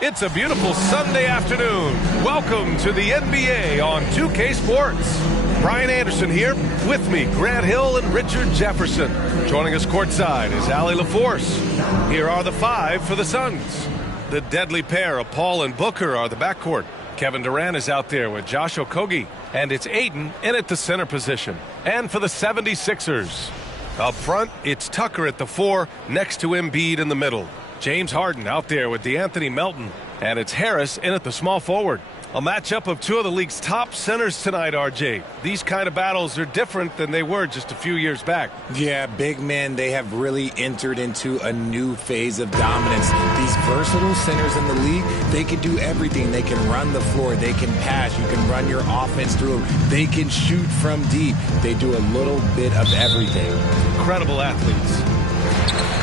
It's a beautiful Sunday afternoon. Welcome to the NBA on 2K Sports. Brian Anderson here. With me, Grant Hill and Richard Jefferson. Joining us courtside is Allie LaForce. Here are the five for the Suns. The deadly pair of Paul and Booker are the backcourt. Kevin Durant is out there with Josh Okogie. And it's Ayton in at the center position. And for the 76ers, up front, it's Tucker at the 4, next to Embiid in the middle. James Harden out there with DeAnthony Melton. And it's Harris in at the small forward. A matchup of two of the league's top centers tonight, RJ. These kind of battles are different than they were just a few years back. Yeah, big men, they have really entered into a new phase of dominance. These versatile centers in the league, they can do everything. They can run the floor. They can pass. You can run your offense through them. They can shoot from deep. They do a little bit of everything. Incredible athletes.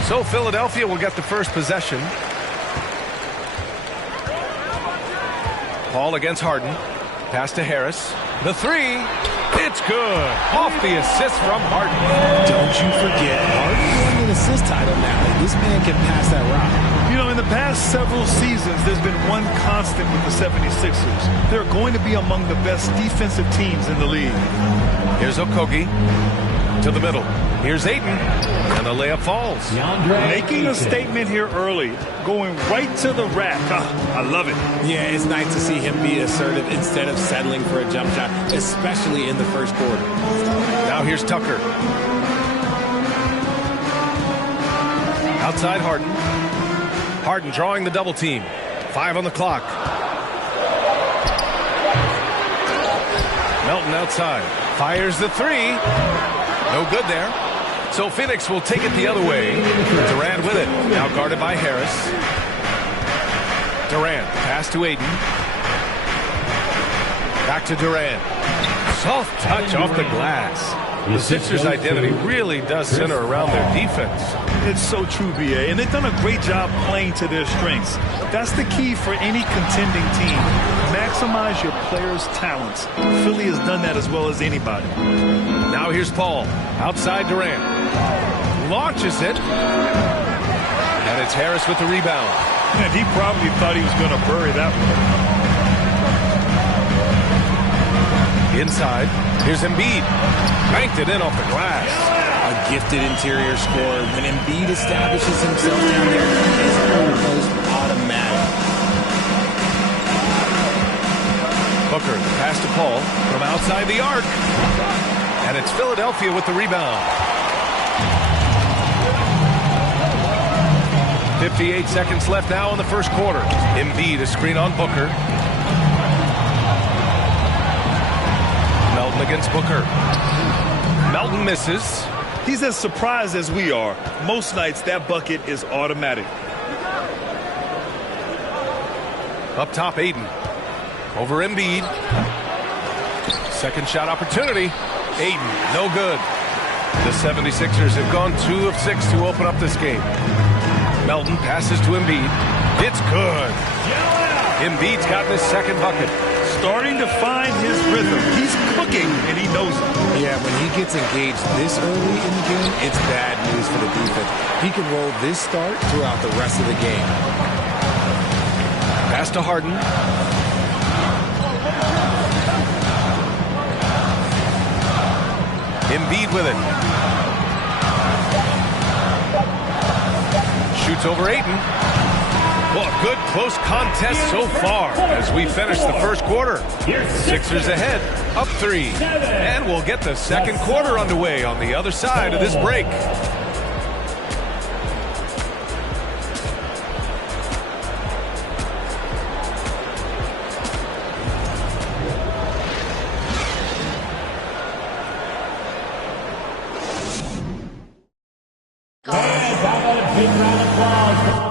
So Philadelphia will get the first possession. Paul against Harden. Pass to Harris. The three. It's good. Off the assist from Harden. Don't you forget, Harden won an assist title now. This man can pass that rock. You know, in the past several seasons, there's been one constant with the 76ers. They're going to be among the best defensive teams in the league. Here's Okogie. To the middle. Here's Ayton. And the layup falls. Making a statement here early. Going right to the rack. I love it. Yeah, it's nice to see him be assertive instead of settling for a jump shot, especially in the first quarter. Now here's Tucker. Outside Harden. Harden drawing the double team. 5 on the clock. Melton outside. Fires the three. No good there. So Phoenix will take it the other way. Durant with it. Now guarded by Harris. Durant. Pass to Ayton. Back to Durant. Soft touch off the glass. The Sixers' identity really does center around their defense. It's so true, B.A., and they've done a great job playing to their strengths. That's the key for any contending team. Maximize your players' talents. Philly has done that as well as anybody. Now here's Paul. Outside Durant. Launches it. And it's Harris with the rebound. And he probably thought he was going to bury that one. Inside. Here's Embiid. Banked it in off the glass. A gifted interior scorer. When Embiid establishes himself down there, it's almost automatic. Booker, pass to Paul from outside the arc. And it's Philadelphia with the rebound. 58 seconds left now in the first quarter. Embiid a screen on Booker. Melton against Booker. Melton misses. He's as surprised as we are. Most nights that bucket is automatic. Up top, Ayton. Over Embiid. Second shot opportunity. Ayton, no good. The 76ers have gone 2 of 6 to open up this game. Melton passes to Embiid. It's good. Embiid's gotten his second bucket. Starting to find his rhythm. He's cooking, and he knows it. Yeah, when he gets engaged this early in the game, it's bad news for the defense. He can roll this start throughout the rest of the game. Pass to Harden. Embiid with it. Shoots over Ayton. Well, a good close contest so far as we finish the first quarter. Sixers ahead, up 3. And we'll get the second quarter underway on the other side of this break. How about a big round of applause?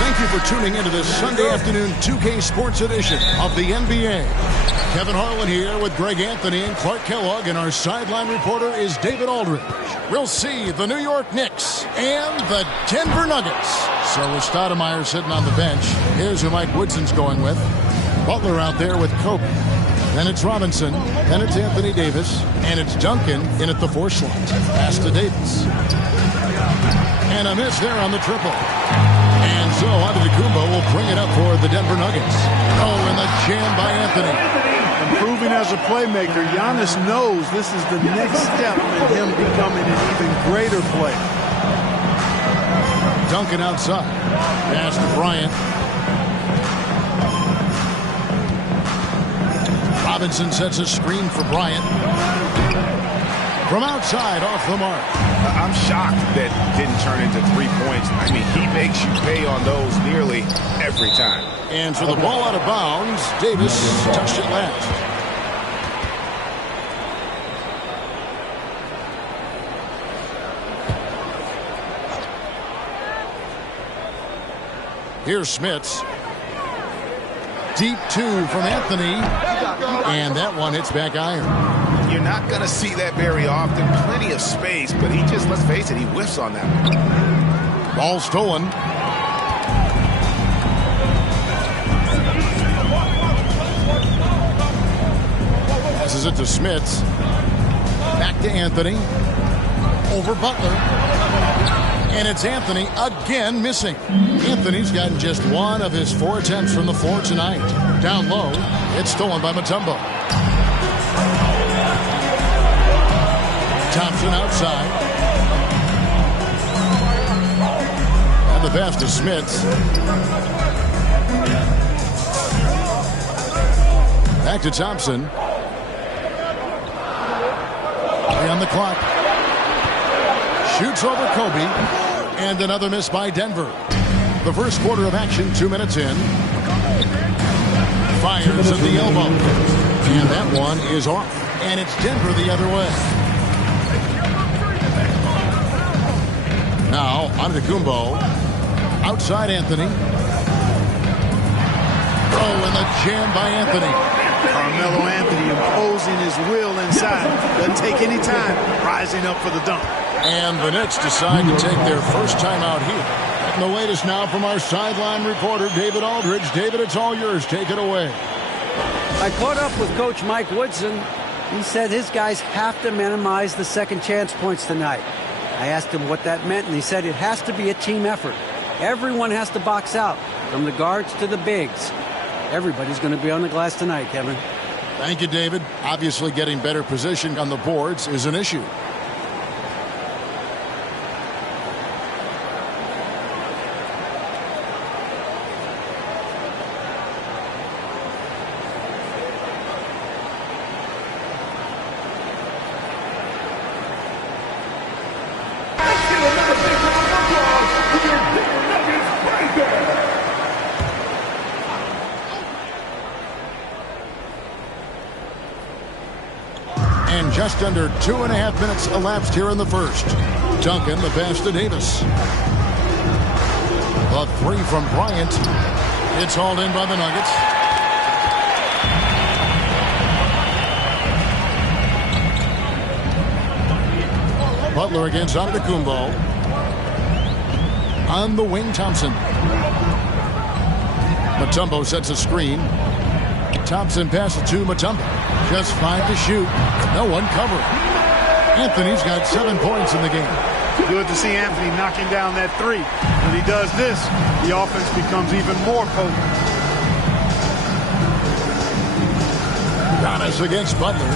Thank you for tuning into this Sunday afternoon 2K Sports edition of the NBA. Kevin Harlan here with Greg Anthony and Clark Kellogg, and our sideline reporter is David Aldridge. We'll see the New York Knicks and the Denver Nuggets. So with Stoudemire sitting on the bench, here's who Mike Woodson's going with. Butler out there with Kobe. Then it's Robinson. Then it's Anthony Davis. And it's Duncan in at the 4 slot. Pass to Davis. And a miss there on the triple. And so Antetokounmpo will bring it up for the Denver Nuggets. Oh, and the jam by Anthony. Improving as a playmaker, Giannis knows this is the next step in him becoming an even greater player. Duncan outside. Pass to Bryant. Robinson sets a screen for Bryant. From outside, off the mark. I'm shocked that didn't turn into 3 points. I mean, he makes you pay on those nearly every time. And for the ball out of bounds, Davis touched it last. Here's Smits. Deep 2 from Anthony. And that one hits back iron. You're not going to see that very often. Plenty of space, but he just, let's face it, he whiffs on that one. Ball stolen. Passes it to Smits. Back to Anthony. Over Butler. And it's Anthony again missing. Anthony's gotten just 1 of his 4 attempts from the floor tonight. Down low, it's stolen by Mutombo. Thompson outside. And the pass to Smits. Back to Thompson. Play on the clock. Shoots over Kobe. And another miss by Denver. The first quarter of action, 2 minutes in. Fires at the elbow. And that one is off. And it's Denver the other way. Now, Antetokounmpo. Outside Anthony. Oh, and the jam by Anthony. Carmelo Anthony imposing his will inside. Doesn't take any time. Rising up for the dunk. And the Knicks decide to take their first time out here. And the latest now from our sideline reporter, David Aldridge. David, it's all yours. Take it away. I caught up with Coach Mike Woodson. He said his guys have to minimize the second chance points tonight. I asked him what that meant, and he said it has to be a team effort. Everyone has to box out, from the guards to the bigs. Everybody's going to be on the glass tonight, Kevin. Thank you, David. Obviously, getting better positioned on the boards is an issue. And just under 2.5 minutes elapsed here in the first. Duncan, the pass to Davis. The 3 from Bryant. It's hauled in by the Nuggets. Butler against Antetokounmpo. On the wing, Thompson. Mutombo sets a screen. Thompson passes to Mutombo. Just 5 to shoot. No one covering. Anthony's got 7 points in the game. Good to see Anthony knocking down that 3. When he does this, the offense becomes even more potent. Giannis against Butler.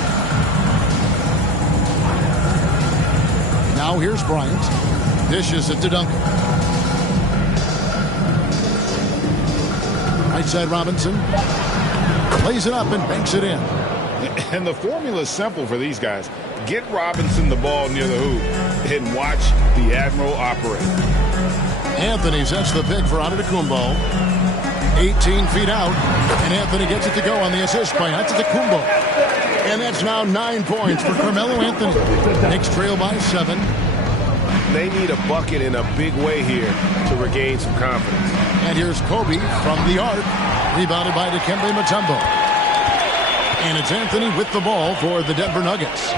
Now here's Bryant. Dishes it to Duncan. Right side Robinson. Plays it up and banks it in. And the formula is simple for these guys. Get Robinson the ball near the hoop and watch the Admiral operate. Anthony sets the pick for Antetokounmpo. 18 feet out, and Anthony gets it to go on the assist by Antetokounmpo. And that's now 9 points for Carmelo Anthony. Knicks trail by 7. They need a bucket in a big way here to regain some confidence. And here's Kobe from the arc, rebounded by Dikembe Mutombo. And it's Anthony with the ball for the Denver Nuggets.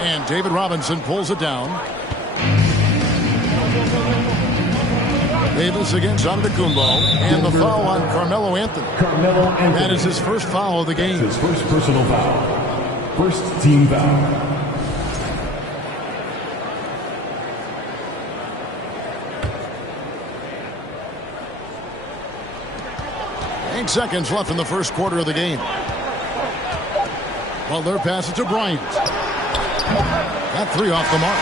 And David Robinson pulls it down. Davis against Antetokounmpo, and the foul on Carmelo Anthony. That is his first foul of the game. His first personal foul. First team foul. 8 seconds left in the first quarter of the game. Butler passes to Bryant. That three off the mark.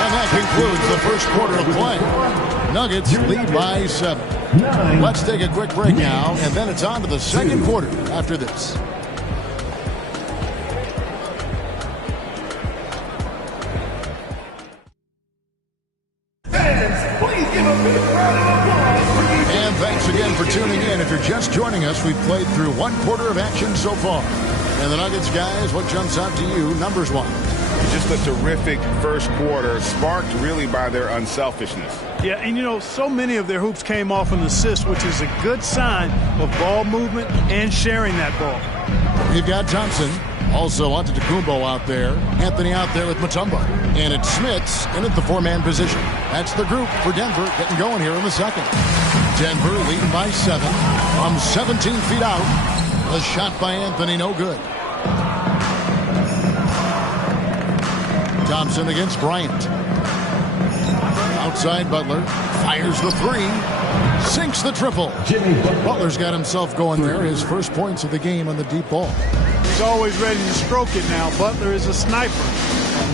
And that concludes the first quarter of play. Nuggets lead by 7. Let's take a quick break now, and then it's on to the second quarter after this. And thanks again for tuning in. If you're just joining us, we've played through one quarter of action so far. And the Nuggets, guys, what jumps out to you, numbers-wise? Just a terrific first quarter, sparked really by their unselfishness. Yeah, and you know, so many of their hoops came off an assist, which is a good sign of ball movement and sharing that ball. You've got Thompson, also Antetokounmpo out there, Anthony out there with Mutombo. And it's Smits in at the four-man position. That's the group for Denver getting going here in the second. Denver leading by 7 from 17 feet out. The shot by Anthony, no good. Thompson against Bryant. Outside Butler. Fires the three. Sinks the triple. Butler's got himself going there. His first points of the game on the deep ball. He's always ready to stroke it now. Butler is a sniper.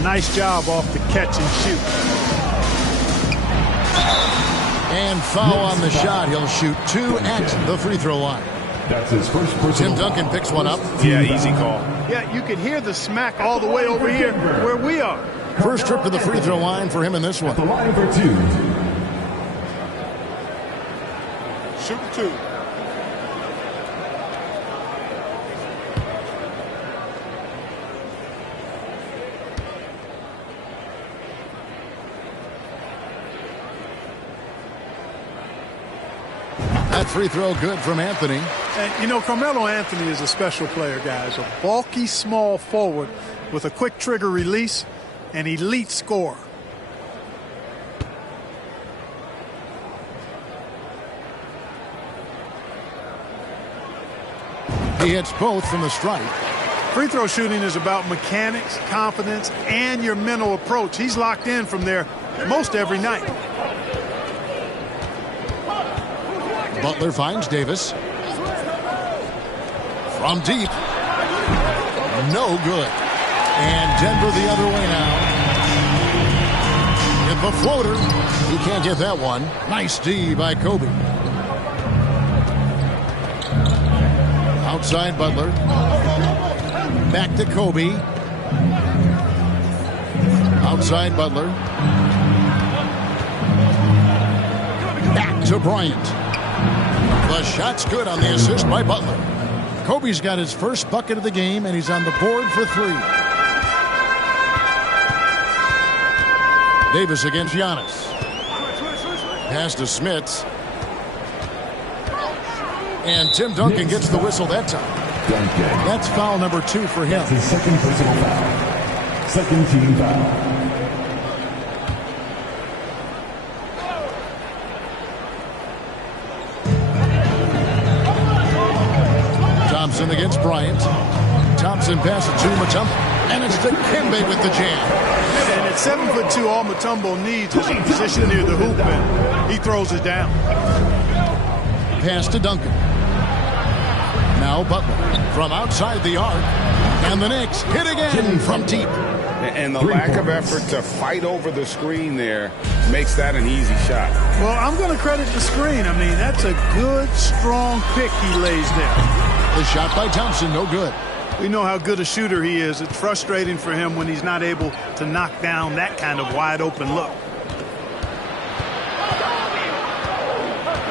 Nice job off the catch and shoot. And foul on the shot. He'll shoot 2 at the free throw line. That's his first personal Tim Duncan picks one up. Yeah, easy call. Yeah, you can hear the smack all the way over here where we are. First trip to the free throw line for him in this one. The line for 2. Shoot 2. That free throw good from Anthony. And, you know, Carmelo Anthony is a special player, guys. A bulky, small forward with a quick trigger release, an elite scorer. He hits both from the stripe. Free throw shooting is about mechanics, confidence, and your mental approach. He's locked in from there most every night. Butler finds Davis. From deep. No good. And Denver the other way now. Get the floater. He can't get that one. Nice D by Kobe. Outside Butler. Back to Kobe. Outside Butler. Back to Bryant. The shot's good on the assist by Butler. Kobe's got his first bucket of the game, and he's on the board for 3. Davis against Giannis. Pass to Smits. And Tim Duncan gets the whistle that time. That's foul number 2 for him. That's his second personal foul. Second team foul. Thompson against Bryant. Thompson passes to Mutombo. And it's Dikembe with the jam. And at 7'2", all Mutombo needs is a position near the hoop, and he throws it down. Pass to Duncan. Now Butler from outside the arc. And the Knicks hit again from deep. And the lack of effort to fight over the screen there makes that an easy shot. Well, I'm going to credit the screen. I mean, that's a good, strong pick he lays there. The shot by Thompson, no good. We know how good a shooter he is. It's frustrating for him when he's not able to knock down that kind of wide-open look.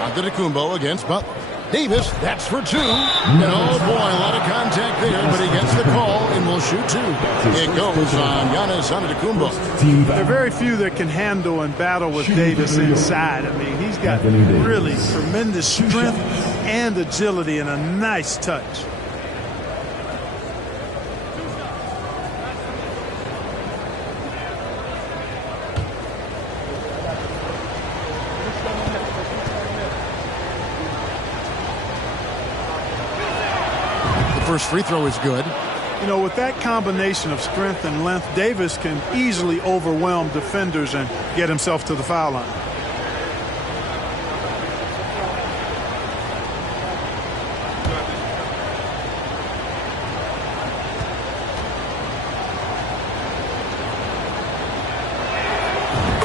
Antetokounmpo against Butler. Davis, that's for two. And oh boy, a lot of contact there, but he gets the call and will shoot two. It goes on Giannis Antetokounmpo. There are very few that can handle and battle with Davis inside. I mean, he's got really tremendous strength and agility and a nice touch. First free throw is good. You know, with that combination of strength and length, Davis can easily overwhelm defenders and get himself to the foul line.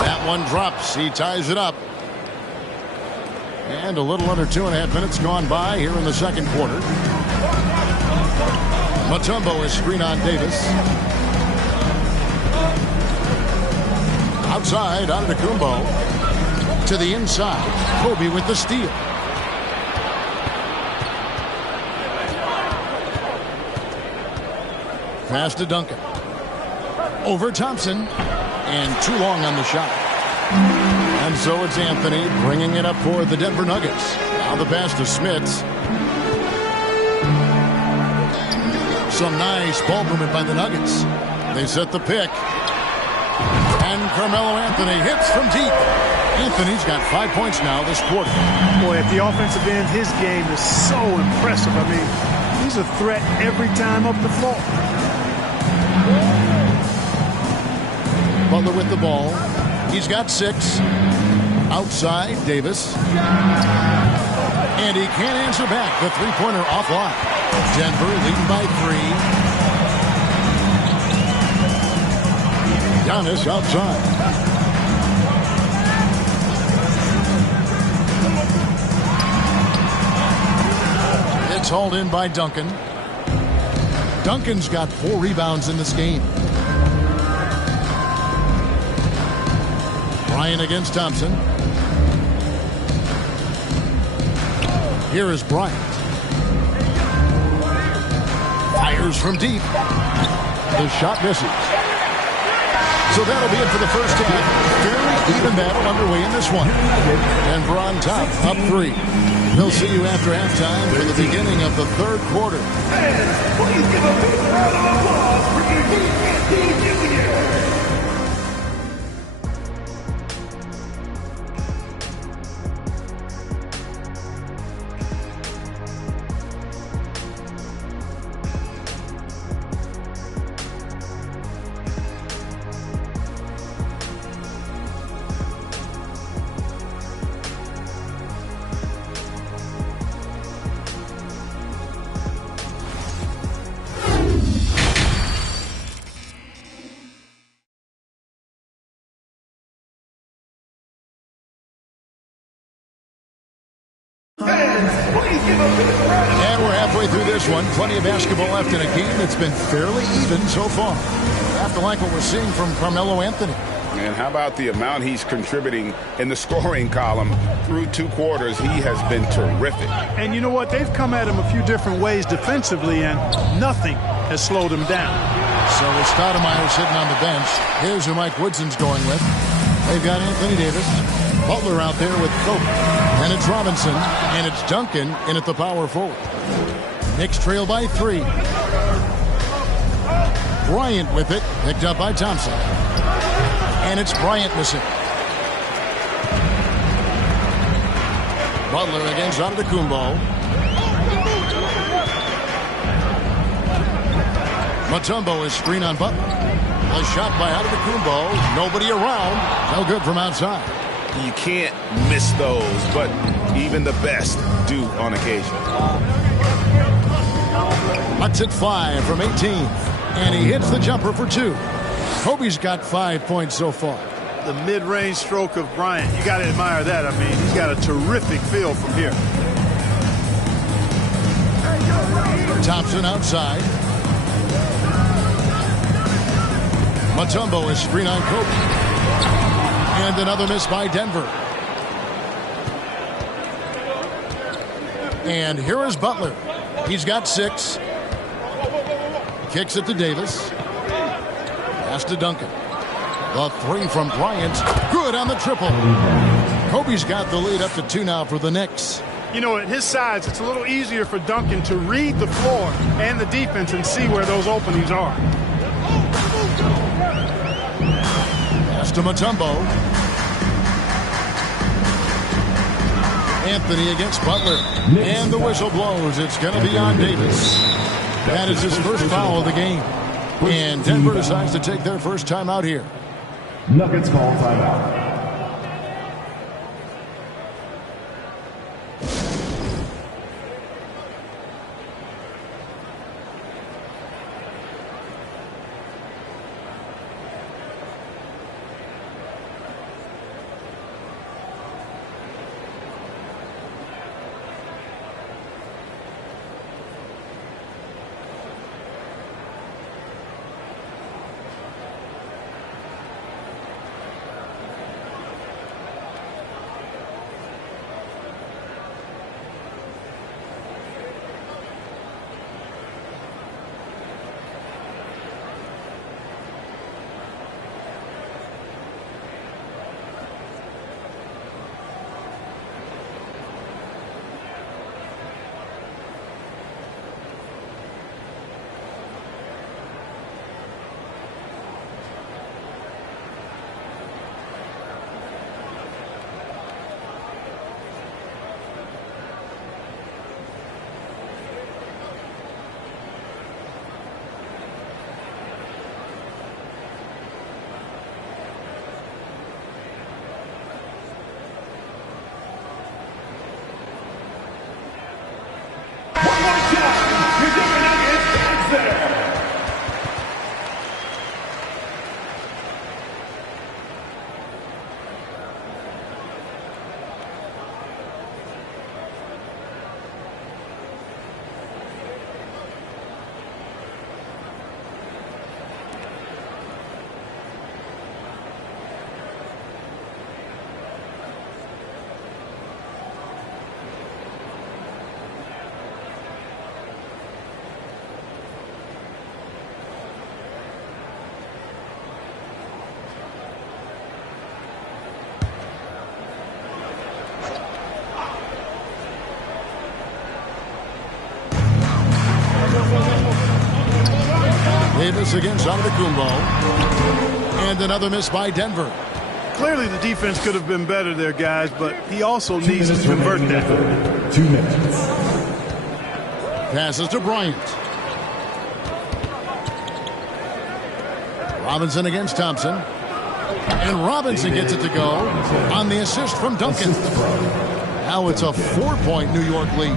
That one drops. He ties it up. And a little under 2.5 minutes gone by here in the second quarter. Mutombo is screen on Davis. Outside, Antetokounmpo. To the inside. Kobe with the steal. Pass to Duncan. Over Thompson. And too long on the shot. And so it's Anthony bringing it up for the Denver Nuggets. Now the pass to Smits. Some nice ball movement by the Nuggets. They set the pick. And Carmelo Anthony hits from deep. Anthony's got 5 points now this quarter. Boy, at the offensive end, his game is so impressive. I mean, he's a threat every time up the floor. Butler with the ball. He's got 6. Outside, Davis. And he can't answer back. The three-pointer offline. Denver leading by 3. Giannis outside. It's hauled in by Duncan. Duncan's got 4 rebounds in this game. Bryant against Thompson. Here is Bryant. Fires from deep. The shot misses. So that'll be it for the first half. Fairly even battle underway in this one. Denver on top, up 3. We'll see you after halftime for the beginning of the third quarter. Please give a big round of applause for your Jr. And we're halfway through this one. Plenty of basketball left in a game that's been fairly even so far. I have to like what we're seeing from Carmelo Anthony. And how about the amount he's contributing in the scoring column through 2 quarters? He has been terrific. And you know what? They've come at him a few different ways defensively, and nothing has slowed him down. So it's Stoudemire sitting on the bench. Here's who Mike Woodson's going with. They've got Anthony Davis. Butler out there with Kobe. And it's Robinson. And it's Duncan in at the power forward. Knicks trail by 3. Bryant with it. Picked up by Thompson. And it's Bryant missing. Butler against Antetokounmpo. Mutombo is screen on Butler. A shot by Antetokounmpo. Nobody around. No good from outside. You can't miss those, but even the best do on occasion. Huts at 5 from 18. And he hits the jumper for 2. Kobe's got 5 points so far. The mid-range stroke of Bryant. You got to admire that. I mean, he's got a terrific feel from here. Thompson outside. Mutombo is screen on Kobe. And another miss by Denver. And here is Butler. He's got 6. Kicks it to Davis. Pass to Duncan. The 3 from Bryant. Good on the triple. Kobe's got the lead up to 2 now for the Knicks. You know, at his size, it's a little easier for Duncan to read the floor and the defense and see where those openings are. Pass to Mutombo. Anthony against Butler. And the whistle blows. It's going to be on Davis. That is his first foul of the game. And Denver decides to take their first time out here. Nuggets call timeout. Davis against Antetokounmpo. And another miss by Denver. Clearly the defense could have been better there, guys, but he also needs to convert that. 2 minutes. Passes to Bryant. Robinson against Thompson. And Robinson gets it to go on the assist from Duncan. Now it's a 4-point New York lead.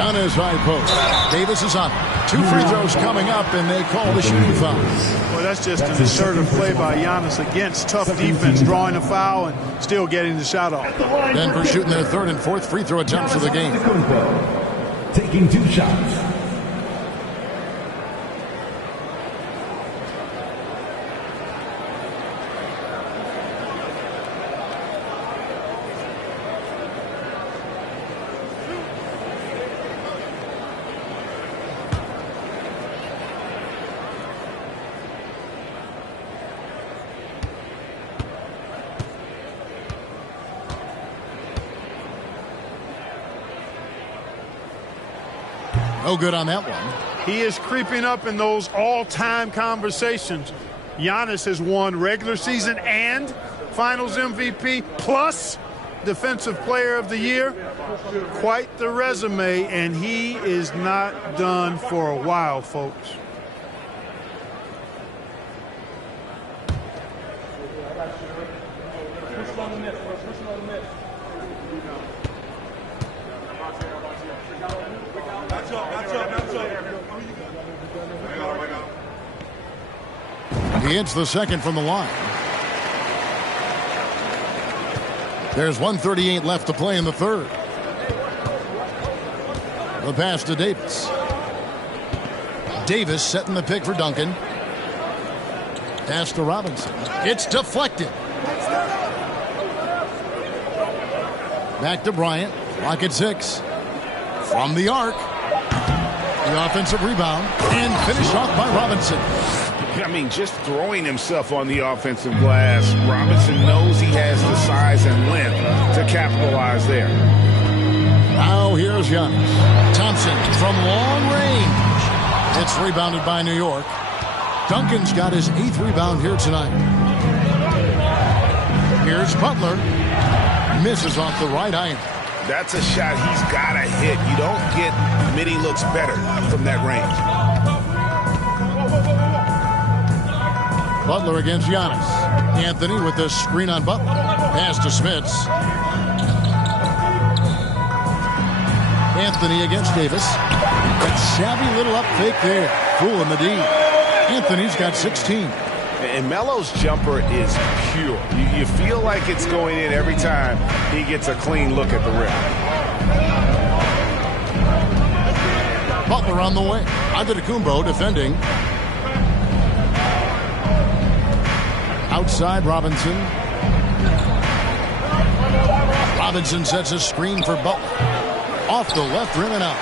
On his high post. Davis is on. 2 free throws coming up, and they call the shooting foul. Well, that's just an assertive play by Giannis against tough defense, drawing a foul and still getting the shot off. Denver shooting their 3rd and 4th free throw attempts of the game. Taking 2 shots. No good on that one. He is creeping up in those all-time conversations. Giannis has won regular season and Finals MVP plus Defensive Player of the Year. Quite the resume, and he is not done for a while, folks. He hits the second from the line. There's 1:38 left to play in the third. The pass to Davis. Davis setting the pick for Duncan. Pass to Robinson. It's deflected. Back to Bryant. Clock at 6. From the arc. The offensive rebound. And finished off by Robinson. I mean, just throwing himself on the offensive glass. Robinson knows he has the size and length to capitalize there. Now here's Giannis. Thompson from long range. It's rebounded by New York. Duncan's got his 8th rebound here tonight. Here's Butler. Misses off the right iron. That's a shot he's got to hit. You don't get many looks better from that range. Butler against Giannis. Anthony with the screen on Butler. Pass to Smits. Anthony against Davis. That savvy little up fake there. Fooling the D. Anthony's got 16. And Melo's jumper is pure. You feel like it's going in every time he gets a clean look at the rim. Butler on the way. Antetokounmpo defending. Outside Robinson. Robinson sets a screen for Butler. Off the left rim and out.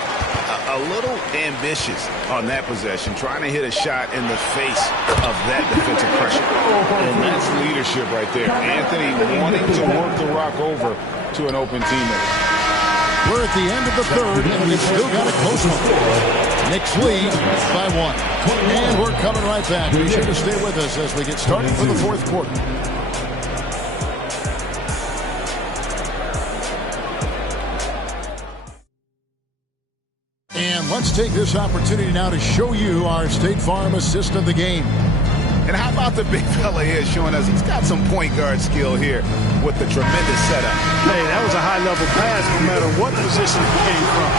A little ambitious on that possession, trying to hit a shot in the face of that defensive pressure. And that's leadership right there. Anthony wanting to work the rock over to an open teammate. We're at the end of the third, and we've still got a close one. Knicks lead by 1. And we're coming right back. Be sure to stay with us as we get started for the fourth quarter. And let's take this opportunity now to show you our State Farm assist of the game. And how about the big fella here showing us he's got some point guard skill here with the tremendous setup. Hey, that was a high-level pass no matter what position it came from.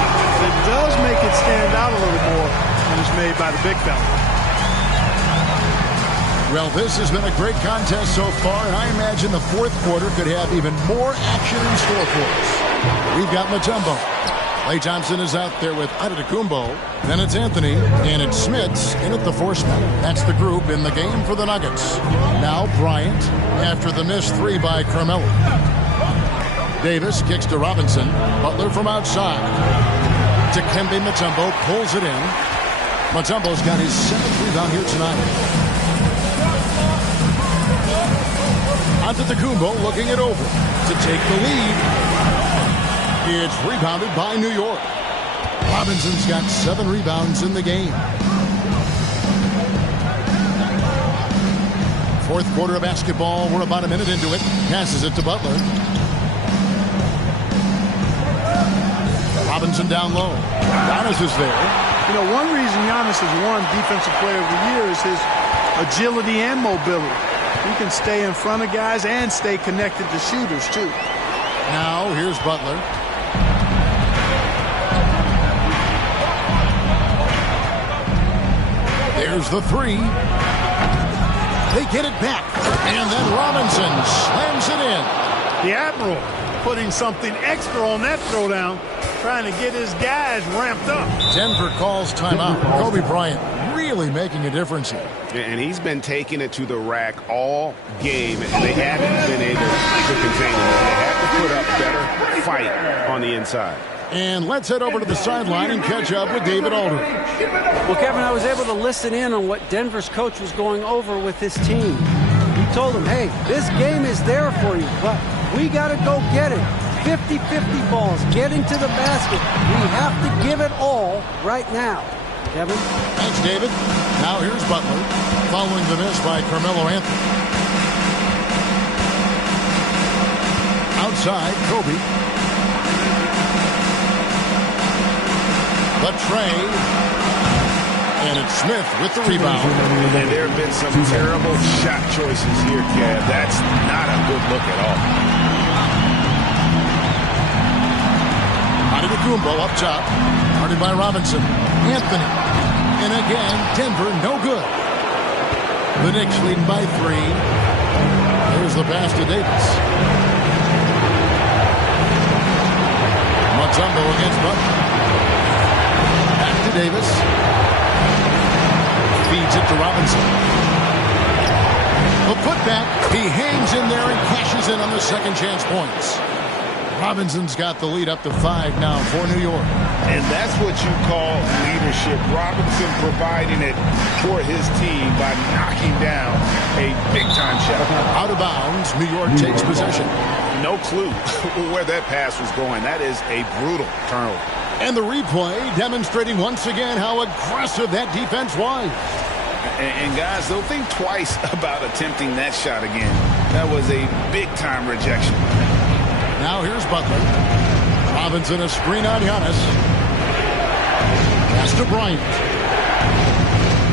It does make it stand out a little more when it's made by the big fella. Well, this has been a great contest so far, and I imagine the fourth quarter could have even more action in store for us. We've got Mutombo. Klay Thompson is out there with Antetokounmpo. Then it's Anthony, and it's Smits in at the 4 spot. That's the group in the game for the Nuggets. Now Bryant after the missed 3 by Carmelo. Davis kicks to Robinson. Butler from outside. Dikembe Mutombo pulls it in. Mutombo's got his 7th rebound here tonight. Antetokounmpo looking it over to take the lead. It's rebounded by New York. Robinson's got 7 rebounds in the game. Fourth quarter of basketball. We're about a minute into it. Passes it to Butler. Robinson down low. Giannis is there. You know, one reason Giannis has won Defensive Player of the Year is his agility and mobility. He can stay in front of guys and stay connected to shooters, too. Now, here's Butler. There's the 3. They get it back. And then Robinson slams it in. The Admiral putting something extra on that throwdown, trying to get his guys ramped up. Denver calls timeout. Kobe Bryant really making a difference here. And he's been taking it to the rack all game, and they haven't been able to contain him. They have to put up better fight on the inside. And let's head over to the sideline and catch up with David Aldridge. Well, Kevin, I was able to listen in on what Denver's coach was going over with his team. He told them, hey, this game is there for you, but we got to go get it. 50-50 balls, getting to the basket. We have to give it all right now. Kevin? Thanks, David. Now here's Butler, following the miss by Carmelo Anthony. Outside, Kobe. The tray. And it's Smith with the rebound. And there have been some terrible shot choices here, Kev. That's not a good look at all. Antetokounmpo up top. Guarded by Robinson. Anthony. And again, Denver no good. The Knicks leading by 3. Here's the pass to Davis. Mutombo against Butler. Back to Davis. Feeds it to Robinson. A putback. He hangs in there and cashes in on the second chance points. Robinson's got the lead up to 5 now for New York. And that's what you call leadership. Robinson providing it for his team by knocking down a big-time shot. Out of bounds, New York takes possession. No clue where that pass was going. That is a brutal turnover. And the replay demonstrating once again how aggressive that defense was. And guys, don't think twice about attempting that shot again. That was a big-time rejection. Now here's Butler. Robinson a screen on Giannis. Pass to Bryant.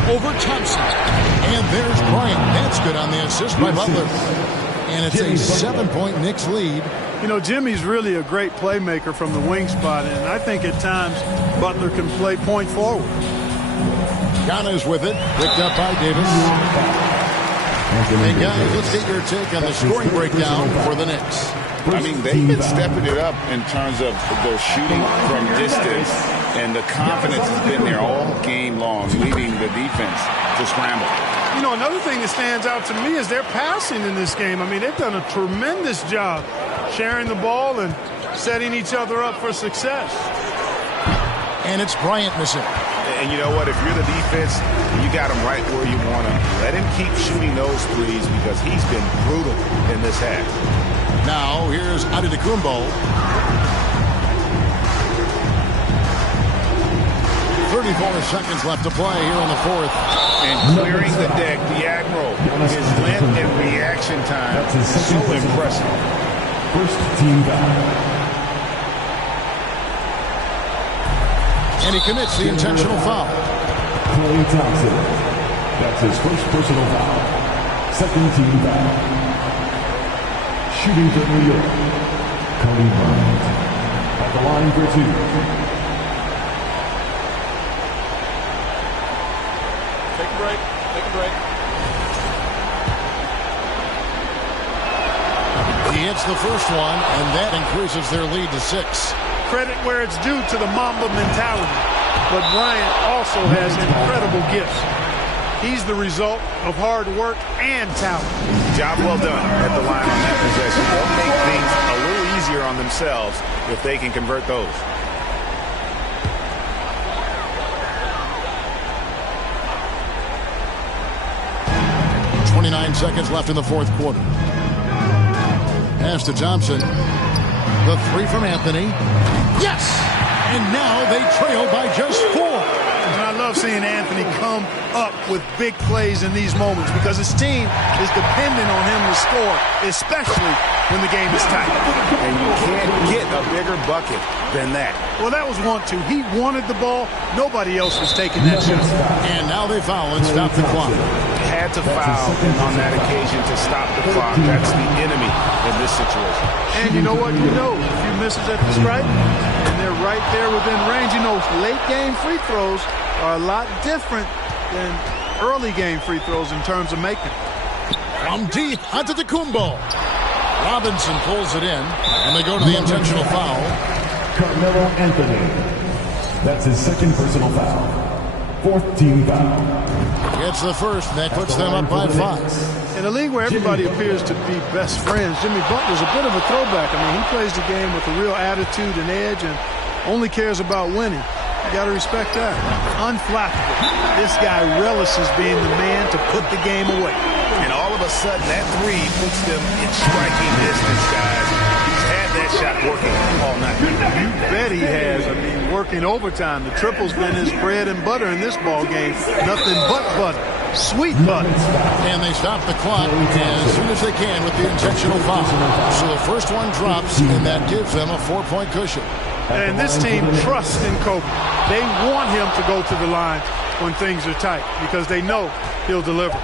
Over Thompson. And there's Bryant. That's good on the assist by Butler. And it's a 7-point Knicks lead. You know, Jimmy's really a great playmaker from the wing spot, and I think at times Butler can play point forward. Giannis with it. Picked up by Davis. Hey, guys, let's get your take on the scoring breakdown for the Knicks. I mean, they've been stepping it up in terms of their shooting from distance, and the confidence has been there all game long, leading the defense to scramble. You know, another thing that stands out to me is their passing in this game. I mean, they've done a tremendous job sharing the ball and setting each other up for success. And it's Bryant missing. And you know what? If you're the defense, you got him right where you want him. Let him keep shooting those threes because he's been brutal in this half. Now, here's Antetokounmpo. 34 seconds left to play here in the fourth. And clearing the deck, the Admiral, his length and reaction time is so impressive. First team foul. And he commits the intentional foul. Klay Thompson. That's his first personal foul. Second team foul. Shooting for New York, Cody Bryant. At the line for 2. Take a break. Take a break. He hits the first one, and that increases their lead to 6. Credit where it's due to the Mamba mentality. But Bryant also has incredible gifts. He's the result of hard work and talent. Job well done at the line on that possession. They'll make things a little easier on themselves if they can convert those. .29 seconds left in the fourth quarter. Pass to Thompson. The 3 from Anthony. Yes! And now they trail by just 4. And I love seeing Anthony come up with big plays in these moments because his team is dependent on him to score, especially when the game is tight. And you can't get a bigger bucket than that. Well, that was 1-2. He wanted the ball. Nobody else was taking that shot. And now they foul and stop the clock. Had to foul on that occasion to stop the clock. That's the enemy in this situation. And you know what? You know, a few misses at the stripe, and they're right there within range. You know, late game free throws are a lot different than early game free throws in terms of making. From deep onto the Kumbo. Robinson pulls it in, and they go to the intentional foul. Carmelo Anthony. That's his second personal foul. Fourth team foul. Gets the first, and that puts them up by 5. In a league where everybody appears to be best friends, Jimmy Butler's a bit of a throwback. I mean, he plays the game with a real attitude and edge and only cares about winning. You got to respect that. Unflappable. This guy relishes being the man to put the game away. And all of a sudden, that 3 puts them in striking distance, guys. He's had that shot working all night. You bet he has. I mean, working overtime. The triple's been his bread and butter in this ball game. Nothing but butter. Sweet butter. And they stop the clock as soon as they can with the intentional foul. So the first one drops, and that gives them a 4-point cushion. And this team trusts in Kobe. They want him to go to the line when things are tight because they know he'll deliver.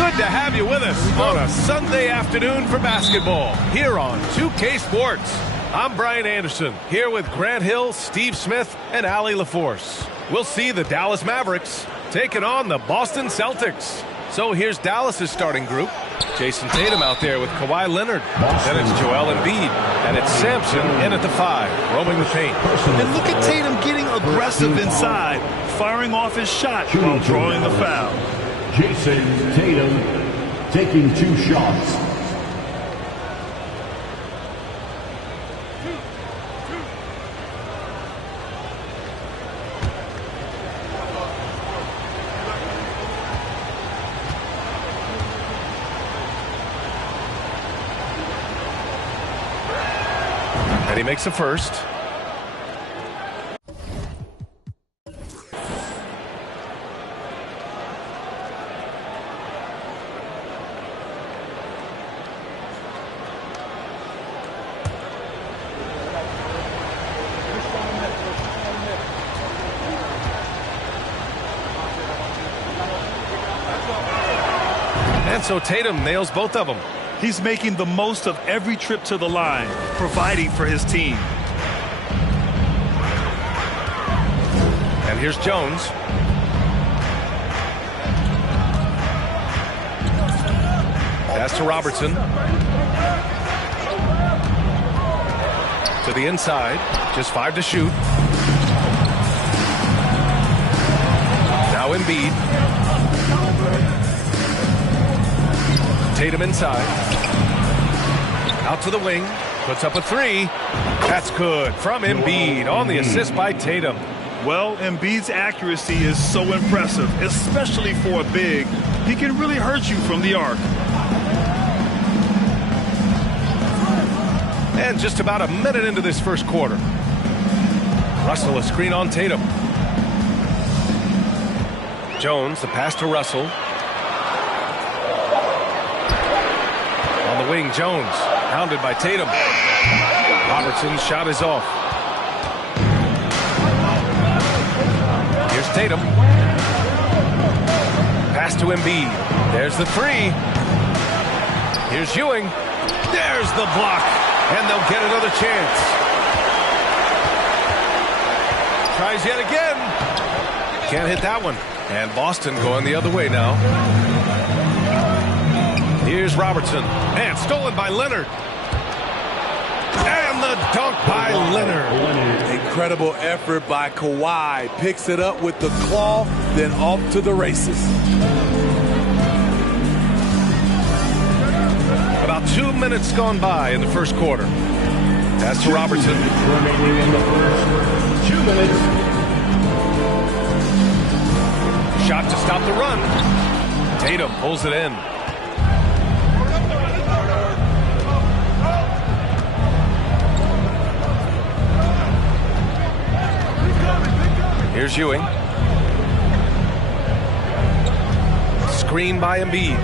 Good to have you with us on a Sunday afternoon for basketball here on 2K Sports. I'm Brian Anderson, here with Grant Hill, Steve Smith, and Allie LaForce. We'll see the Dallas Mavericks taking on the Boston Celtics. So here's Dallas's starting group. Jason Tatum out there with Kawhi Leonard. Then it's Joel Embiid. And it's Sampson in at the 5, roaming the paint. And look at Tatum getting aggressive inside, firing off his shot while drawing the foul. Jason Tatum taking 2 shots. And he makes the first. And so Tatum nails both of them. He's making the most of every trip to the line, providing for his team. And here's Jones. Pass to Robertson. To the inside. Just 5 to shoot. Now Embiid. Tatum inside. Out to the wing. Puts up a three. That's good from Embiid on the assist by Tatum. Well, Embiid's accuracy is so impressive, especially for a big. He can really hurt you from the arc. And just about a minute into this first quarter. Russell a screen on Tatum. Jones, the pass to Russell. On the wing, Jones, hounded by Tatum. Robertson's shot is off. Here's Tatum. Pass to Embiid. There's the three. Here's Ewing. There's the block. And they'll get another chance. Tries yet again. Can't hit that one. And Boston going the other way now. Here's Robertson. And stolen by Leonard. And the dunk by Leonard. Incredible effort by Kawhi. Picks it up with the claw, then off to the races. About 2 minutes gone by in the first quarter. Pass to Robertson. Remaining in the first 2 minutes. Shot to stop the run. Tatum pulls it in. Here's Ewing. Screen by Embiid.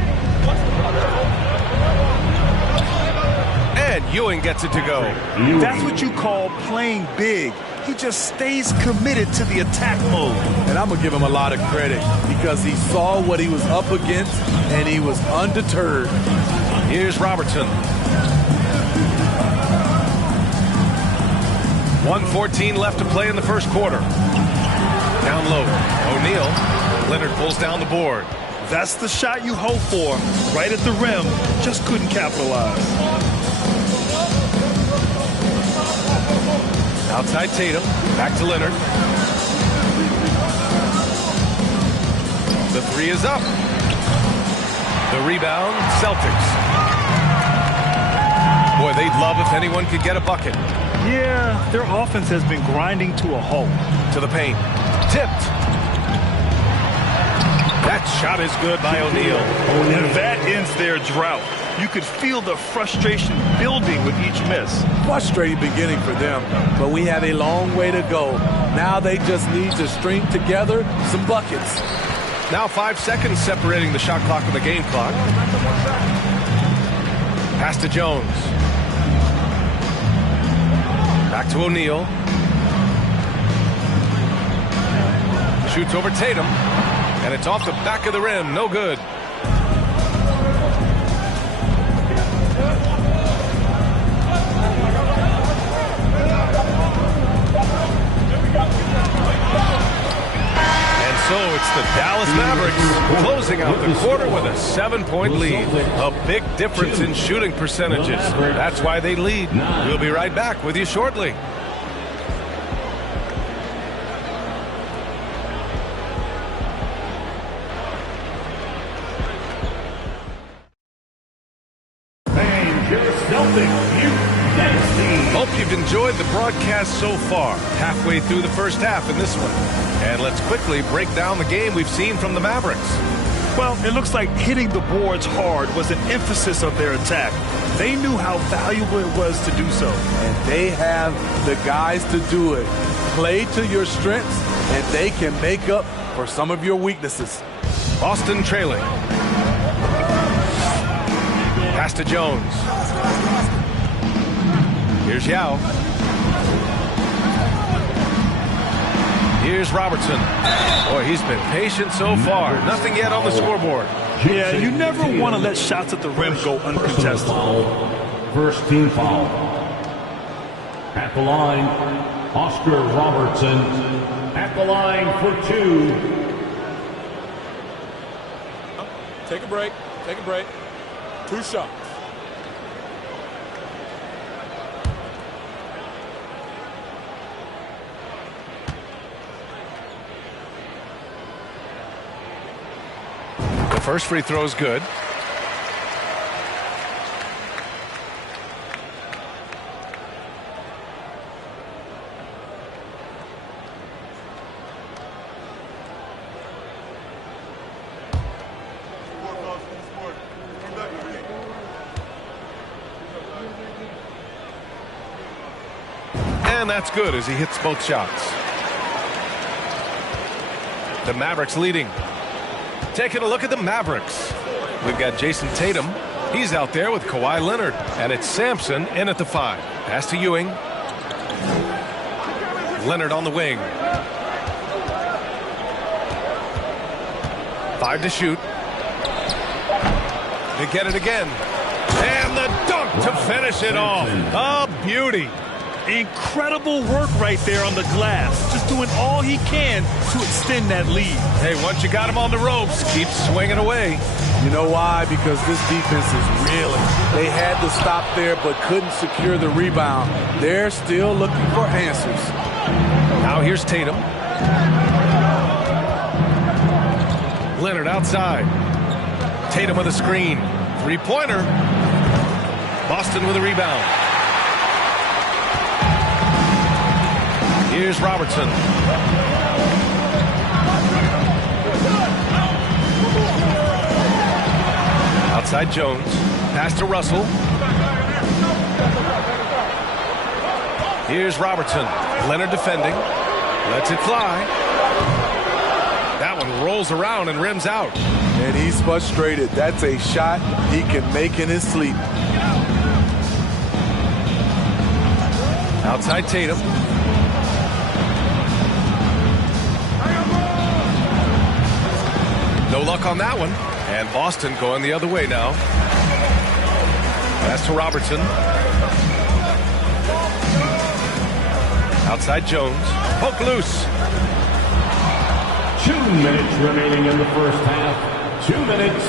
And Ewing gets it to go. That's what you call playing big. He just stays committed to the attack mode. And I'm going to give him a lot of credit because he saw what he was up against and he was undeterred. Here's Robertson. 1:14 left to play in the first quarter. Down low. O'Neal. Leonard pulls down the board. That's the shot you hope for. Right at the rim. Just couldn't capitalize. Outside Tatum. Back to Leonard. The three is up. The rebound, Celtics. Boy, they'd love if anyone could get a bucket. Yeah, their offense has been grinding to a halt. To the paint. Tipped. That shot is good by O'Neal. And that ends their drought. You could feel the frustration building with each miss. Frustrating beginning for them, but we have a long way to go. Now they just need to string together some buckets. Now 5 seconds separating the shot clock and the game clock. Pass to Jones. Back to O'Neal. Shoots over Tatum. And it's off the back of the rim. No good. And so it's the Dallas Mavericks closing out the quarter with a 7-point lead. A big difference in shooting percentages. That's why they lead. We'll be right back with you shortly. Hope you've enjoyed the broadcast so far. Halfway through the first half in this one. And let's quickly break down the game we've seen from the Mavericks. Well, it looks like hitting the boards hard was an emphasis of their attack. They knew how valuable it was to do so. And they have the guys to do it. Play to your strengths, and they can make up for some of your weaknesses. Boston trailing. Pass to Jones. Here's Yao. Here's Robertson. Boy, he's been patient so far. Nothing yet on the scoreboard. Yeah, you never want to let shots at the rim go uncontested. First team foul. At the line, Oscar Robertson. At the line for 2. Take a break. Take a break. 2 shots. The first free throw is good. And that's good as he hits both shots. The Mavericks leading. Taking a look at the Mavericks. We've got Jason Tatum. He's out there with Kawhi Leonard. And it's Sampson in at the 5. Pass to Ewing. Leonard on the wing. 5 to shoot. They get it again. And the dunk to finish it off. A beauty. Incredible work right there on the glass. Just doing all he can to extend that lead. Hey, once you got him on the ropes, keep swinging away. You know why? Because this defense is reeling. They had to stop there but couldn't secure the rebound. They're still looking for answers. Now here's Tatum. Leonard outside. Tatum with a screen. Three-pointer. Boston with a rebound. Here's Robertson. Outside Jones. Pass to Russell. Here's Robertson. Leonard defending. Lets it fly. That one rolls around and rims out. And he's frustrated. That's a shot he can make in his sleep. Outside Tatum. No luck on that one. And Boston going the other way now. Pass to Robertson. Outside Jones. Poke loose. 2 minutes remaining in the first half. 2 minutes.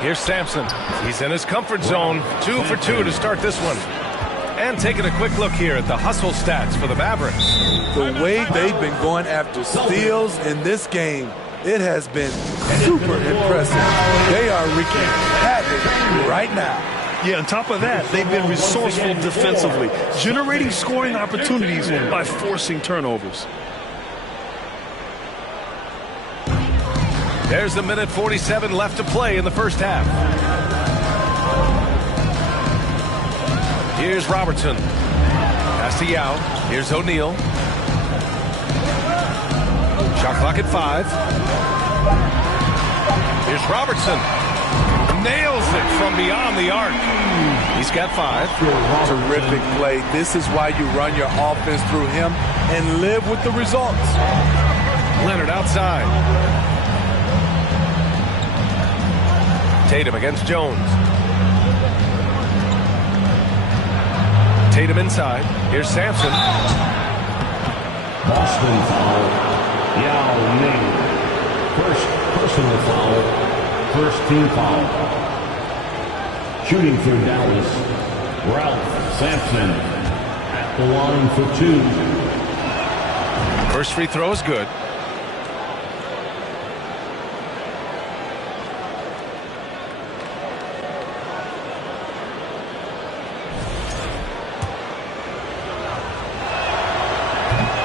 Here's Sampson. He's in his comfort zone. 2 for 2 to start this one. And taking a quick look here at the hustle stats for the Mavericks. The way they've been going after steals in this game, it has been super impressive. They are wreaking havoc right now. Yeah, on top of that, they've been resourceful defensively, generating scoring opportunities by forcing turnovers. There's a minute 47 left to play in the first half. Here's Robertson. Pass to Yao. Here's O'Neal. Shot clock at 5. Here's Robertson. Nails it from beyond the arc. He's got 5. Terrific play. This is why you run your offense through him and live with the results. Leonard outside. Tatum against Jones. Tatum inside. Here's Sampson. Boston foul. Yao Ming. First personal foul. First team foul. Shooting for Dallas. Ralph Sampson at the line for 2. First free throw is good.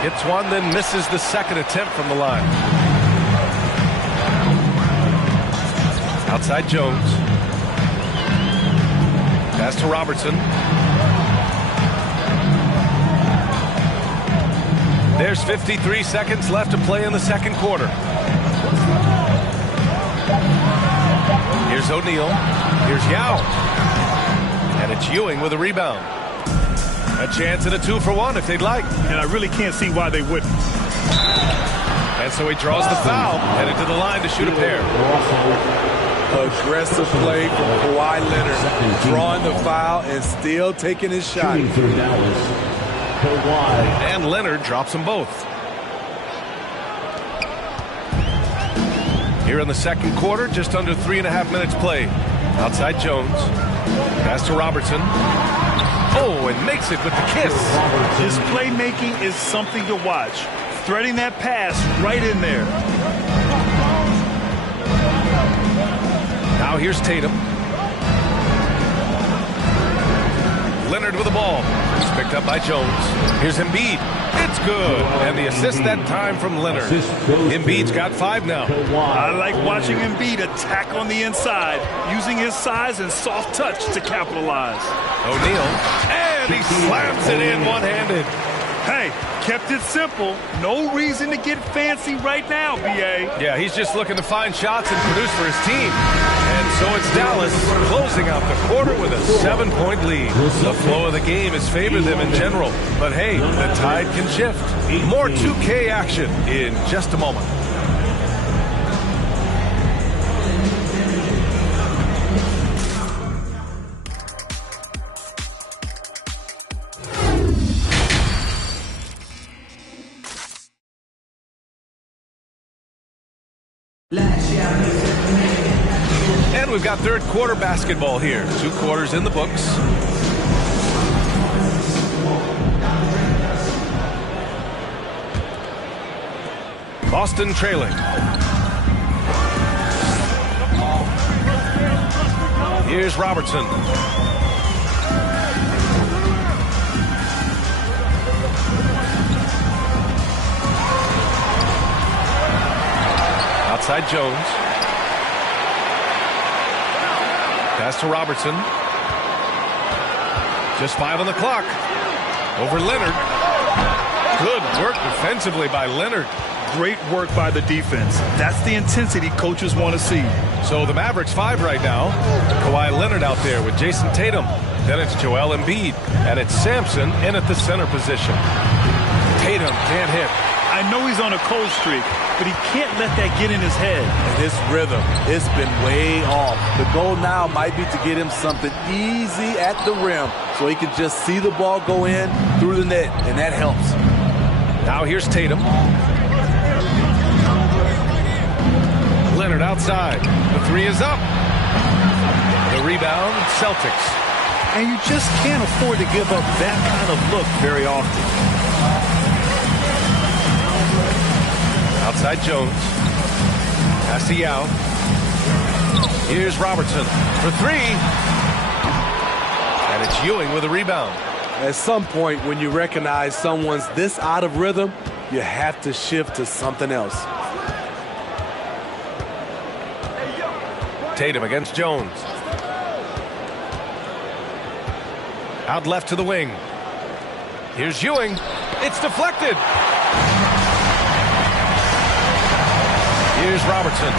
Hits one, then misses the second attempt from the line. Outside Jones. Pass to Robertson. There's 53 seconds left to play in the second quarter. Here's O'Neal. Here's Yao. And it's Ewing with a rebound. A chance at a 2-for-1 if they'd like. And I really can't see why they wouldn't. And so he draws the foul, headed to the line to shoot a pair. Aggressive play from Kawhi Leonard, drawing the foul and still taking his shot. And Leonard drops them both. Here in the second quarter, just under 3.5 minutes played. Outside Jones. Pass to Robertson. Oh, and makes it with the kiss. His playmaking is something to watch. Threading that pass right in there. Now here's Tatum. Leonard with the ball. It's picked up by Jones. Here's Embiid. It's good. And the assist that time from Leonard. Embiid's got 5 now. I like watching Embiid attack on the inside, using his size and soft touch to capitalize. O'Neal. And And he slams it in one-handed. Hey, kept it simple. No reason to get fancy right now, B.A. Yeah, he's just looking to find shots and produce for his team. And so it's Dallas closing out the quarter with a 7-point lead. The flow of the game has favored them in general. But hey, the tide can shift. More 2K action in just a moment. And we've got third quarter basketball here. 2 quarters in the books. Boston trailing. Here's Robertson. Outside Jones. Pass to Robertson. Just 5 on the clock. Over Leonard. Good work defensively by Leonard. Great work by the defense. That's the intensity coaches want to see. So the Mavericks 5 right now. Kawhi Leonard out there with Jason Tatum. Then it's Joel Embiid. And it's Sampson in at the center position. Tatum can't hit. I know he's on a cold streak, but he can't let that get in his head. And his rhythm, it's been way off. The goal now might be to get him something easy at the rim so he can just see the ball go in through the net, and that helps. Now here's Tatum. Leonard outside. The 3 is up. The rebound, Celtics. And you just can't afford to give up that kind of look very often. Outside Jones. Pass to Yao. Here's Robertson for 3. And it's Ewing with a rebound. At some point, when you recognize someone's this out of rhythm, you have to shift to something else. Tatum against Jones. Out left to the wing. Here's Ewing. It's deflected. Here's Robertson.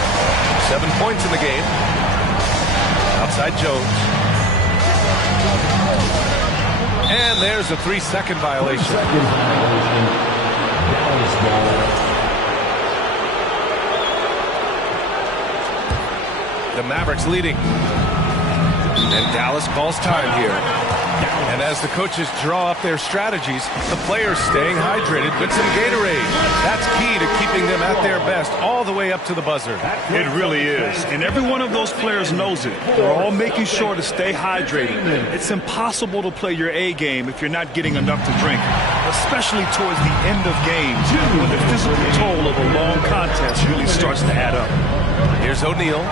7 points in the game. Outside Jones. And there's a 3-second violation. The Mavericks leading. And Dallas calls time here. And as the coaches draw up their strategies, the players staying hydrated with some Gatorade. That's key to keeping them at their best all the way up to the buzzer. It really is. And every one of those players knows it. They're all making sure to stay hydrated. It's impossible to play your A game if you're not getting enough to drink, especially towards the end of games when the physical toll of a long contest really starts to add up. Here's O'Neal.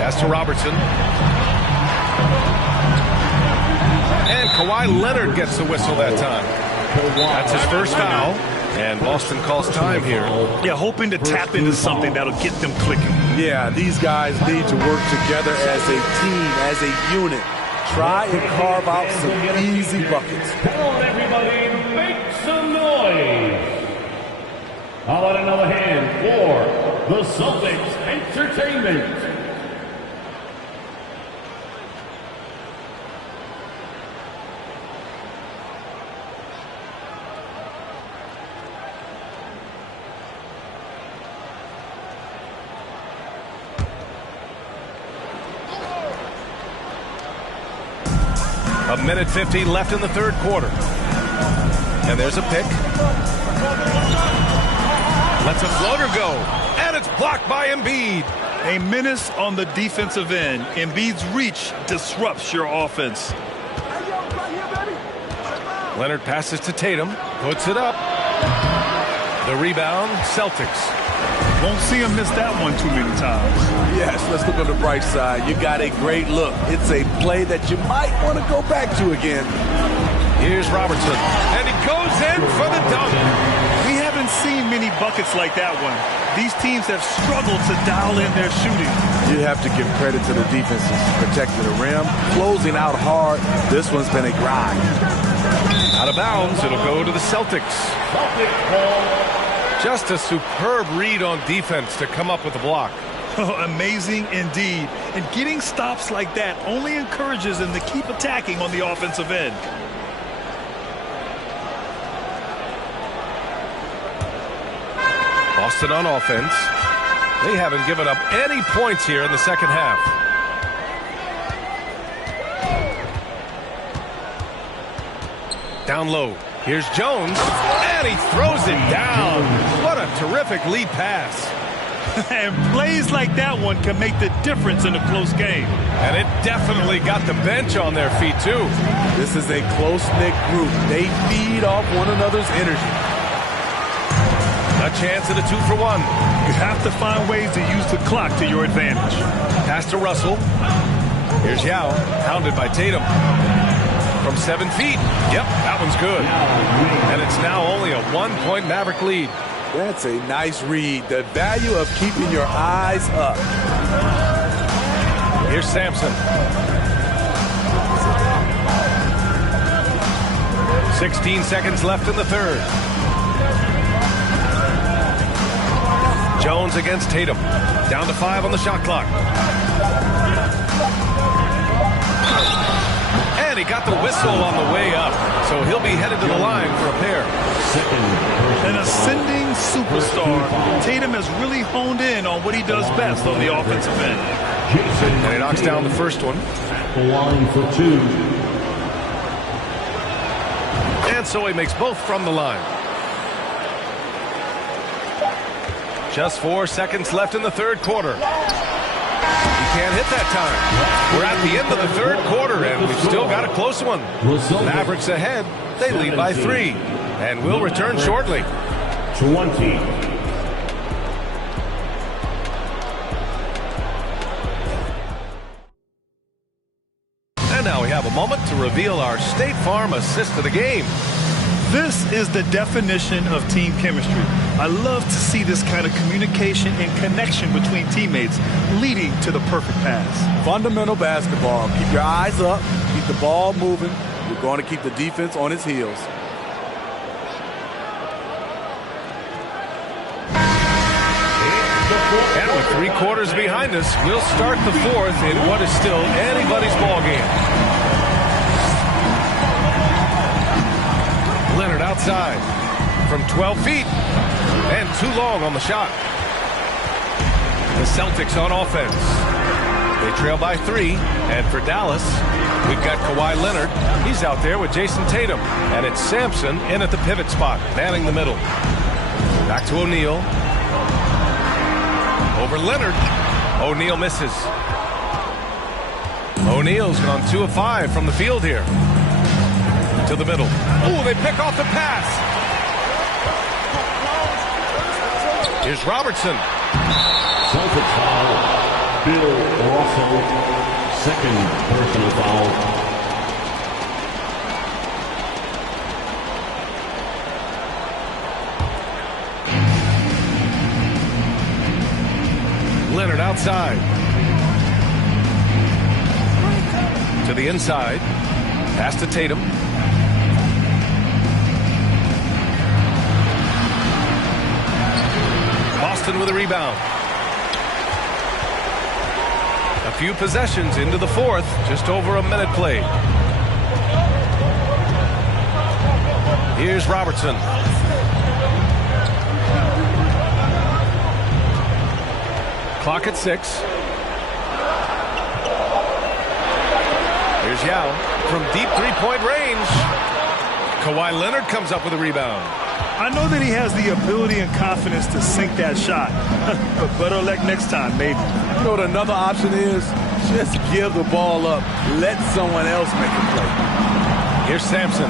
Pass to Robertson. And Kawhi Leonard gets the whistle that time. That's his first foul. And Boston calls time here. Yeah, hoping to tap into something that'll get them clicking. Yeah, these guys need to work together as a team, as a unit. Try and carve out some easy buckets. Come on, everybody, make some noise. How about another hand for the Celtics Entertainment? A minute 50 left in the third quarter. And there's a pick. Lets a floater go. And it's blocked by Embiid. A menace on the defensive end. Embiid's reach disrupts your offense. Leonard passes to Tatum. Puts it up. The rebound, Celtics. Won't see him miss that one too many times. Yes, let's look on the bright side. You got a great look. It's a play that you might want to go back to again. Here's Robertson. And he goes in for the dunk. We haven't seen many buckets like that one. These teams have struggled to dial in their shooting. You have to give credit to the defenses protecting the rim, closing out hard. This one's been a grind. Out of bounds, it'll go to the Celtics. Just a superb read on defense to come up with the block. Oh, amazing indeed. And getting stops like that only encourages them to keep attacking on the offensive end. Boston on offense. They haven't given up any points here in the second half. Down low. Here's Jones, and he throws it down. What a terrific lead pass. And plays like that one can make the difference in a close game. And it definitely got the bench on their feet, too. This is a close-knit group. They feed off one another's energy. A chance at a 2-for-1. You have to find ways to use the clock to your advantage. Pass to Russell. Here's Yao, hounded by Tatum. From 7 feet. Yep, that one's good. And it's now only a 1-point Maverick lead. That's a nice read. The value of keeping your eyes up. Here's Sampson. 16 seconds left in the third. Jones against Tatum. Down to 5 on the shot clock. And he got the whistle on the way up. So he'll be headed to the line for a pair. An ascending superstar. Tatum has really honed in on what he does best on the offensive end. And he knocks down the first one. The line for 2. And so he makes both from the line. Just 4 seconds left in the third quarter. He can't hit that time. We're at the end of the third quarter, and we've still got a close one. Mavericks ahead. They lead by 3. And we'll return shortly. 20. And now we have a moment to reveal our State Farm assist of the game. This is the definition of team chemistry. I love to see this kind of communication and connection between teammates leading to the perfect pass. Fundamental basketball. Keep your eyes up. Keep the ball moving. You're going to keep the defense on its heels. And with 3 quarters behind us, we'll start the fourth in what is still anybody's ball game. Leonard outside from 12 feet and too long on the shot. The Celtics on offense. They trail by 3, and for Dallas, we've got Kawhi Leonard. He's out there with Jason Tatum, and it's Sampson in at the pivot spot, manning the middle. Back to O'Neal. Over Leonard. O'Neal misses. O'Neal's gone 2 of 5 from the field here. To the middle. Oh, they pick off the pass. Here's Robertson. Celtics foul. Bill Russell. Second personal foul. Leonard outside. To the inside. Pass to Tatum. Boston with a rebound. A few possessions into the fourth. Just over a minute played. Here's Robertson. Clock at 6. Here's Yao from deep three-point range. Kawhi Leonard comes up with a rebound. I know that he has the ability and confidence to sink that shot. But better luck next time, maybe. You know what another option is? Just give the ball up. Let someone else make a play. Here's Sampson.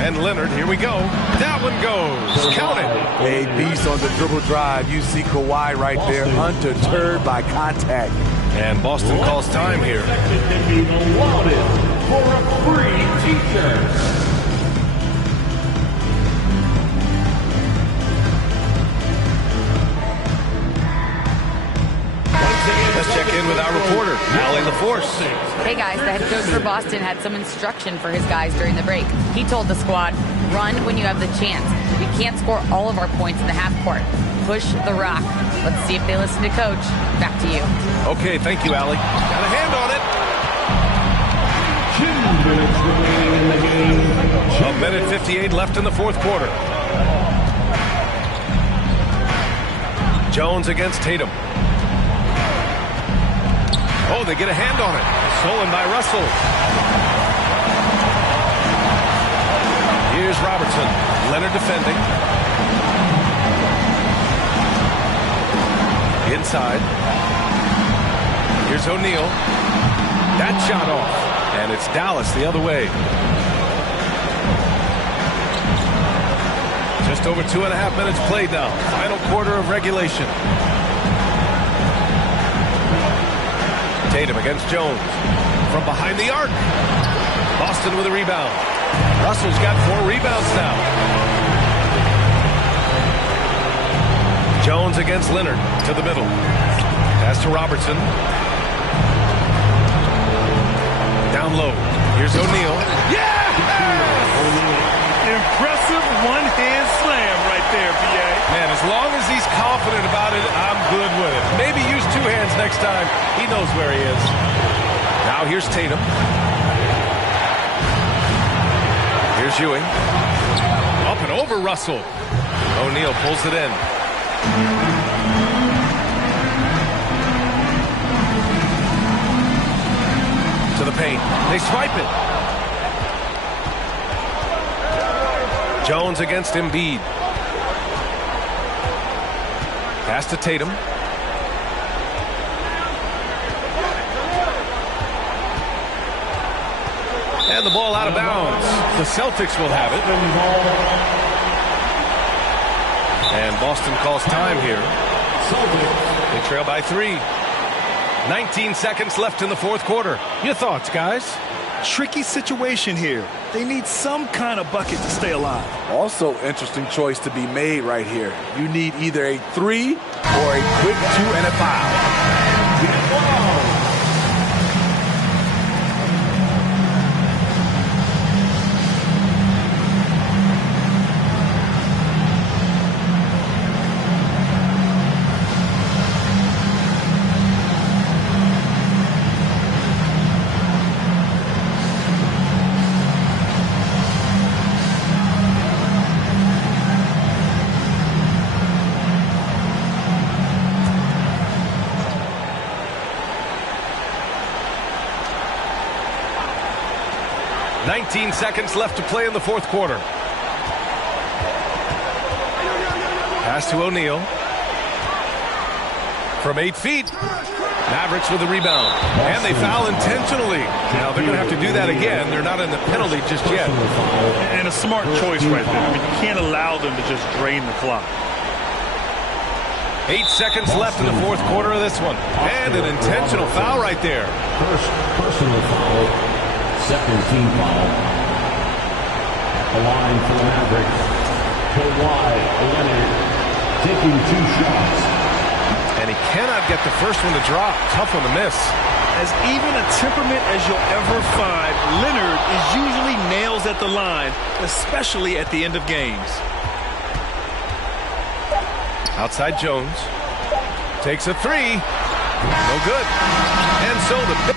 And Leonard, here we go. That one goes. Count it. A beast on the dribble drive. You see Kawhi right there, undeterred by contact. And Boston calls time here. For a free t-shirt. Once again, Let's check in with our reporter, Allie LaForce. Hey guys, the head coach for Boston had some instruction for his guys during the break. He told the squad, run when you have the chance. We can't score all of our points in the half court. Push the rock. Let's see if they listen to coach. Back to you. Okay, thank you, Allie. Got a hand on it. 2 minutes remaining in the game. 1 minute 58 left in the fourth quarter. Jones against Tatum. Oh, they get a hand on it. Stolen by Russell. Here's Robertson. Leonard defending. Inside. Here's O'Neal. That shot off. And it's Dallas the other way. Just over 2.5 minutes played now. Final quarter of regulation. Tatum against Jones. From behind the arc. Boston with a rebound. Russell's got 4 rebounds now. Jones against Leonard to the middle. Pass to Robertson. Down low. Here's O'Neal. Yeah! Impressive one-hand slam right there, B.A. Man, as long as he's confident about it, I'm good with it. Maybe use 2 hands next time. He knows where he is. Now here's Tatum. Here's Ewing. Up and over Russell. O'Neal pulls it in. To the paint. They swipe it. Jones against Embiid. Pass to Tatum. And the ball out of bounds. The Celtics will have it. And Boston calls time here. They trail by 3. 19 seconds left in the fourth quarter. Your thoughts, guys? Tricky situation here. They need some kind of bucket to stay alive. Also, interesting choice to be made right here. You need either a 3 or a quick 2 and a foul. 19 seconds left to play in the fourth quarter. Pass to O'Neal. From 8 feet. Mavericks with a rebound. And they foul intentionally. Now they're going to have to do that again. They're not in the penalty just yet. And a smart choice right there. I mean, you can't allow them to just drain the clock. 8 seconds left in the fourth quarter of this one. And an intentional foul right there. First personal foul. Second team foul. At the line for the Mavericks. Kawhi Leonard taking 2 shots. And he cannot get the first one to drop. Tough one to miss. As even a temperament as you'll ever find, Leonard is usually nails at the line, especially at the end of games. Outside Jones. Takes a 3. No good. And so the...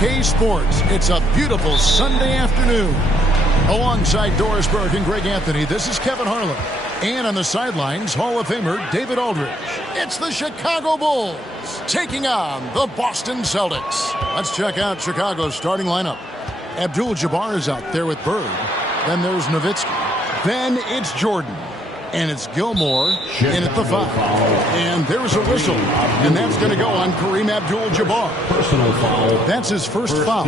2K Sports. It's a beautiful Sunday afternoon. Alongside Doris Burke and Greg Anthony, this is Kevin Harlan. And on the sidelines, Hall of Famer David Aldridge. It's the Chicago Bulls taking on the Boston Celtics. Let's check out Chicago's starting lineup. Abdul-Jabbar is out there with Bird. Then there's Nowitzki. Then it's Jordan. And it's Gilmore in at the 5. And there's a whistle. And that's going to go on Kareem Abdul-Jabbar. Personal foul. That's his first foul.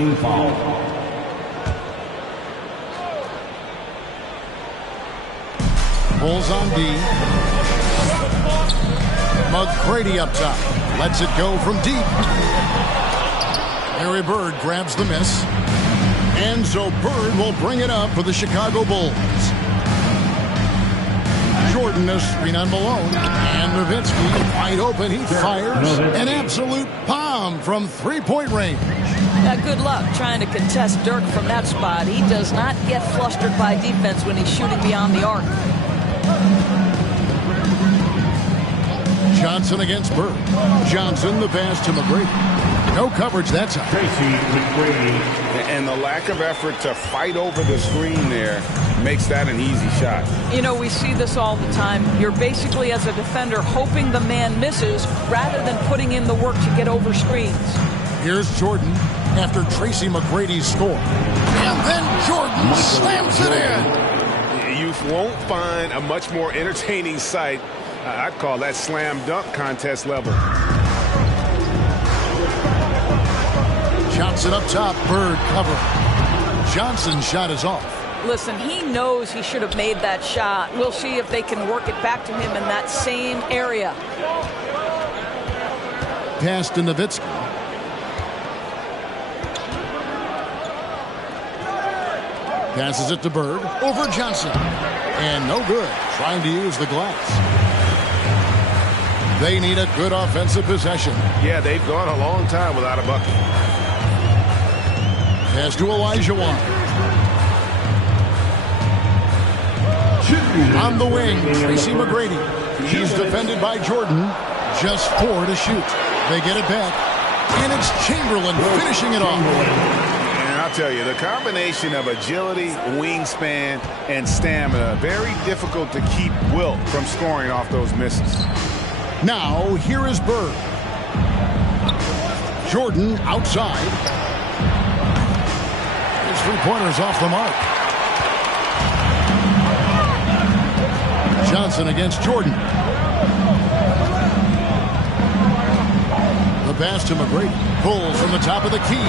Bulls on D. McGrady up top. Lets it go from deep. Larry Bird grabs the miss. And so Bird will bring it up for the Chicago Bulls. Jordan a screen on Malone. And Nowitzki wide open. He fires an absolute bomb from three-point range. Good luck trying to contest Dirk from that spot. He does not get flustered by defense when he's shooting beyond the arc. Johnson against Bird. Johnson the pass to McGrady. No coverage that time. And the lack of effort to fight over the screen there makes that an easy shot. You know, we see this all the time. You're basically, as a defender, hoping the man misses rather than putting in the work to get over screens. Here's Jordan after Tracy McGrady's score. And then Jordan slams it in. You won't find a much more entertaining sight. I'd call that slam dunk contest level. Johnson up top, Bird cover. Johnson's shot is off. Listen, he knows he should have made that shot. We'll see if they can work it back to him in that same area. Pass to Nowitzki. Passes it to Bird. Over Johnson. And no good. Trying to use the glass. They need a good offensive possession. Yeah, they've gone a long time without a bucket. Pass to Elijah Wan. On the wing, Tracy McGrady. He's defended by Jordan. Just 4 to shoot. They get it back. And it's Chamberlain finishing it off. And I'll tell you, the combination of agility, wingspan, and stamina, very difficult to keep Wilt from scoring off those misses. Now, here is Bird. Jordan outside. His three-pointer's off the mark. Johnson against Jordan. The pass to McGrady. Pulls from the top of the key.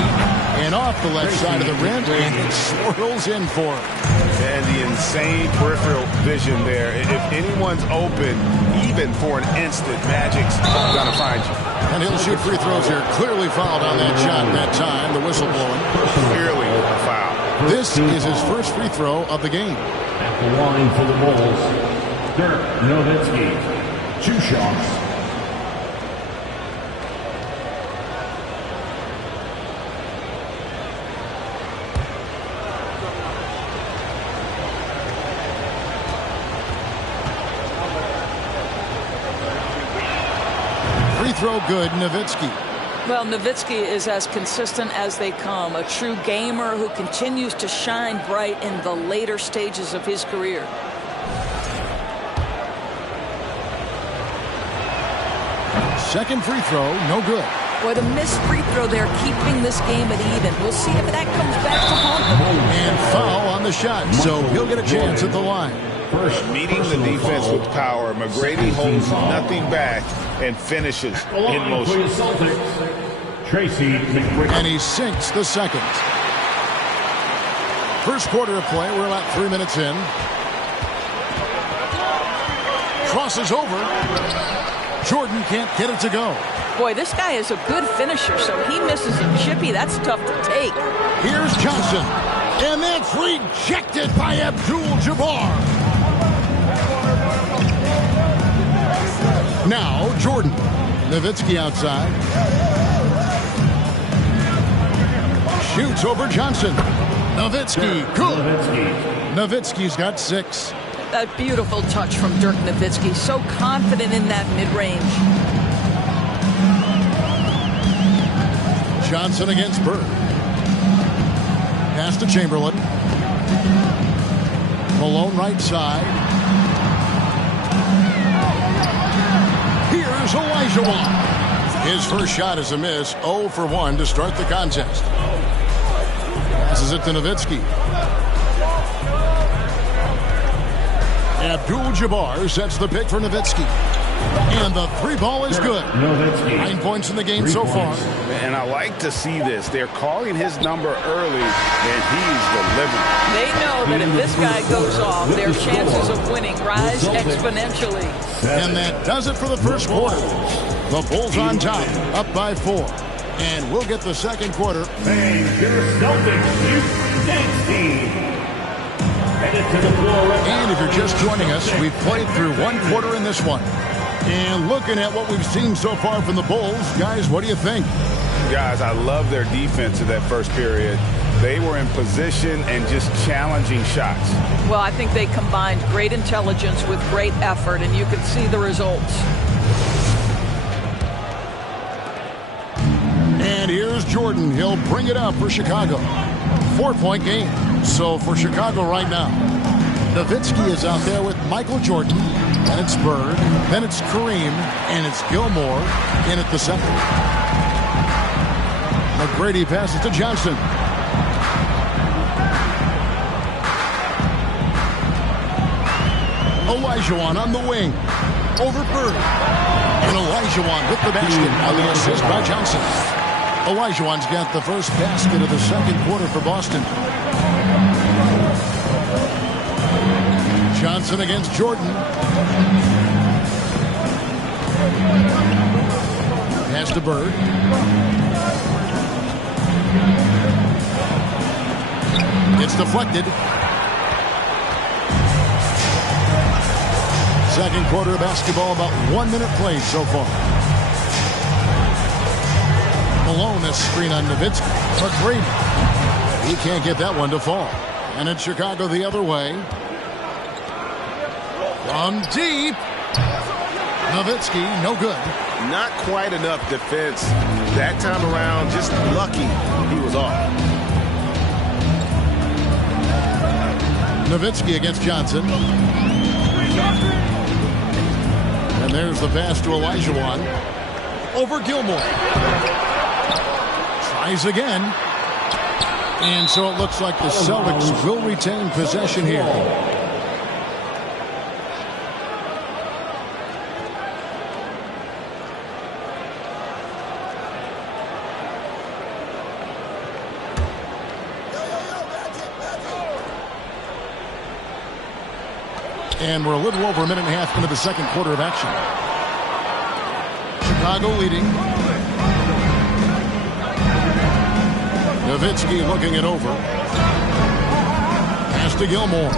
And off the left side of the rim. And it swirls in for him. And the insane peripheral vision there. If anyone's open, even for an instant, Magic's going to find you. And he'll shoot free throws here. Clearly fouled on that shot that time. The whistle blowing. Clearly a foul. This is his first free throw of the game. At the line for the Bulls, Dirk Nowitzki. 2 shots. Throw good, Nowitzki. Well, Nowitzki is as consistent as they come. A true gamer who continues to shine bright in the later stages of his career. Second free throw, no good. Boy, the missed free throw there, keeping this game at even. We'll see if that comes back to haunt them. And foul on the shot, so he'll get a chance at the line. Meeting the defense with power, McGrady holds nothing back and finishes in motion. Tracy McGrady. And he sinks the second. First quarter of play, we're about 3 minutes in. Crosses over. Jordan can't get it to go. Boy, this guy is a good finisher, so he misses a chippy. That's tough to take. Here's Johnson. And that's rejected by Abdul-Jabbar. Now, Jordan. Nowitzki outside. Shoots over Johnson. Nowitzki, good. Nowitzki's got 6. That beautiful touch from Dirk Nowitzki. So confident in that mid-range. Johnson against Bird. Pass to Chamberlain. Malone right side. Here's Olajuwon. His first shot is a miss. 0 for 1 to start the contest. Passes it to Nowitzki. Abdul-Jabbar sets the pick for Nowitzki. And the three ball is good. 9 points in the game so far. And I like to see this. They're calling his number early, and he's delivering. They know that if this guy goes off, their chances of winning rise exponentially. And that does it for the first quarter. The Bulls on top, up by 4. And we'll get the second quarter. And if you're just joining us, we've played through one quarter in this one. And looking at what we've seen so far from the Bulls, guys, what do you think? Guys, I love their defense in that first period. They were in position and just challenging shots. Well, I think they combined great intelligence with great effort, and you can see the results. And here's Jordan. He'll bring it up for Chicago. 4-point game. So for Chicago right now, Nowitzki is out there with Michael Jordan. Then it's Bird. Then it's Kareem. And it's Gilmore in at the center. McGrady passes to Johnson. Olajuwon on the wing. Over Bird. And Olajuwon with the basket on the assist by Johnson. Olajuwon's got the first basket of the second quarter for Boston. Johnson against Jordan. Pass to Bird. It's deflected. Second quarter of basketball, about 1 minute played so far. Malone, a screen on Nowitzki. McGrady. He can't get that one to fall. And it's Chicago the other way. From deep. Nowitzki, no good. Not quite enough defense. That time around, just lucky he was off. Nowitzki against Johnson. And there's the pass to Olajuwon. Over Gilmore. Tries again. And so it looks like the Celtics will retain possession here. And we're a little over a minute and a half into the second quarter of action. Chicago leading. Nowitzki looking it over. Pass to Gilmore.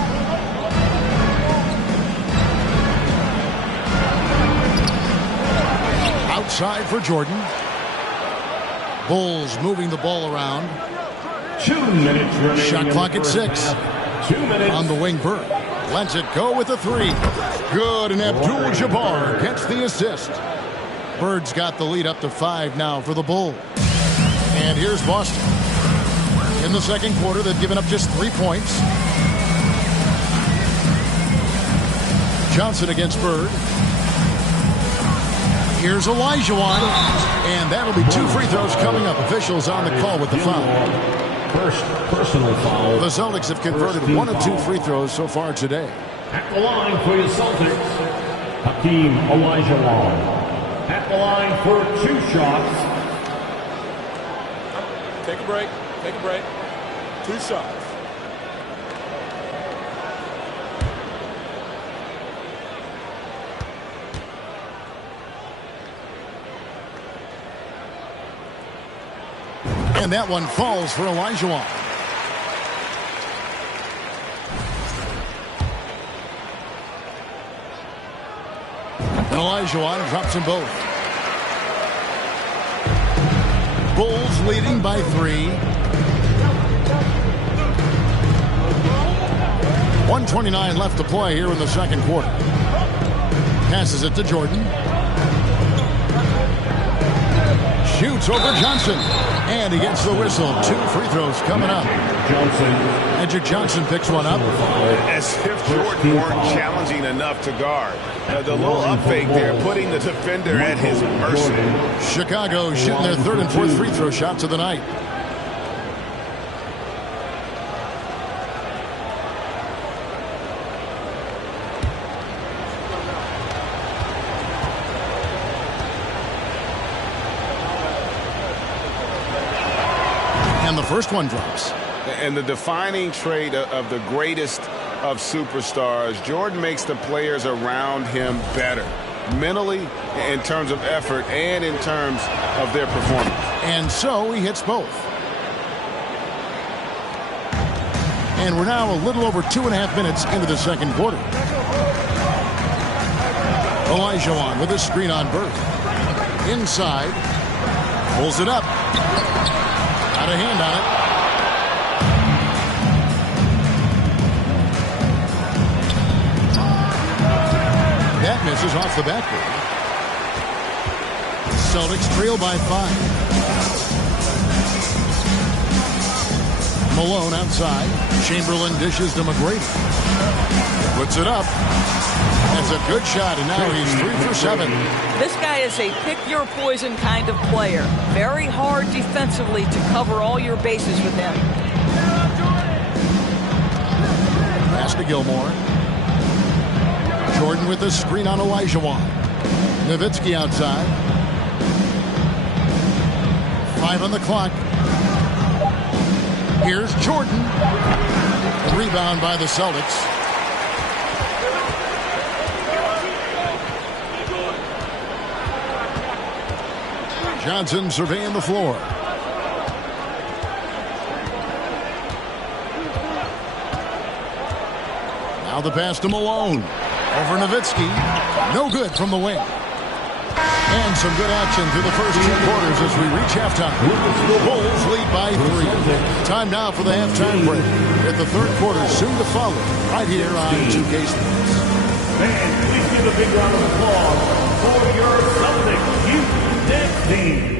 Outside for Jordan. Bulls moving the ball around. 2 minutes remaining. Shot clock at 6. 2 minutes. On the wing, Bird. Lets it go with a 3. Good, and Abdul-Jabbar gets the assist. Bird's got the lead up to 5 now for the Bulls. And here's Boston. In the second quarter, they've given up just 3 points. Johnson against Bird. Here's Olajuwon. And that'll be 2 free throws coming up. Officials on the call with the foul. First personal foul. The Celtics have converted 1 of 2 free throws so far today. At the line for the Celtics, Hakeem Olajuwon. At the line for 2 shots. Take a break. Take a break. 2 shots. And that one falls for Olajuwon. And Olajuwon drops them both. Bulls leading by 3. 1:29 left to play here in the second quarter. Passes it to Jordan. Shoots over Johnson. And he gets the whistle. 2 free throws coming up. Magic Johnson picks one up. As if Jordan weren't challenging enough to guard. The little up fake there, putting the defender at his mercy. Chicago shooting their 3rd and 4th free throw shots of the night. And the first one drops. And the defining trait of the greatest of superstars, Jordan makes the players around him better. Mentally, in terms of effort, and in terms of their performance. And so he hits both. And we're now a little over 2.5 minutes into the second quarter. Olajuwon with a screen on Bird. Inside. Pulls it up. Got a hand on it. That misses off the backboard. Celtics trail by 5. Malone outside. Chamberlain dishes to McGrady. Puts it up. That's a good shot, and now he's 3 for 7. This guy is a pick-your-poison kind of player. Very hard defensively to cover all your bases with him. Pass to Gilmore. Jordan with the screen on Olajuwon. Nowitzki outside. 5 on the clock. Here's Jordan. Rebound by the Celtics. Johnson surveying the floor. Now the pass to Malone. Over Nowitzki. No good from the wing. And some good action through the first 2 quarters as we reach halftime. The Bulls lead by 3. Time now for the halftime break. With the third quarter soon to follow right here on 2K Sports. Fans, please give a big round of applause for your Celtics Youth Dance Team.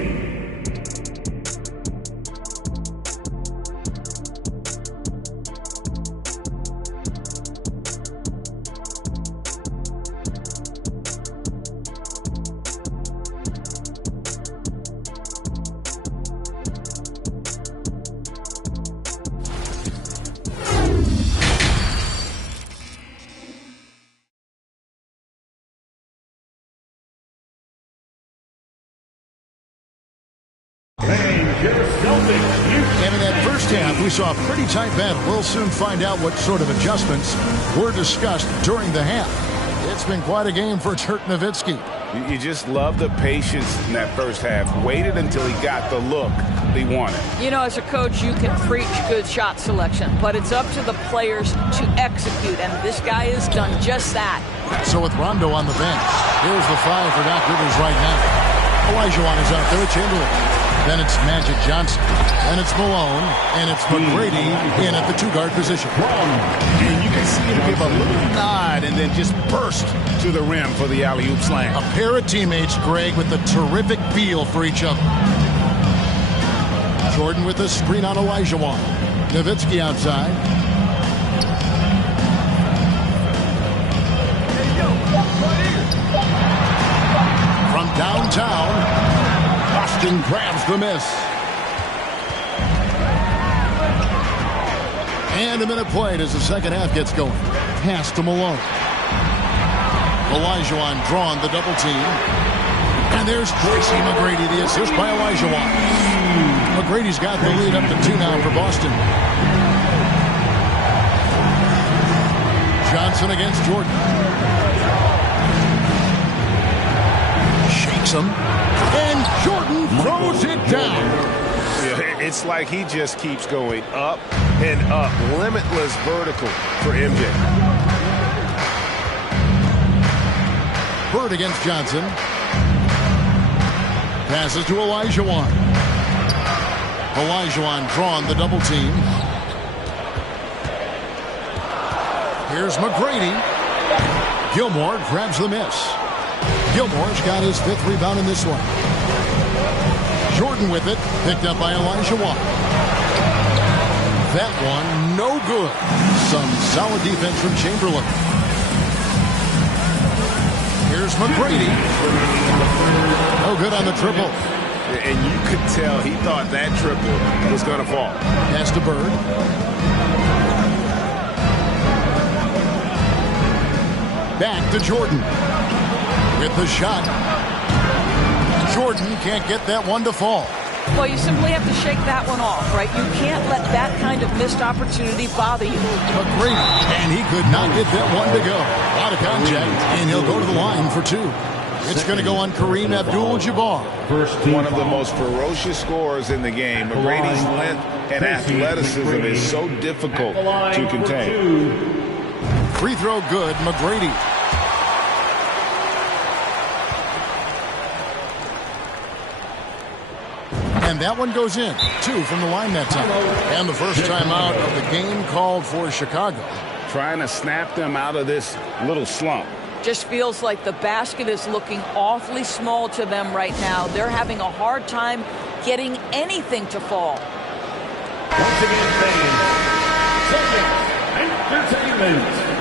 And in that first half, we saw a pretty tight battle. We'll soon find out what sort of adjustments were discussed during the half. It's been quite a game for Dirk Nowitzki. You just love the patience in that first half. Waited until he got the look he wanted. You know, as a coach, you can preach good shot selection, but it's up to the players to execute, and this guy has done just that. So with Rondo on the bench, here's the 5 for Doc Rivers right now. Olajuwon is out there, Chamberlain. Then it's Magic Johnson. Then it's Malone. And it's McGrady in at the 2-guard position. And you can see him give a little nod and then just burst to the rim for the alley-oop slam. A pair of teammates, Greg, with a terrific feel for each other. Jordan with the screen on Olajuwon. Nowitzki outside. From downtown, Boston grabs the miss. And a minute played as the second half gets going. Pass to Malone. Olajuwon drawn the double team. And there's Tracy McGrady, the assist by Olajuwon. McGrady's got the lead up to 2 now for Boston. Johnson against Jordan. Shakes him. And Jordan throws it down. Yeah, it's like he just keeps going up and up. Limitless vertical for MJ. Bird against Johnson. Passes to Olajuwon. Olajuwon drawn the double team. Here's McGrady. Gilmore grabs the miss. Gilmore's got his 5th rebound in this one. Jordan with it. Picked up by Elijah Watt. That one, no good. Some solid defense from Chamberlain. Here's McGrady. No good on the triple. And you could tell he thought that triple was going to fall. Pass to Bird. Back to Jordan. With the shot. Jordan can't get that one to fall. Well, you simply have to shake that one off, right? You can't let that kind of missed opportunity bother you. McGrady, and he could not get that one to go. Out of contact, and he'll go to the line for two. It's going to go on Kareem Abdul-Jabbar. One of the most ferocious scorers in the game. McGrady's length and athleticism is so difficult to contain. Free throw good, McGrady. And that one goes in. 2 from the line that time. And the first time out of the game called for Chicago. Trying to snap them out of this little slump. Just feels like the basket is looking awfully small to them right now. They're having a hard time getting anything to fall. Once again, fans, Subject Entertainment.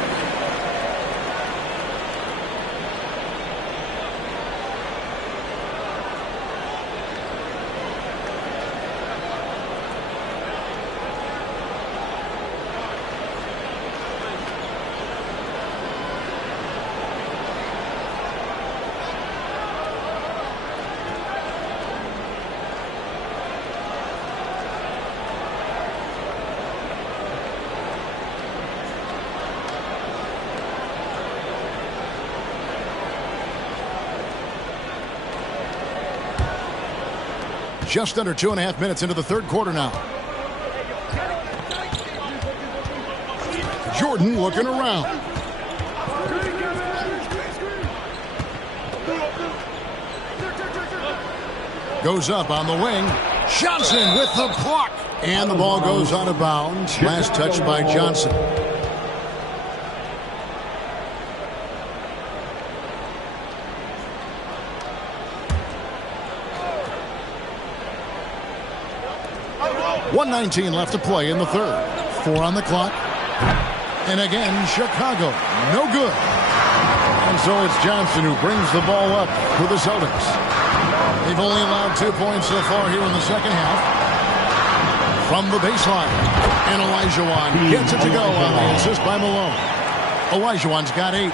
Just under 2.5 minutes into the third quarter now. Jordan looking around. Goes up on the wing. Johnson with the block. And the ball goes out of bounds. Last touch by Johnson. .119 left to play in the third. 4 on the clock. And again, Chicago. No good. And so it's Johnson who brings the ball up for the Celtics. They've only allowed 2 points so far here in the second half. From the baseline. And Olajuwon gets it to go on the assist by Malone. Olajuwon's got 8.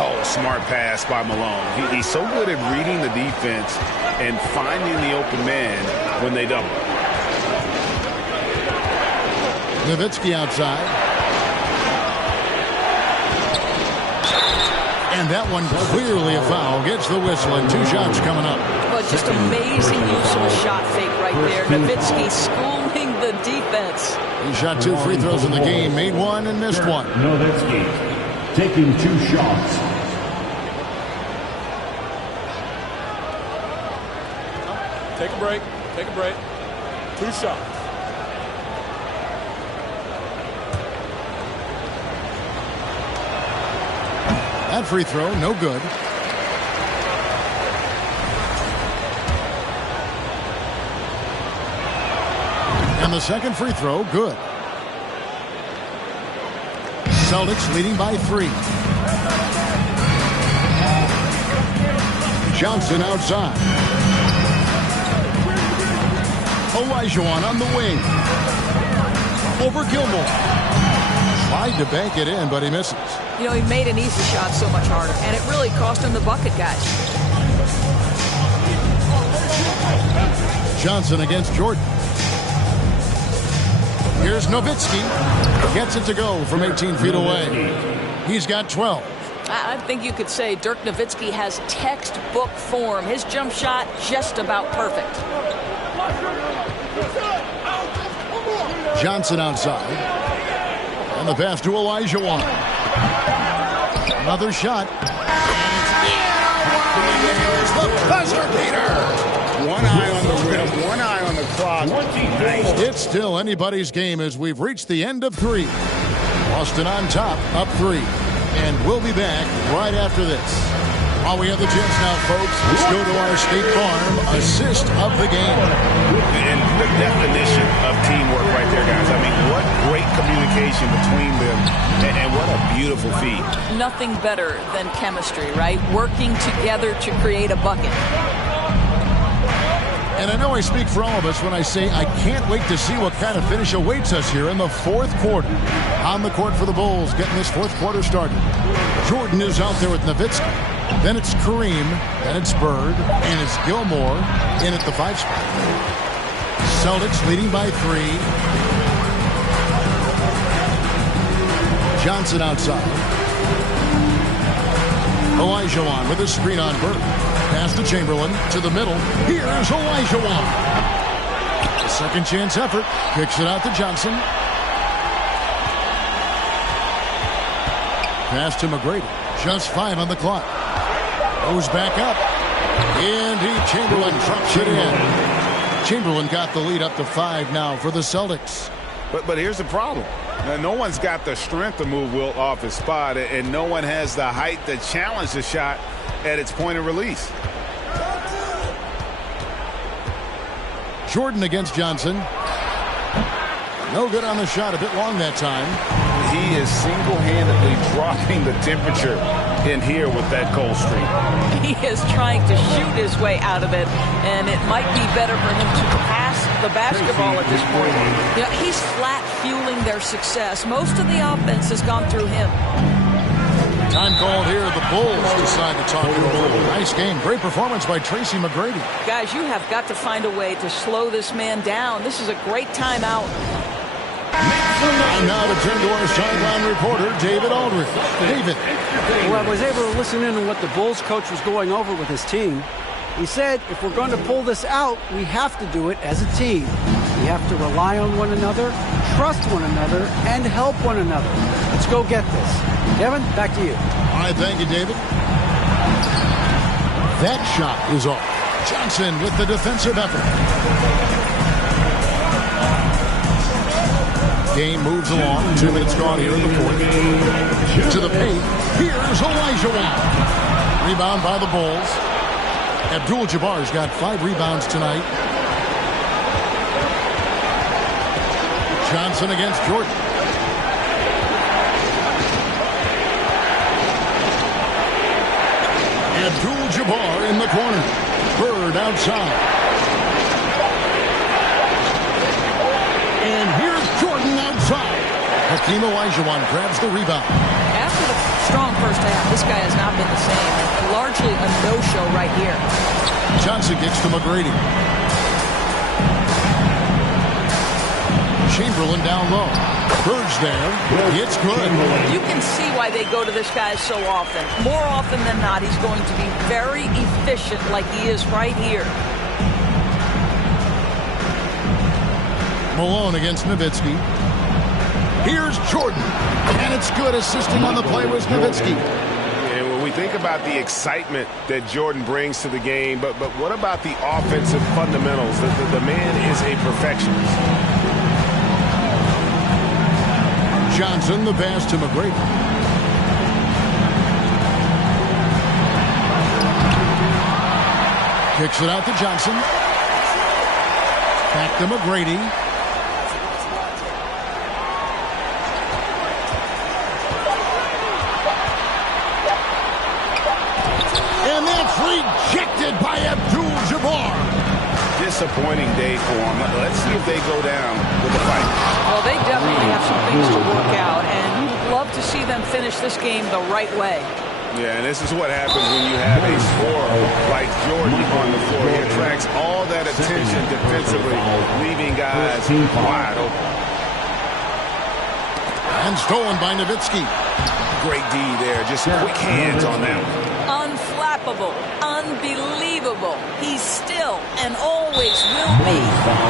Oh, smart pass by Malone. He's so good at reading the defense and finding the open man when they double. Nowitzki outside. And that one clearly a foul. Gets the whistle and 2 shots coming up. But just amazing use of a shot fake right there. Nowitzki schooling the defense. He shot 2 free throws in the game. Made 1 and missed 1. Nowitzki taking 2 shots. Take a break. Take a break. 2 shots. That free throw, no good. And the second free throw, good. Celtics leading by 3. Johnson outside. Olajuwon on the wing. Over Gilmore. Tried to bank it in, but he misses. You know, he made an easy shot so much harder, and it really cost him the bucket, guys. Johnson against Jordan. Here's Nowitzki. Gets it to go from 18 feet away. He's got 12. I think you could say Dirk Nowitzki has textbook form. His jump shot just about perfect. Johnson outside. And the pass to Olajuwon. Another shot. Here's the buzzer beater. One eye on the rim, one eye on the clock. It's still anybody's game as we've reached the end of 3. Boston on top, up 3. And we'll be back right after this. While we have the chance now, folks, let's go to our State Farm assist of the game. And the definition of teamwork right there, guys. I mean, what great communication between them, and what a beautiful feed. Nothing better than chemistry, right? Working together to create a bucket. And I know I speak for all of us when I say I can't wait to see what kind of finish awaits us here in the fourth quarter. On the court for the Bulls, getting this fourth quarter started. Jordan is out there with Nowitzki. Then it's Kareem. Then it's Bird. And it's Gilmore in at the 5 spot. Celtics leading by 3. Johnson outside. Olajuwon with a screen on Bird. Pass to Chamberlain, to the middle. Here's Olajuwon. A second chance effort. Kicks it out to Johnson. Pass to McGrady. Just 5 on the clock. Goes back up. And Chamberlain drops it in. Chamberlain got the lead up to 5 now for the Celtics. But here's the problem. Now, no one's got the strength to move Wilt off his spot, and no one has the height to challenge the shot at its point of release. Jordan against Johnson. No good on the shot. A bit long that time. He is single-handedly dropping the temperature in here with that cold streak. He is trying to shoot his way out of it, and it might be better for him to pass the basketball at this point. You know, he's flat fueling their success. Most of the offense has gone through him. Time called here. The Bulls decide to talk it over. Nice game. Great performance by Tracy McGrady. Guys, you have got to find a way to slow this man down. This is a great timeout. And now to turn to our sideline reporter, David Aldridge. David. Well, I was able to listen in on what the Bulls coach was going over with his team. He said if we're going to pull this out, we have to do it as a team. We have to rely on one another, trust one another, and help one another. Let's go get this. Kevin, back to you. All right, thank you, David. That shot is off. Johnson with the defensive effort. Game moves along. 2 minutes gone here in the fourth. To the paint. Here's Olajuwon. Rebound by the Bulls. Abdul-Jabbar's got 5 rebounds tonight. Johnson against Jordan. Abdul-Jabbar in the corner. Bird outside. And here's Jordan outside. Hakeem Olajuwon grabs the rebound. After the strong first half, this guy has not been the same. Largely a no-show right here. Johnson gets to McGrady. Chamberlain down low. Bird's there. It's good. You can see why they go to this guy so often. More often than not, he's going to be very efficient like he is right here. Malone against Nowitzki. Here's Jordan. And it's good. Assisting on the play was Nowitzki. And when we think about the excitement that Jordan brings to the game, but what about the offensive fundamentals? The man is a perfectionist. Johnson, the pass to McGrady. Kicks it out to Johnson. Back to McGrady. And that's rejected by Abdul-Jabbar. Disappointing day for him. Let's see if they go down with a fight. Well, they definitely have some things to work out, and you'd love to see them finish this game the right way. Yeah, and this is what happens when you have a scorer like Jordan on the floor. He attracts all that attention defensively, leaving guys wide open. And stolen by Nowitzki. Great D there. Just quick hands on that one. Unflappable. Unbelievable. He's still and always will be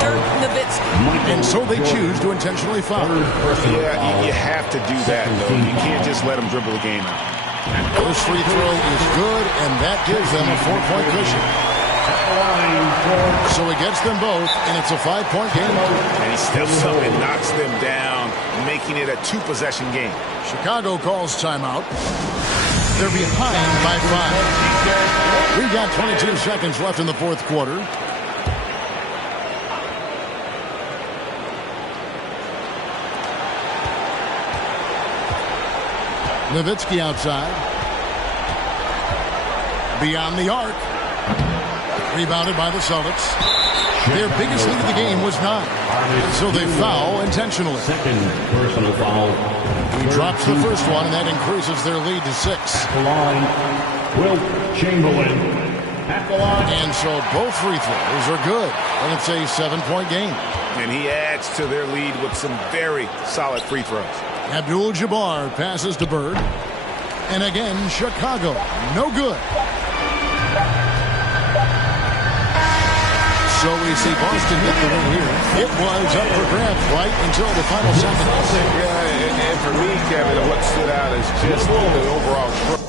Dirk Nowitzki. And so they choose to intentionally foul. Yeah, you have to do that, though. You can't just let him dribble the game out. This free throw is good, and that gives them a 4-point cushion. So he gets them both, and it's a 5-point game. And he steps up and knocks them down, making it a 2-possession game. Chicago calls timeout. They're behind by 5. We've got 22 seconds left in the fourth quarter. Nowitzki outside. Beyond the arc. Rebounded by the Celtics. Their biggest lead of the game was 9. So they foul intentionally. Second personal foul. He drops the first one, and that increases their lead to 6. At the line, Wilt Chamberlain. At the line. And so both free throws are good. And it's a 7-point game. And he adds to their lead with some very solid free throws. Abdul-Jabbar passes to Bird. And again, Chicago. No good. So we see Boston get the win here. It was up for grabs right until the final seconds. Yeah, and for me, Kevin, what stood out is just the overall.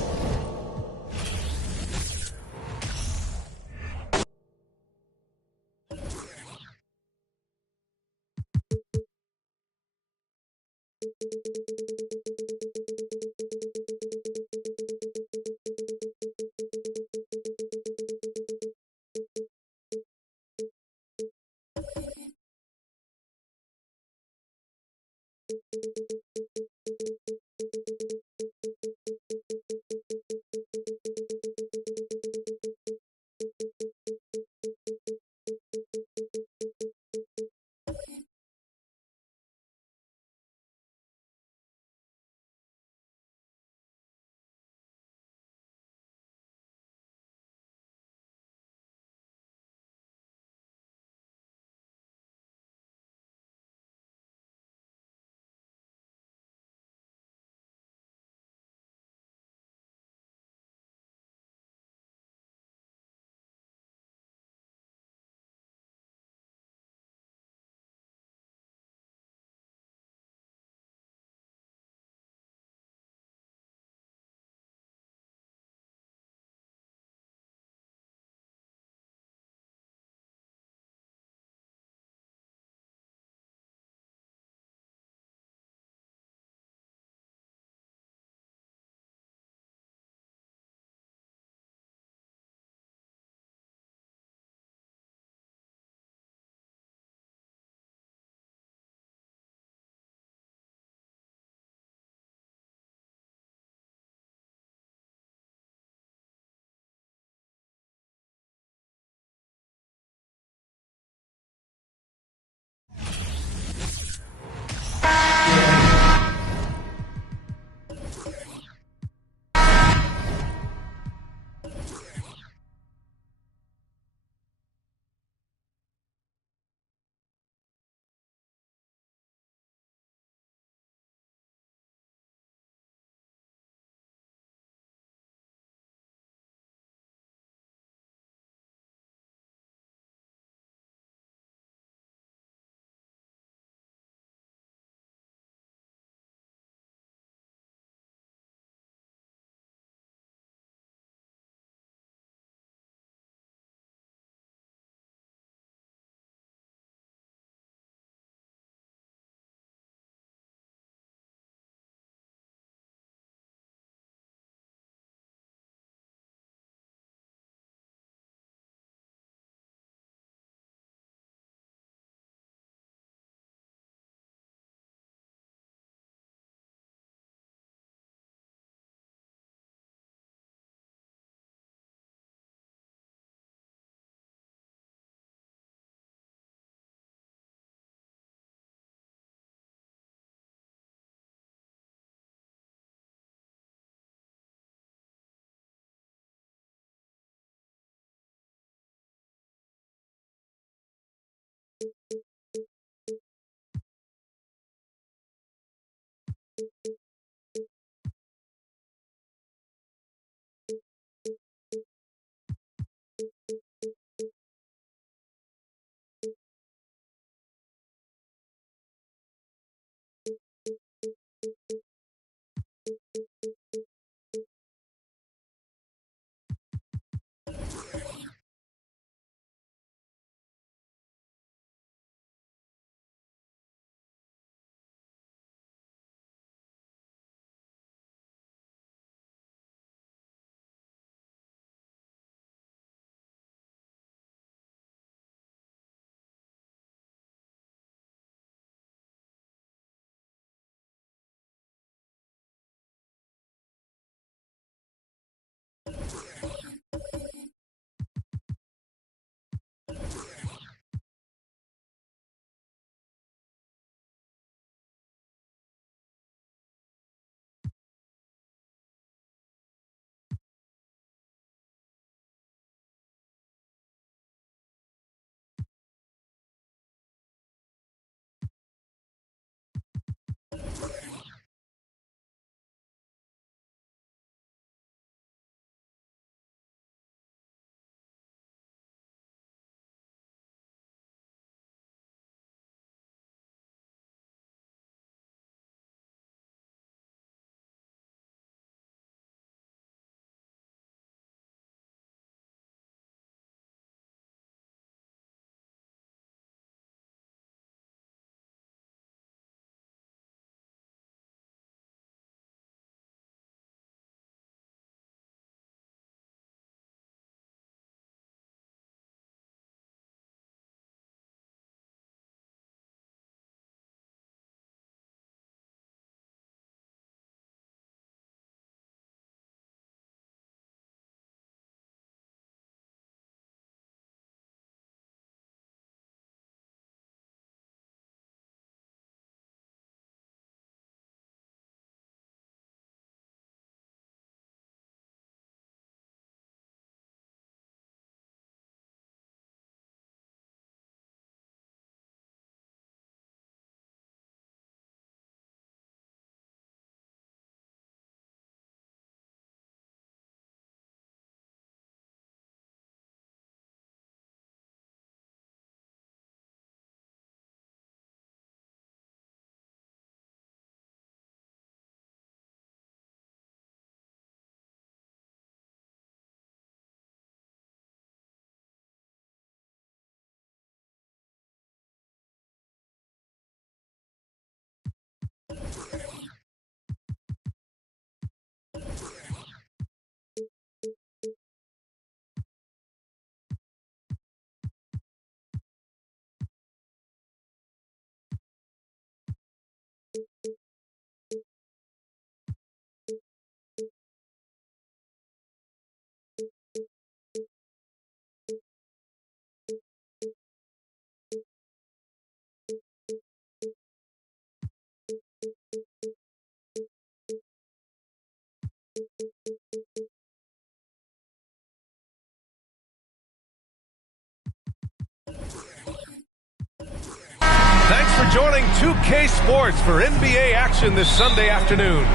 for joining 2K Sports for NBA action this Sunday afternoon.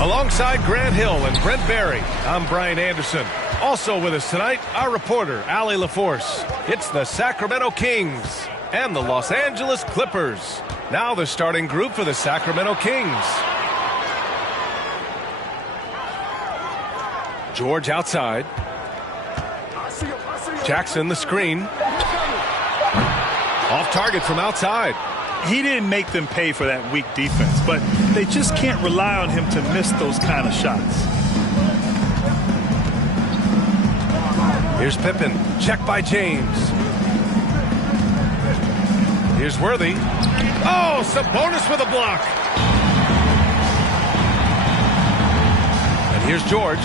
Alongside Grant Hill and Brent Barry, I'm Brian Anderson. Also with us tonight, our reporter, Allie LaForce. It's the Sacramento Kings and the Los Angeles Clippers. Now the starting group for the Sacramento Kings. George outside. Jackson the screen. Off target from outside. He didn't make them pay for that weak defense, but they just can't rely on him to miss those kind of shots. Here's Pippen. Check by James. Here's Worthy. Oh, Sabonis with a block. And here's George.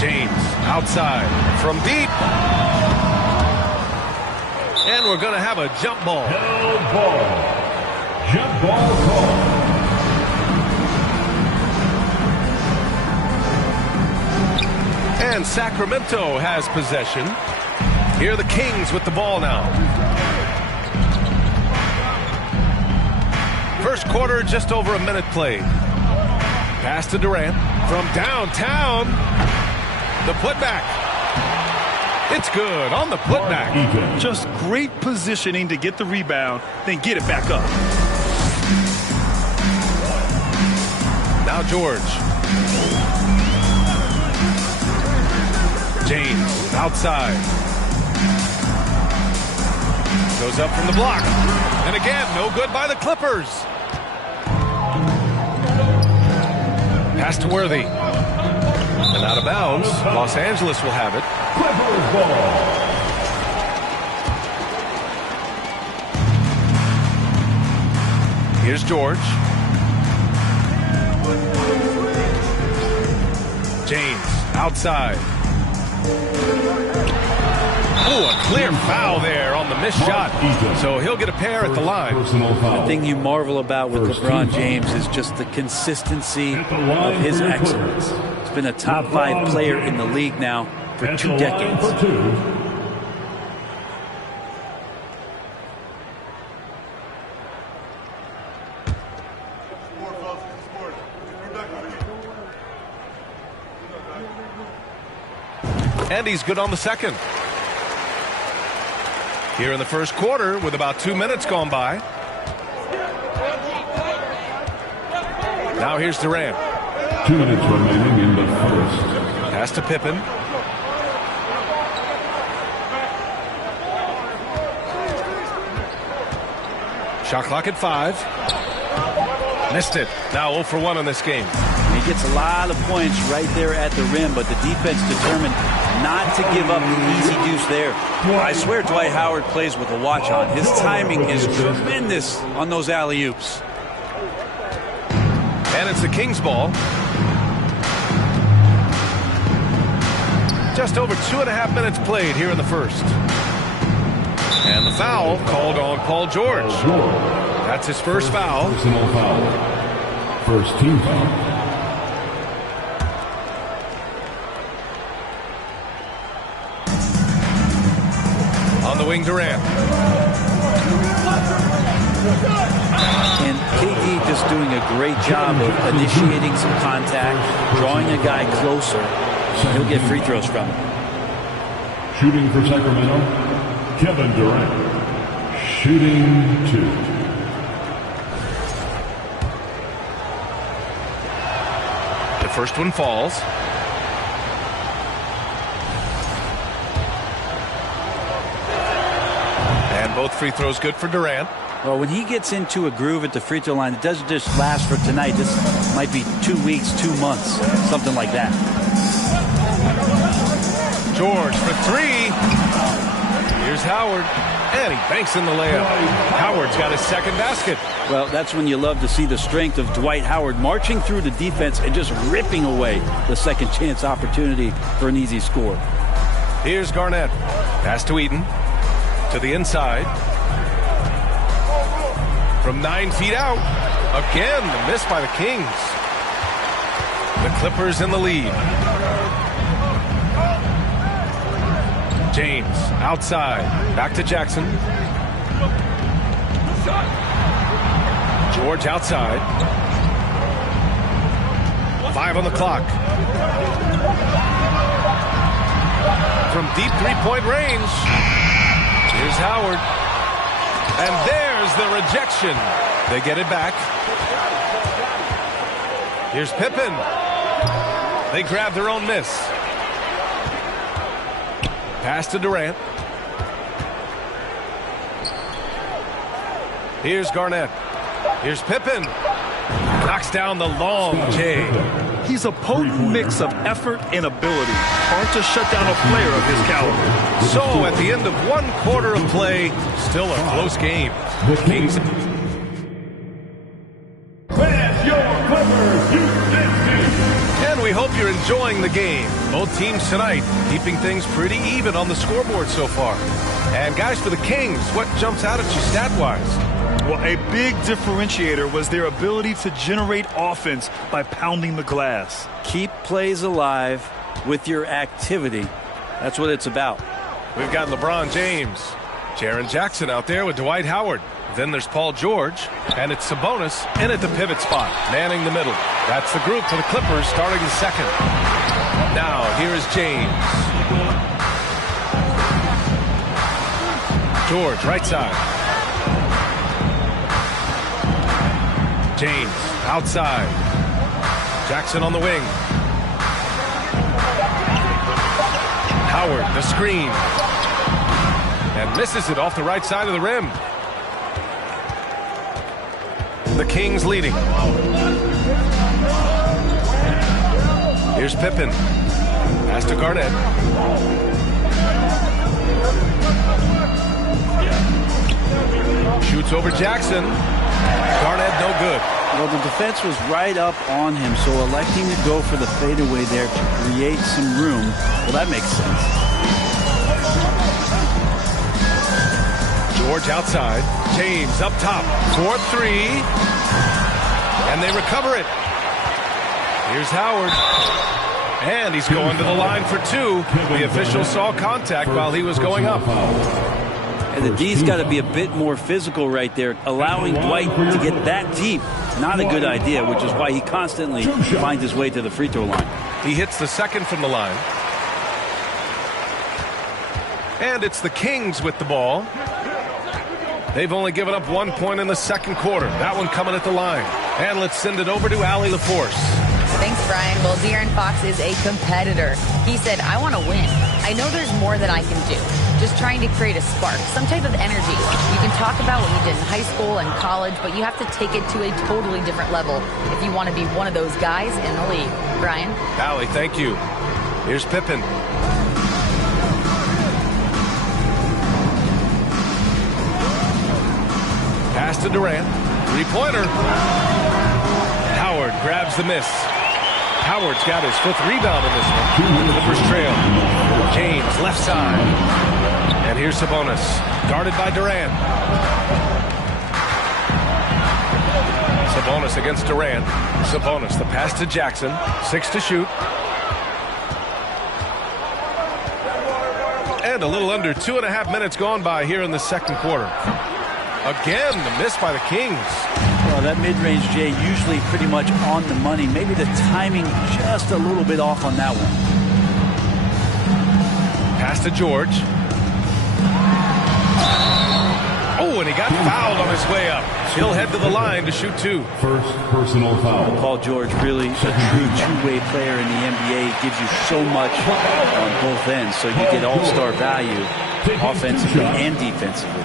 James outside from deep. And we're going to have a jump ball. Held ball. Jump ball call. And Sacramento has possession. Here are the Kings with the ball now. First quarter, just over a minute played. Pass to Durant from downtown. The putback. It's good on the putback. Just great positioning to get the rebound, then get it back up. Now George. James outside. Goes up from the block. And again, no good by the Clippers. Pass to Worthy. And out of bounds. Los Angeles will have it. Clippers ball. Here's George. James outside. Oh, a clear foul there on the missed shot. So he'll get a pair at the line. The thing you marvel about with LeBron James is just the consistency of his excellence. He's been a top 5 player in the league now for 2 decades. And he's good on the second. Here in the first quarter with about 2 minutes gone by. Now here's Durant. 2 minutes remaining in the first. Pass to Pippen. Shot clock at 5. Missed it. Now 0 for 1 on this game. He gets a lot of points right there at the rim, but the defense determined not to give up the easy deuce there. I swear Dwight Howard plays with a watch on. His timing is tremendous on those alley-oops. And it's the Kings ball. Just over 2.5 minutes played here in the first. And the foul called on Paul George. That's his first foul. Personal foul. First team foul. On the wing, Durant. And KD just doing a great job of initiating some contact, drawing a guy closer. He'll get free throws from it. Shooting for Sacramento, Kevin Durant. Shooting 2. The first one falls. And both free throws good for Durant. Well, when he gets into a groove at the free throw line, it doesn't just last for tonight. This might be 2 weeks, 2 months, something like that. George for 3. Here's Howard. And he banks in the layup. Howard's got his second basket. Well, that's when you love to see the strength of Dwight Howard marching through the defense and just ripping away the second chance opportunity for an easy score. Here's Garnett. Pass to Eaton. To the inside. From 9 feet out. Again, the miss by the Kings. The Clippers in the lead. James outside. Back to Jackson. George outside. 5 on the clock. From deep three-point range. Here's Howard. And there's the rejection. They get it back. Here's Pippen. They grab their own miss. Pass to Durant. Here's Garnett. Here's Pippen. Knocks down the long J. He's a potent mix of effort and ability. Hard to shut down a player of his caliber. So at the end of 1 quarter of play, still a close game. The Kings. And we hope you're enjoying the game. Both teams tonight keeping things pretty even on the scoreboard so far. And guys, for the Kings, what jumps out at you stat-wise? Well, a big differentiator was their ability to generate offense by pounding the glass. Keep plays alive with your activity. That's what it's about. We've got LeBron James. Jaren Jackson out there with Dwight Howard. Then there's Paul George. And it's Sabonis in at the pivot spot, manning the middle. That's the group for the Clippers starting the second. Now, here is James. George, right side. James, outside. Jackson on the wing. Howard, the screen. And misses it off the right side of the rim. The Kings leading. Here's Pippen. Pass to Garnett. Shoots over Jackson. Garnett, no good. Well, the defense was right up on him, so electing to go for the fadeaway there to create some room, well, that makes sense. George outside. James up top. 4-3. And they recover it. Here's Howard. And he's going to the line for 2. The official saw contact while he was going up. And the D's got to be a bit more physical right there. Allowing Dwight to get that deep, not a good idea, which is why he constantly finds his way to the free throw line. He hits the second from the line. And it's the Kings with the ball. They've only given up 1 point in the second quarter. That one coming at the line. And let's send it over to Allie LaForce. Thanks, Brian. Well, De'Aaron Fox is a competitor. He said, I want to win. I know there's more that I can do. Just trying to create a spark, some type of energy. You can talk about what you did in high school and college, but you have to take it to a totally different level if you want to be one of those guys in the league. Brian? Allie, thank you. Here's Pippen. Pass to Durant. Three-pointer. Howard grabs the miss. Howard's got his 5th rebound in this one. Clippers trail. James, left side. And here's Sabonis. Guarded by Durant. Sabonis against Durant. Sabonis, the pass to Jackson. 6 to shoot. And a little under 2.5 minutes gone by here in the second quarter. Again, the miss by the Kings. Well, that mid-range, Jay, usually pretty much on the money. Maybe the timing just a little bit off on that one. Pass to George. Oh, and he got fouled on his way up. He'll head to the line to shoot 2. First personal foul. Paul George, really a true two-way player in the NBA. Gives you so much on both ends, so you get all-star value offensively and defensively.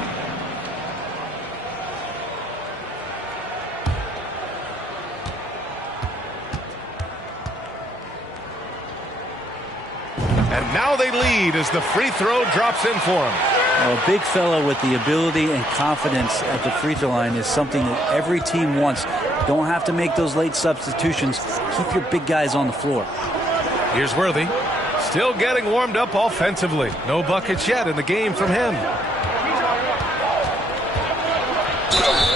And now they lead as the free throw drops in for him. Well, a big fella with the ability and confidence at the free throw line is something that every team wants. Don't have to make those late substitutions. Keep your big guys on the floor. Here's Worthy. Still getting warmed up offensively. No buckets yet in the game from him.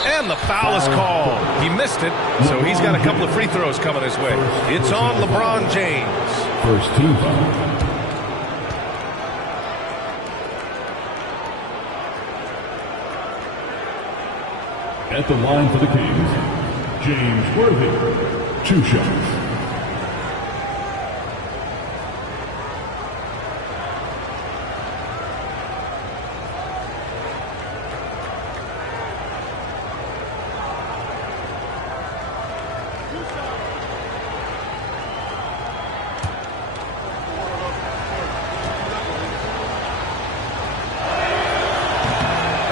And the foul is called. He missed it, so he's got a couple of free throws coming his way. It's on LeBron James. First team foul. At the line for the Kings, James Worthy, 2 shots.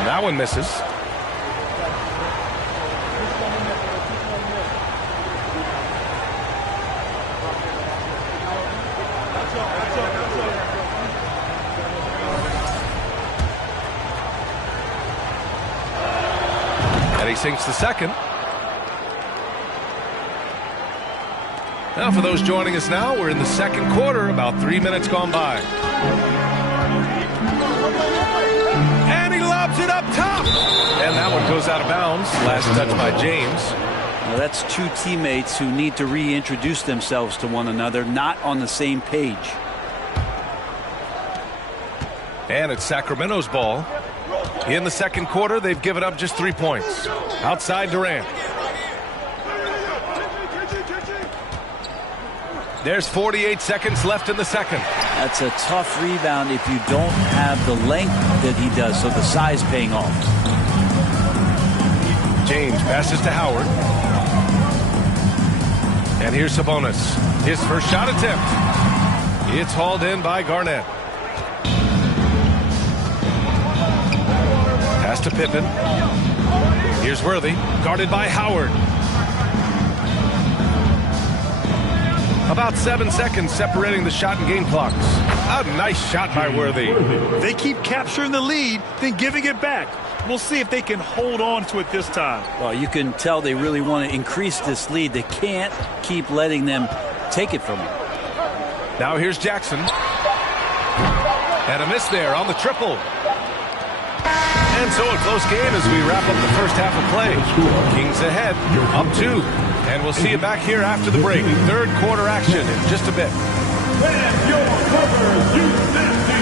That one misses. And he sinks the second. Now for those joining us now, we're in the second quarter, about 3 minutes gone by. And he lobs it up top. And that one goes out of bounds. Last touch by James. Now that's 2 teammates who need to reintroduce themselves to one another, not on the same page. And it's Sacramento's ball. In the second quarter, they've given up just 3 points. Outside Durant. There's 48 seconds left in the second. That's a tough rebound if you don't have the length that he does, so the size paying off. James passes to Howard. And here's Sabonis. His first shot attempt. It's hauled in by Garnett. Pass to Pippen. Here's Worthy. Guarded by Howard. About 7 seconds separating the shot and game clocks. A nice shot by Worthy. They keep capturing the lead, then giving it back. We'll see if they can hold on to it this time. Well, you can tell they really want to increase this lead. They can't keep letting them take it from them. Now here's Jackson. And a miss there on the triple. And so a close game as we wrap up the first half of play. Kings ahead, up 2. And we'll see you back here after the break. Third quarter action in just a bit. And your cover, you nasty.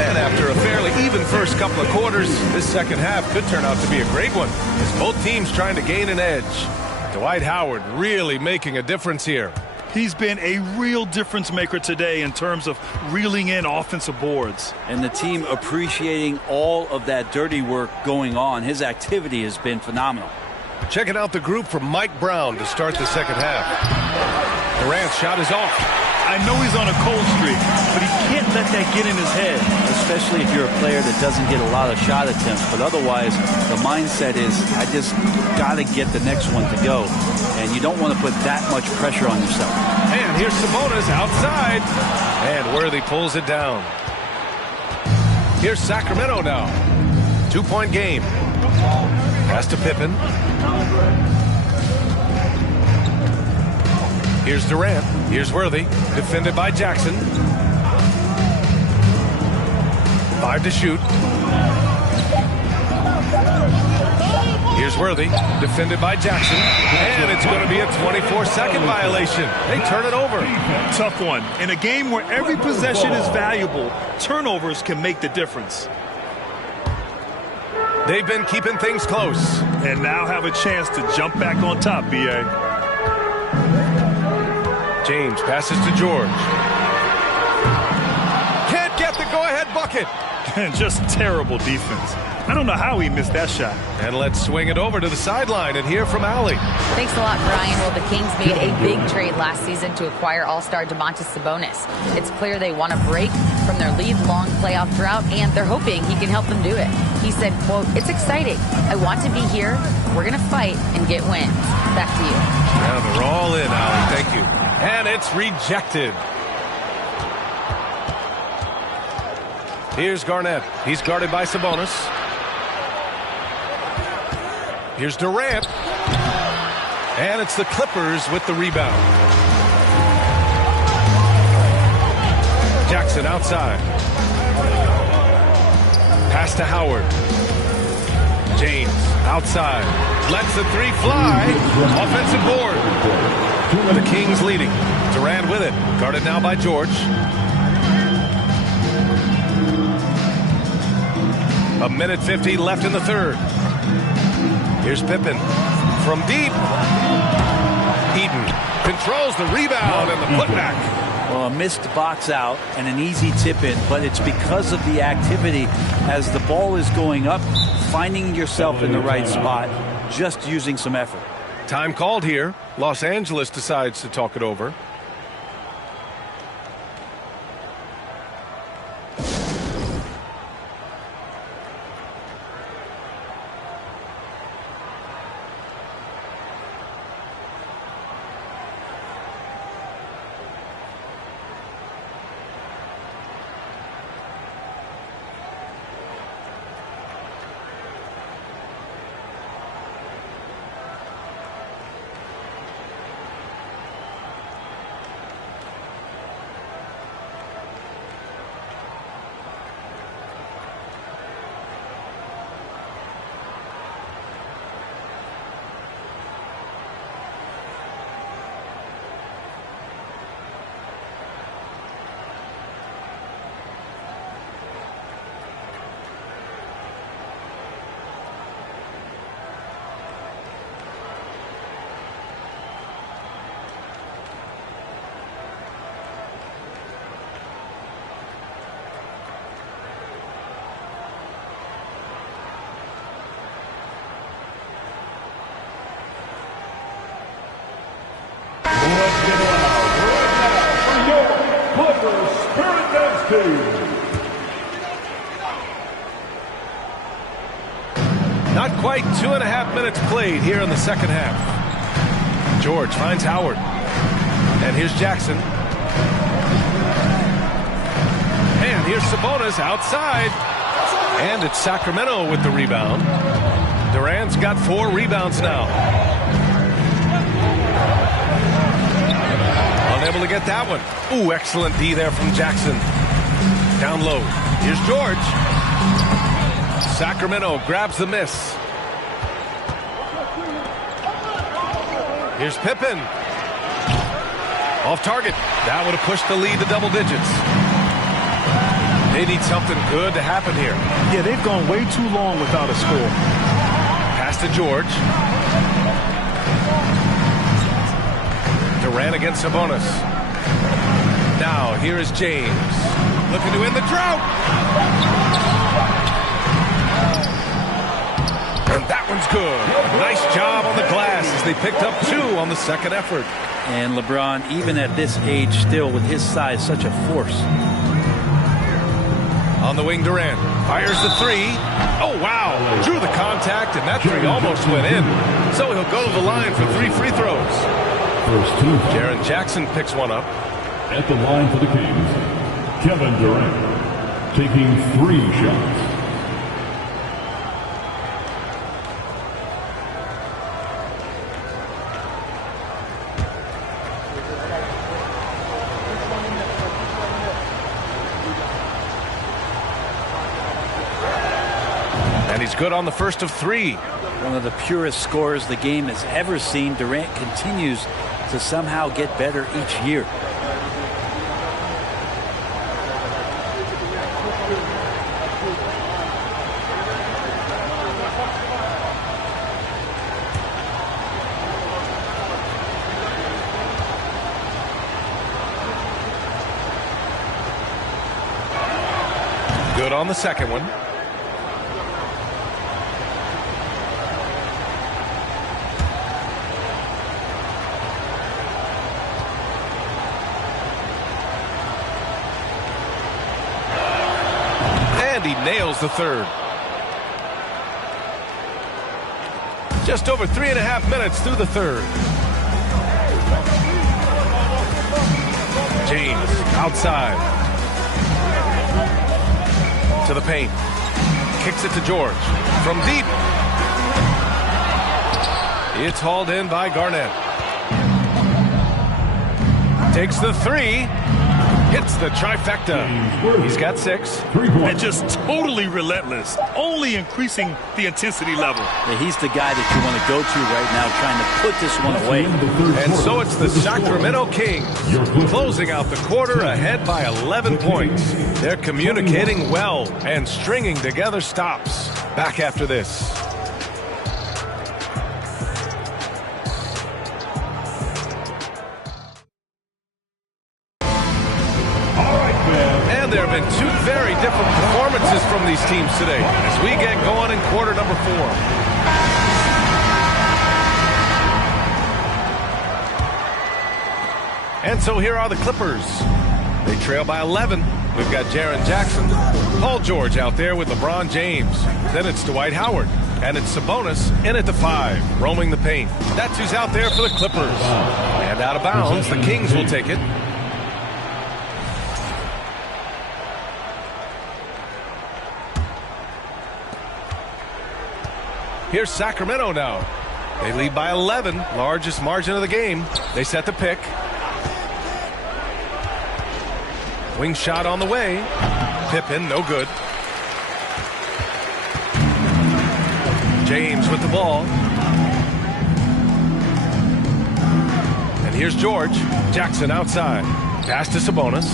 And after a fairly even first couple of quarters, this second half could turn out to be a great one, as both teams trying to gain an edge. Dwight Howard really making a difference here. He's been a real difference maker today in terms of reeling in offensive boards. And the team appreciating all of that dirty work going on. His activity has been phenomenal. Checking out the group from Mike Brown to start the second half. Durant's shot is off. I know he's on a cold streak, but he can't let that get in his head. Especially if you're a player that doesn't get a lot of shot attempts. But otherwise, the mindset is, I just got to get the next one to go. And you don't want to put that much pressure on yourself. And here's Sabonis outside. And Worthy pulls it down. Here's Sacramento now. 2-point game. Pass to Pippen. Here's Durant. Here's Worthy. Defended by Jackson. 5 to shoot. Here's Worthy. Defended by Jackson. And it's going to be a 24-second violation. They turn it over. Tough one. In a game where every possession is valuable, turnovers can make the difference. They've been keeping things close. And now have a chance to jump back on top, B.A. James passes to George. Can't get the go-ahead bucket. Just terrible defense. I don't know how he missed that shot. And let's swing it over to the sideline and hear from Allie. Thanks a lot, Brian. Well, the Kings made a big trade last season to acquire all-star Domantas Sabonis. It's clear they want to break from their lead-long playoff drought, and they're hoping he can help them do it. He said, quote, "It's exciting. I want to be here. We're going to fight and get wins." Back to you. Now they're all in, Allie. Thank you. And it's rejected. Here's Garnett. He's guarded by Sabonis. Here's Durant. And it's the Clippers with the rebound. Jackson outside. Pass to Howard. James outside. Lets the three fly. Offensive board. The Kings leading. Durant with it. Guarded now by George. A minute 50 left in the third. Here's Pippen from deep. Eden controls the rebound and the putback. Well, a missed box out and an easy tip in, but it's because of the activity as the ball is going up, finding yourself in the right spot, just using some effort. Time called here. Los Angeles decides to talk it over. Not quite 2.5 minutes played here in the second half. George finds Howard. And here's Jackson. And here's Sabonis outside. And it's Sacramento with the rebound. Durant's got 4 rebounds now. Unable to get that one. Ooh, excellent D there from Jackson. Down low. Here's George. Sacramento grabs the miss. Here's Pippen. Off target. That would have pushed the lead to double digits. They need something good to happen here. Yeah, they've gone way too long without a score. Pass to George. Durant against Sabonis. Now, here is James. Looking to end the drought. And that one's good. Nice job on the glass as they picked up 2 on the second effort. And LeBron, even at this age, still with his size, such a force. On the wing, Durant fires the 3. Oh, wow. Drew the contact, and that 3 almost went in. So he'll go to the line for 3 free throws. First 2. Jaren Jackson picks one up. At the line for the Kings, Kevin Durant taking 3 shots. And he's good on the first of 3. One of the purest scorers the game has ever seen. Durant continues to somehow get better each year. Good on the second one. And he nails the third. Just over 3.5 minutes through the third. James outside. To the paint. Kicks it to George. From deep. It's hauled in by Garnett. Takes the 3. Hits the trifecta. He's got 6. And just totally relentless, only increasing the intensity level. Yeah, he's the guy that you want to go to right now, trying to put this one away. And so it's the Sacramento Kings closing out the quarter ahead by 11 points. They're communicating well and stringing together stops. Back after this. And there have been 2 very different performances from these teams today as we get going in quarter number 4. And so here are the Clippers. They trail by 11. We've got Jaren Jackson, Paul George out there with LeBron James. Then it's Dwight Howard. And it's Sabonis in at the 5, roaming the paint. That's who's out there for the Clippers. And out of bounds, the Kings will take it. Here's Sacramento now. They lead by 11, largest margin of the game. They set the pick. Wing shot on the way. Pippen, no good. James with the ball. And here's George. Jackson outside. Pass to Sabonis.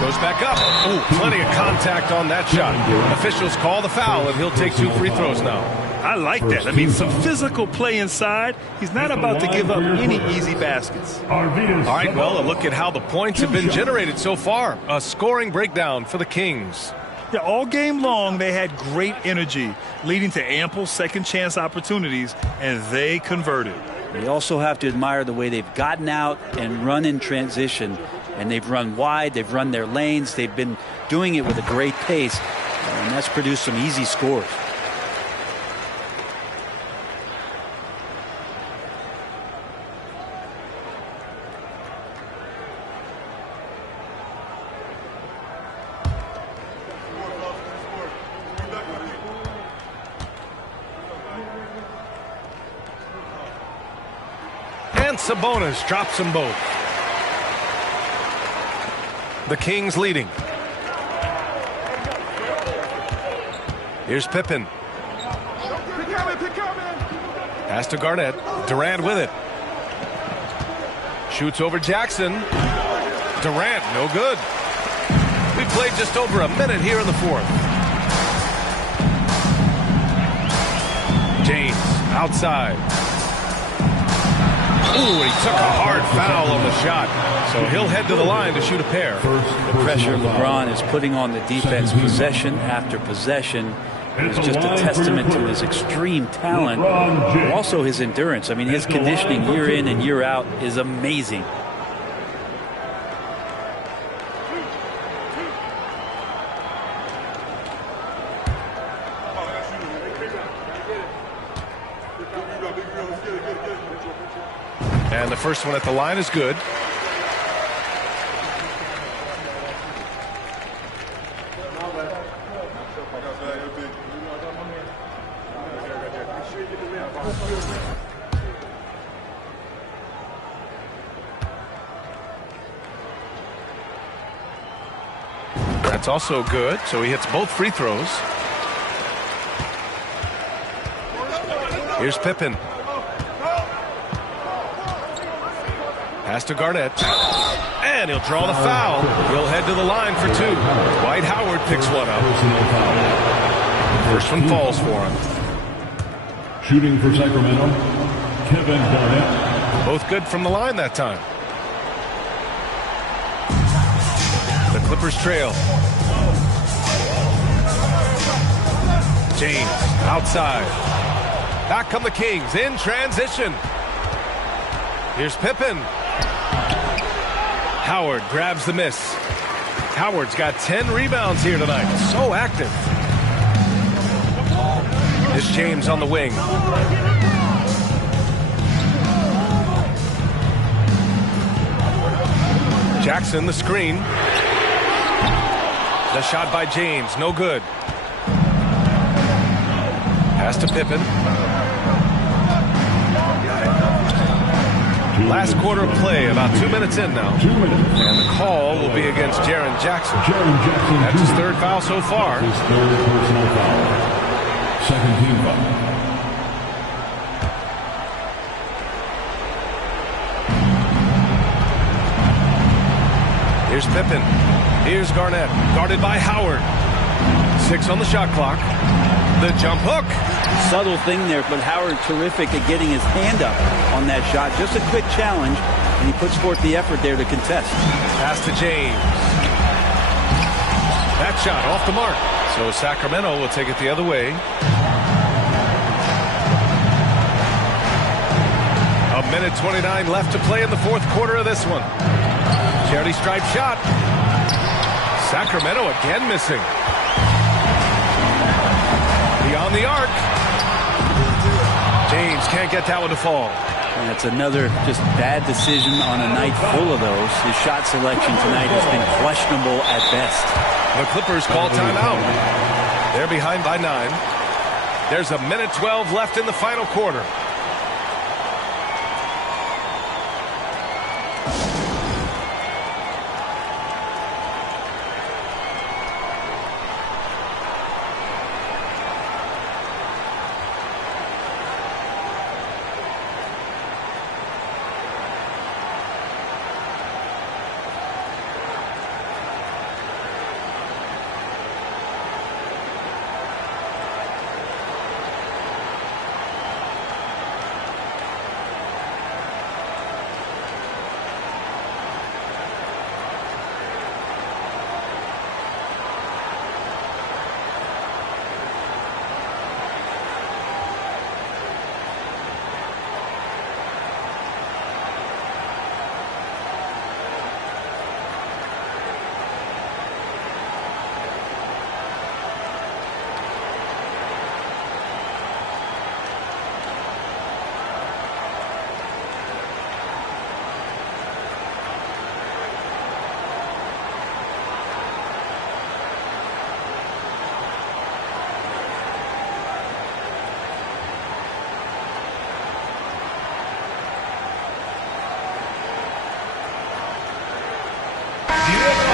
Goes back up. Ooh, plenty of contact on that shot. Officials call the foul, and he'll take 2 free throws now. I like that. I mean, some physical play inside. He's not about to give up any easy baskets. All right, well, a look at how the points have been generated so far. A scoring breakdown for the Kings. Yeah, all game long, they had great energy, leading to ample second chance opportunities, and they converted. You also have to admire the way they've gotten out and run in transition. And they've run wide, they've run their lanes, they've been doing it with a great pace, and that's produced some easy scores. And Sabonis drops them both. The Kings leading. Here's Pippen. Pass to Garnett. Durant with it. Shoots over Jackson. Durant, no good. We played just over a minute here in the 4th. James outside. Ooh, he took a hard foul on the shot. So he'll head to the line to shoot a pair. The pressure LeBron is putting on the defense possession after possession is just a testament to his extreme talent, but also his endurance. I mean, his conditioning year in and year out is amazing. And the first one at the line is good. That's also good, so he hits both free throws. Here's Pippen. Pass to Garnett. And he'll draw the foul. He'll head to the line for 2. Dwight Howard picks one up. First one falls for him. Shooting for Sacramento, Kevin Garnett. Both good from the line that time. The Clippers trail. James outside. Back come the Kings in transition. Here's Pippen. Howard grabs the miss. Howard's got 10 rebounds here tonight. So active. It's James on the wing. Jackson, the screen. The shot by James, no good. Pass to Pippen. Last quarter of play, about 2 minutes in now. 2 minutes. And the call will be against Jaren Jackson. That's his third foul so far. His third personal foul. Second team foul. Here's Pippen. Here's Garnett. Guarded by Howard. 6 on the shot clock. The jump hook. Subtle thing there, but Howard terrific at getting his hand up on that shot. Just a quick challenge, and he puts forth the effort there to contest. Pass to James. That shot off the mark. So Sacramento will take it the other way. A minute 29 left to play in the fourth quarter of this one. Charity stripe shot. Sacramento again missing. Beyond the arc. James can't get that one to fall. And that's another just bad decision on a night full of those. His shot selection tonight has been questionable at best. The Clippers call timeout. They're behind by 9. There's a minute 12 left in the final quarter.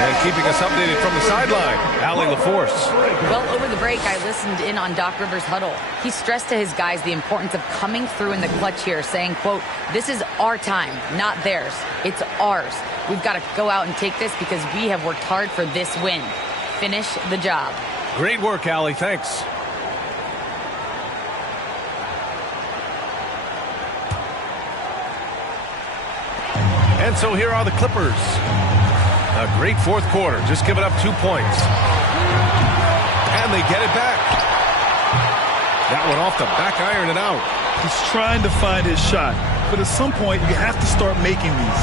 And keeping us updated from the sideline, Allie LaForce. Well, over the break, I listened in on Doc Rivers' huddle. He stressed to his guys the importance of coming through in the clutch here, saying, quote, "This is our time, not theirs. It's ours. We've got to go out and take this because we have worked hard for this win. Finish the job." Great work, Allie. Thanks. And so here are the Clippers. A great fourth quarter, just giving up 2 points. And they get it back. That one off the back iron and out. He's trying to find his shot, but at some point you have to start making these.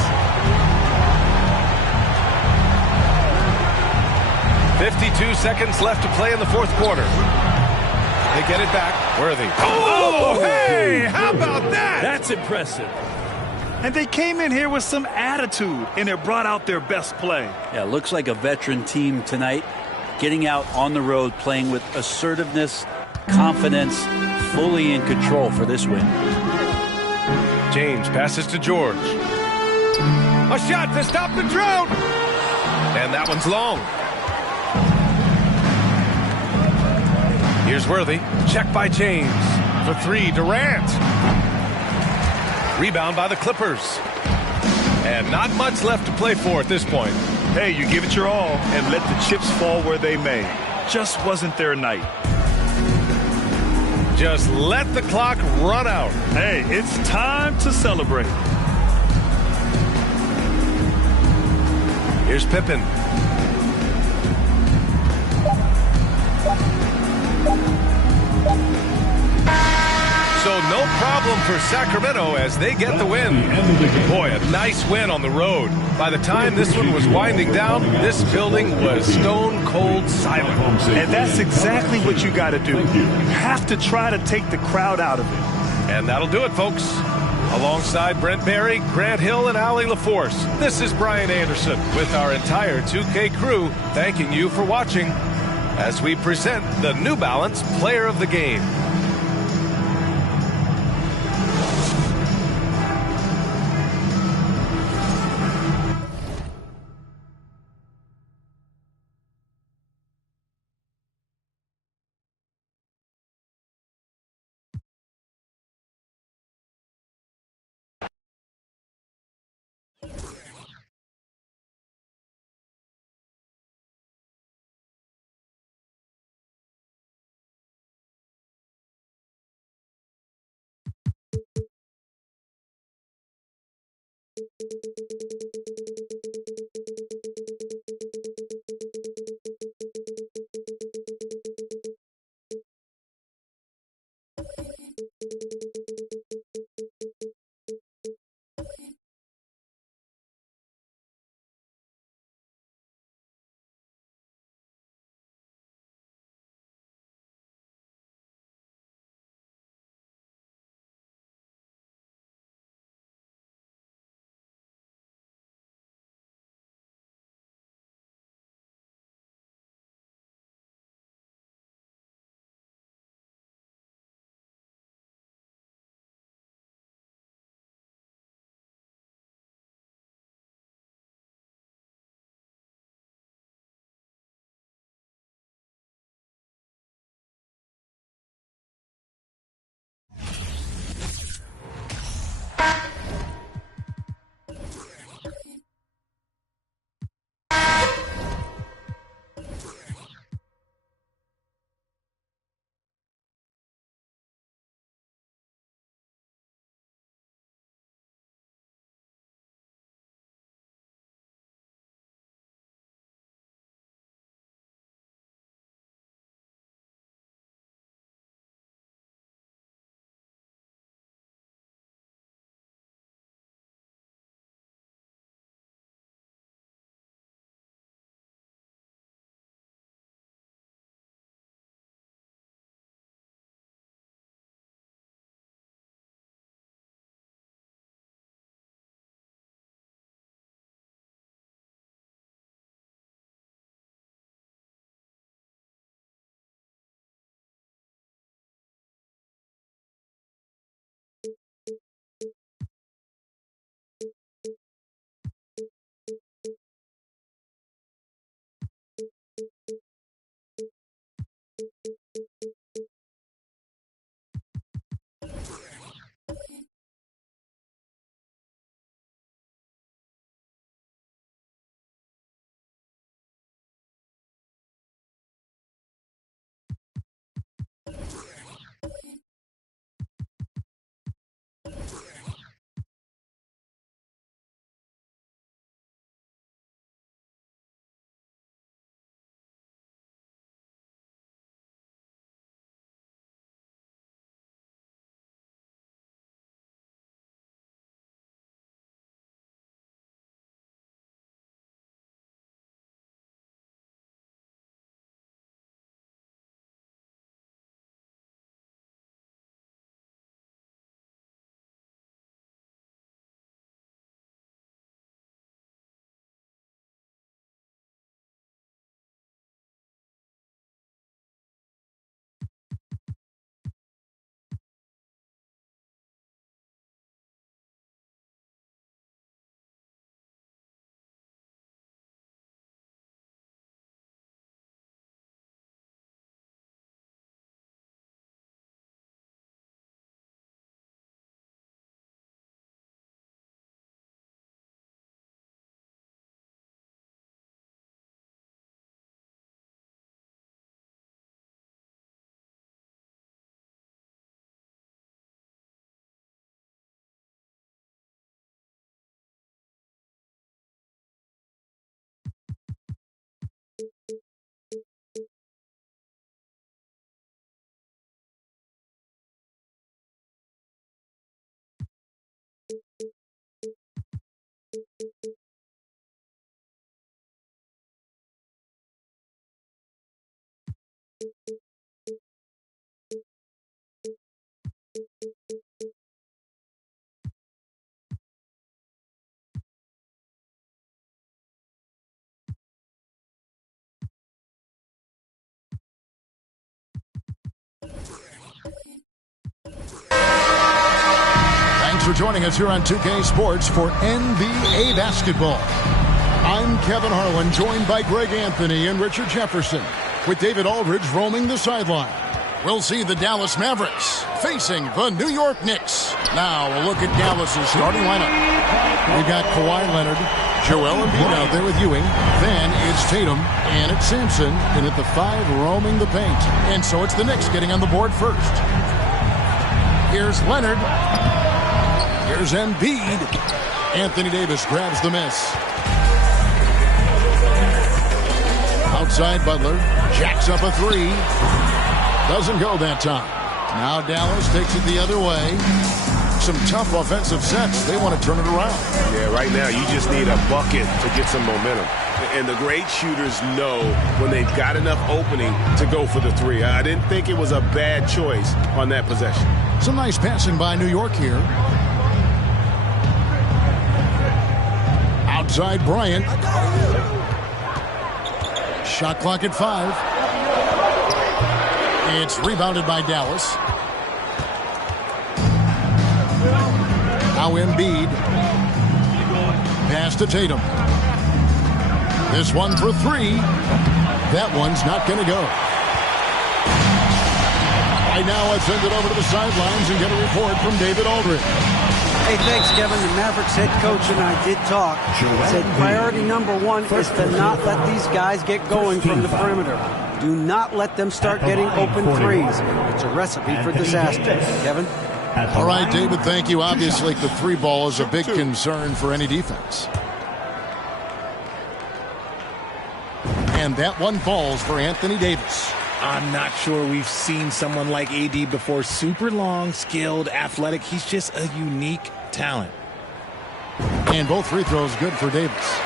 52 seconds left to play in the fourth quarter. They get it back. Worthy. Oh, hey, how about that? That's impressive. And they came in here with some attitude, and it brought out their best play. Yeah, looks like a veteran team tonight, getting out on the road, playing with assertiveness, confidence, fully in control for this win. James passes to George. A shot to stop the drought. And that one's long. Here's Worthy. Check by James. For 3, Durant. Rebound by the Clippers. And not much left to play for at this point. Hey, you give it your all and let the chips fall where they may. Just wasn't their night. Just let the clock run out. Hey, it's time to celebrate. Here's Pippen. So no problem for Sacramento as they get the win. Boy, a nice win on the road. By the time this one was winding down, this building was stone cold silent. And that's exactly what you got to do. You have to try to take the crowd out of it. And that'll do it, folks. Alongside Brent Barry, Grant Hill, and Allie LaForce, this is Brian Anderson with our entire 2K crew thanking you for watching as we present the New Balance Player of the Game. Thanks for joining us here on 2K Sports for NBA basketball. I'm Kevin Harlan, joined by Greg Anthony and Richard Jefferson, with David Aldridge roaming the sideline. We'll see the Dallas Mavericks facing the New York Knicks. Now a look at Dallas's starting lineup. We've got Kawhi Leonard, Joel Embiid out there with Ewing. Then it's Tatum, and it's Sampson, and at the 5 roaming the paint. And so it's the Knicks getting on the board first. Here's Leonard. Here's Embiid. Anthony Davis grabs the miss. Outside Butler. Jacks up a three. Doesn't go that time. Now Dallas takes it the other way. Some tough offensive sets. They want to turn it around. Yeah, right now you just need a bucket to get some momentum. And the great shooters know when they've got enough opening to go for the three. I didn't think it was a bad choice on that possession. Some nice passing by New York here. Outside Bryant. Shot clock at 5. It's rebounded by Dallas. Now Embiid. Pass to Tatum. This one for 3. That one's not going to go. Right now, let's send it over to the sidelines and get a report from David Aldridge. Hey, thanks, Kevin. The Mavericks head coach and I did talk. Said priority number 1 is to not let these guys get going from the perimeter. Do not let them start getting open threes. It's a recipe for disaster. Kevin? All right, David, thank you. Obviously, the 3 ball is a big concern for any defense. And that one falls for Anthony Davis. I'm not sure we've seen someone like AD before. Super long, skilled, athletic. He's just a unique talent. And both free throws good for Davis.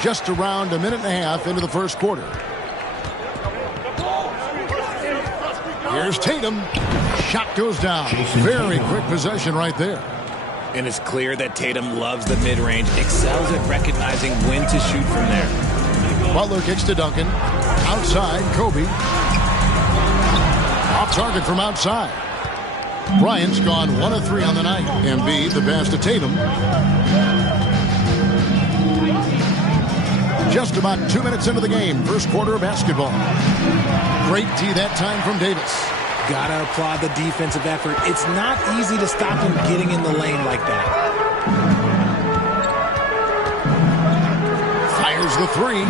Just around a minute and a half into the first quarter. Here's Tatum. Shot goes down. Very quick possession right there. And it's clear that Tatum loves the mid-range, excels at recognizing when to shoot from there. Butler kicks to Duncan. Outside, Kobe. Off target from outside. Bryant's gone 1 of 3 on the night. Embiid, the pass to Tatum. Just about 2 minutes into the game. First quarter of basketball. Great D that time from Davis. Gotta applaud the defensive effort. It's not easy to stop him getting in the lane like that. Fires the 3.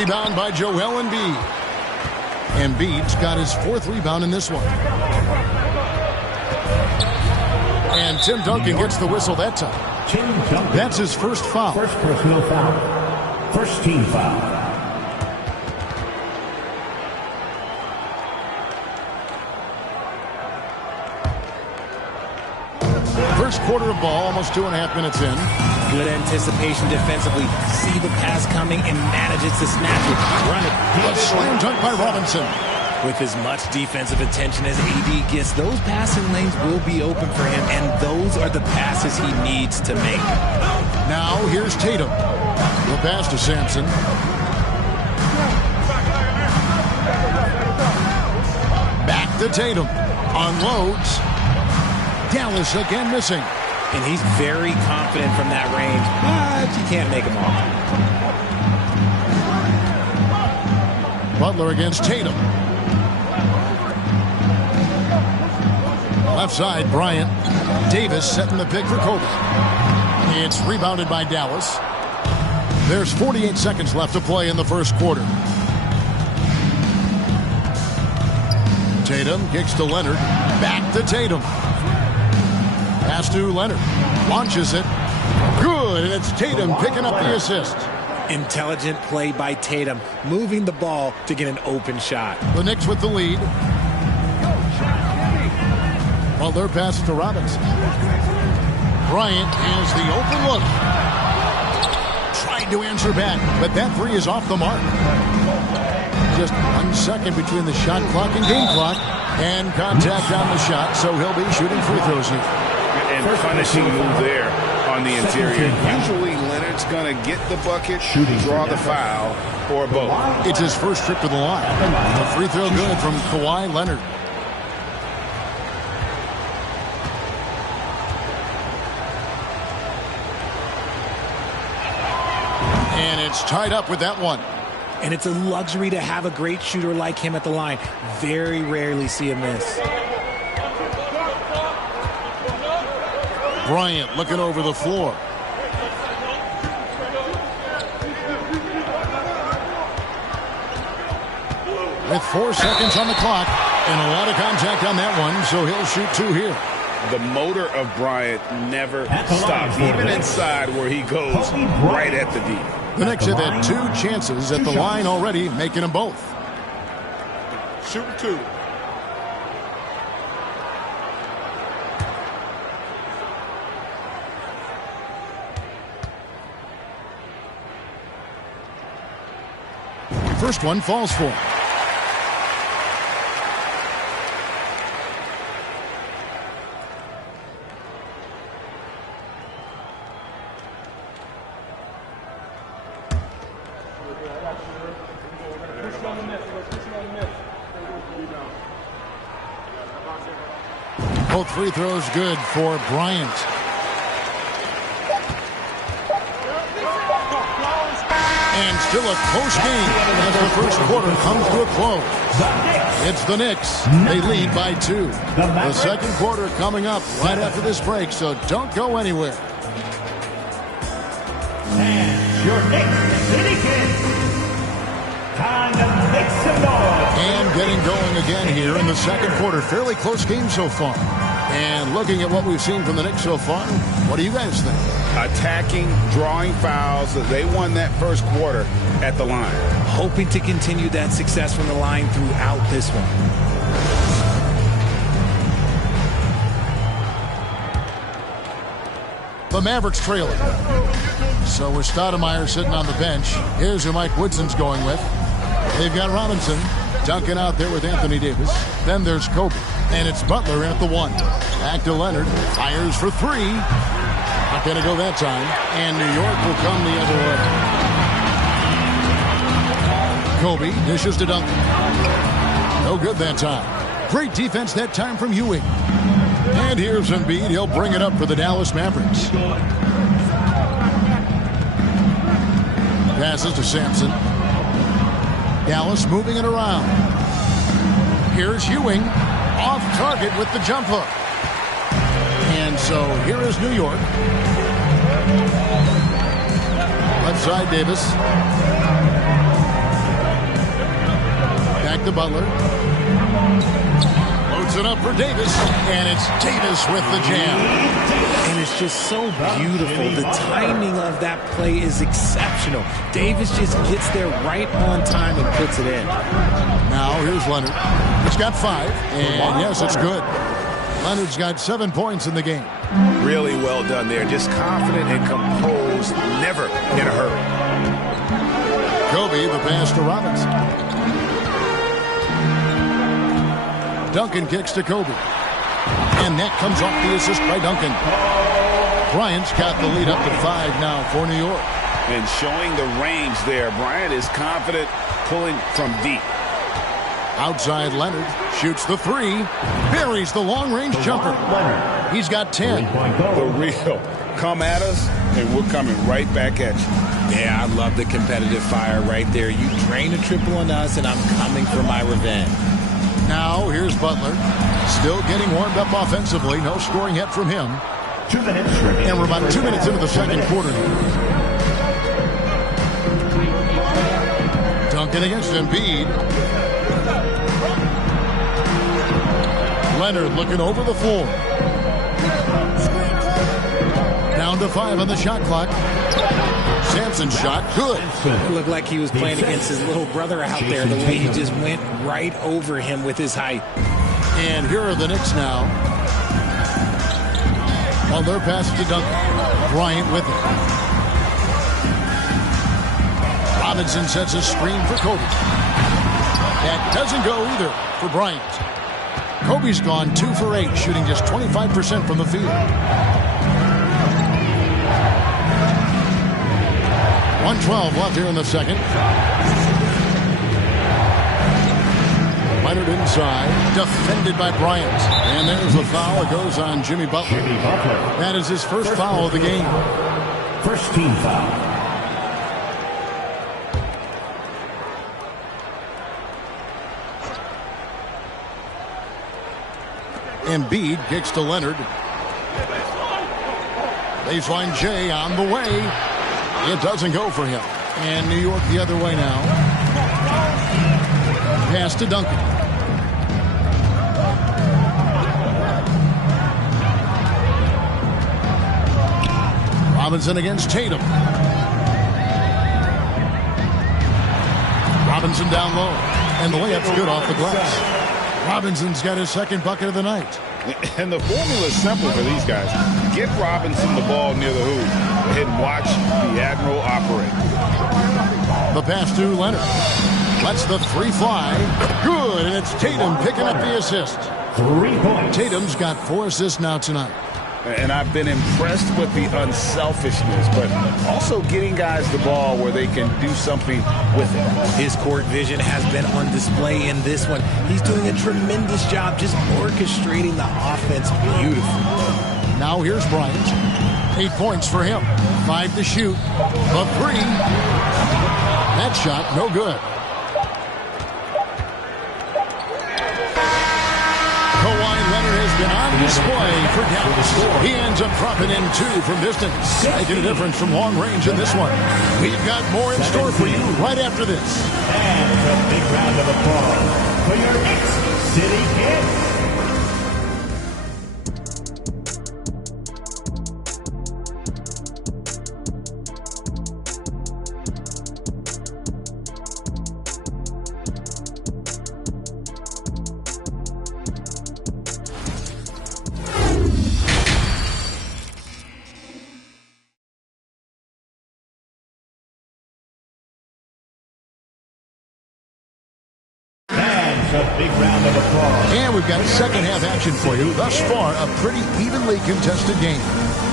Rebound by Joel Embiid. Embiid's got his 4th rebound in this one. And Tim Duncan gets the whistle that time. That's his first foul. First personal foul. First team foul. First quarter of ball, almost 2.5 minutes in. Good anticipation defensively. See the pass coming and manages to snatch it. Run it. A slam dunk by Robinson. With as much defensive attention as AD gets, those passing lanes will be open for him, and those are the passes he needs to make. Now here's Tatum. The pass to Sampson. Back to Tatum. Unloads. Dallas again missing. And he's very confident from that range, but you can't make him off. Butler against Tatum. Left side, Bryant. Davis setting the pick for Kobe. It's rebounded by Dallas. There's 48 seconds left to play in the first quarter. Tatum kicks to Leonard. Back to Tatum. Pass to Leonard. Launches it. Good, and it's Tatum picking up the assist. Intelligent play by Tatum, moving the ball to get an open shot. The Knicks with the lead. Butler passes to Robinson. Bryant has the open look. Tried to answer back, but that 3 is off the mark. Just 1 second between the shot clock and game clock. And contact on the shot, so he'll be shooting free throws here. And punishing move there on the interior. Usually Leonard's going to get the bucket, draw the foul, or both. It's his first trip to the line. A free throw good from Kawhi Leonard. And it's tied up with that one. And it's a luxury to have a great shooter like him at the line. Very rarely see a miss. Bryant looking over the floor. With 4 seconds on the clock and a lot of contact on that one, so he'll shoot 2 here. the motor of Bryant never stops, even inside where he goes right at the D. The Knicks have had 2 chances at the line already, making them both. Shooting 2. First one falls for him. Both free throws good for Bryant. And still a close game as the first quarter comes to a close. It's the Knicks. They lead by 2. The second quarter coming up right after this break, so don't go anywhere. And your Knicks City Kids. Time to make some noise. And getting going again here in the second quarter. Fairly close game so far. And looking at what we've seen from the Knicks so far, what do you guys think? Attacking, drawing fouls. They won that first quarter at the line. Hoping to continue that success from the line throughout this one. The Mavericks trailing. So with Stoudemire sitting on the bench, here's who Mike Woodson's going with. They've got Robinson, Duncan out there with Anthony Davis. Then there's Kobe. And it's Butler in at the 1. Back to Leonard. Fires for 3. Not going to go that time. And New York will come the other way. Kobe dishes to Duncan. No good that time. Great defense that time from Ewing. And here's Embiid. He'll bring it up for the Dallas Mavericks. Passes to Sampson. Dallas moving it around. Here's Ewing. Off target with the jump hook. And so here is New York. Left side Davis. Back to Butler. Loads it up for Davis. And it's Davis with the jam. And it's just so beautiful. The timing of that play is exceptional. Davis just gets there right on time and puts it in. Now here's Leonard. He's got 5. And yes, it's good. Leonard's got 7 points in the game. Really well done there. Just confident and composed. Never in a hurry. Kobe, the pass to Robinson. Duncan kicks to Kobe. And that comes off the assist by Duncan. Bryant's got the lead up to 5 now for New York. And showing the range there. Bryant is confident pulling from deep. Outside Leonard shoots the 3. Buries the long-range jumper. He's got 10. The real. Come at us, and we're coming right back at you. Yeah, I love the competitive fire right there. You drain a triple on us, and I'm coming for my revenge. Now, here's Butler. Still getting warmed up offensively. No scoring yet from him. 2 minutes. And we're about 2 minutes into the second quarter. Duncan against Embiid. Leonard looking over the floor. Down to 5 on the shot clock. Sampson's shot, good. It looked like he was playing against his little brother out there. The way he just went right over him with his height. And here are the Knicks now. Well, their pass to Duncan. Bryant with it. Robinson sets a screen for Kobe. That doesn't go either for Bryant. Kobe's gone 2 for 8, shooting just 25% from the field. 1:12 left here in the second. Leonard inside, defended by Bryant. And there's the foul. It goes on Jimmy Butler. That is his first foul of the game. First team foul. Embiid kicks to Leonard. Baseline J on the way. It doesn't go for him. And New York the other way now. Pass to Duncan. Robinson against Tatum. Robinson down low. And the layup's good off the glass. Robinson's got his second bucket of the night. And the formula is simple for these guys. Get Robinson the ball near the hoop and watch the Admiral operate. The pass to Leonard. Lets the three fly. Good, and it's Tatum picking up the assist. 3 points. Tatum's got 4 assists now tonight. And I've been impressed with the unselfishness, but also getting guys the ball where they can do something with it. His court vision has been on display in this one. He's doing a tremendous job just orchestrating the offense beautifully. Now here's Bryant. 8 points for him. 5 to shoot. A 3. That shot, no good. Kawhi Leonard has been on display for Dallas. He ends up dropping in 2 from distance, making a difference from long range in this one. We've got more in store for you right after this. And a big round of applause for your X-City Kids. A big round of applause. And we've got second half action for you. Thus far, a pretty evenly contested game.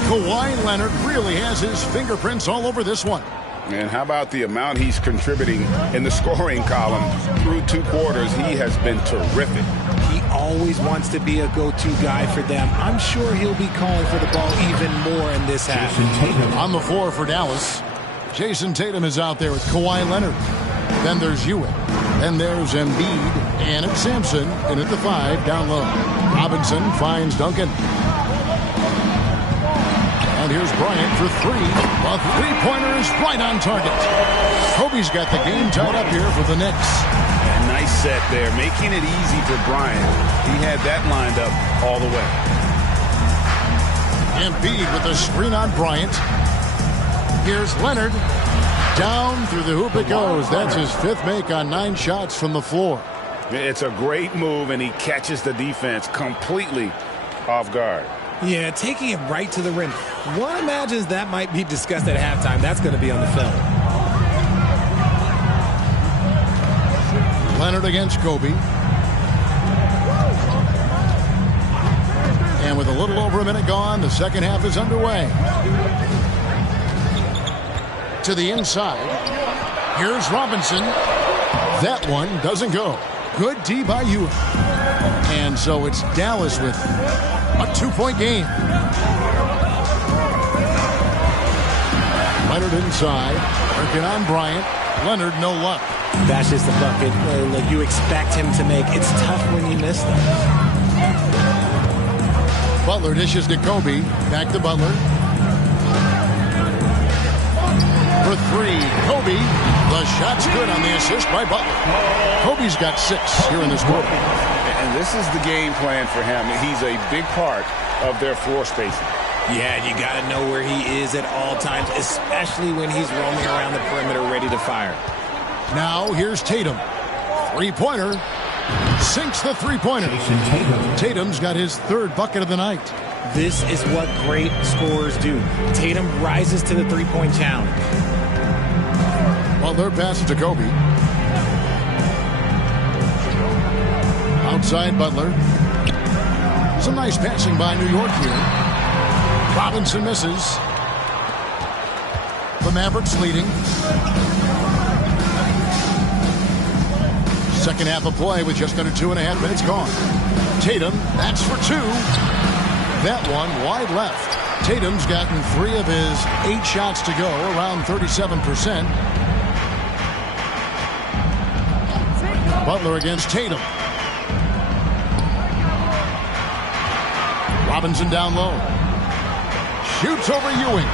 Kawhi Leonard really has his fingerprints all over this one. And how about the amount he's contributing in the scoring column through 2 quarters? He has been terrific. He always wants to be a go-to guy for them. I'm sure he'll be calling for the ball even more in this half. On the floor for Dallas, Jason Tatum is out there with Kawhi Leonard. Then there's Ewing. Then there's Embiid. And it's Sampson in at the 5 down low. Robinson finds Duncan. And here's Bryant for 3. A three-pointer is right on target. Kobe's got the game tied up here for the Knicks. A nice set there, making it easy for Bryant. He had that lined up all the way. Embiid with a screen on Bryant. Here's Leonard. Down through the hoop it goes. That's his 5th make on 9 shots from the floor. It's a great move, and he catches the defense completely off guard. Yeah, taking it right to the rim. One imagines that might be discussed at halftime. That's going to be on the film. Leonard against Kobe. And with a little over a minute gone, the second half is underway. To the inside. Here's Robinson. That one doesn't go. Good D by Ewing. And so it's Dallas with a 2-point game. Leonard inside. Working on Bryant. Leonard, no luck. That's just the bucket like you expect him to make. It's tough when you miss them. Butler dishes to Kobe. Back to Butler. For 3, Kobe. The shot's good on the assist by Butler. Kobe's got 6 here in this quarter. And this is the game plan for him. He's a big part of their floor spacing. Yeah, you got to know where he is at all times, especially when he's roaming around the perimeter ready to fire. Now here's Tatum. 3-pointer. Sinks the 3-pointer. Tatum's got his 3rd bucket of the night. This is what great scorers do. Tatum rises to the 3-point challenge. Butler passes to Kobe. Outside Butler. Some nice passing by New York here. Robinson misses. The Mavericks leading. Second half of play with just under 2.5 minutes gone. Tatum, that's for 2. That one wide left. Tatum's gotten 3 of his 8 shots to go, around 37%. Butler against Tatum. Robinson down low. Shoots over Ewing.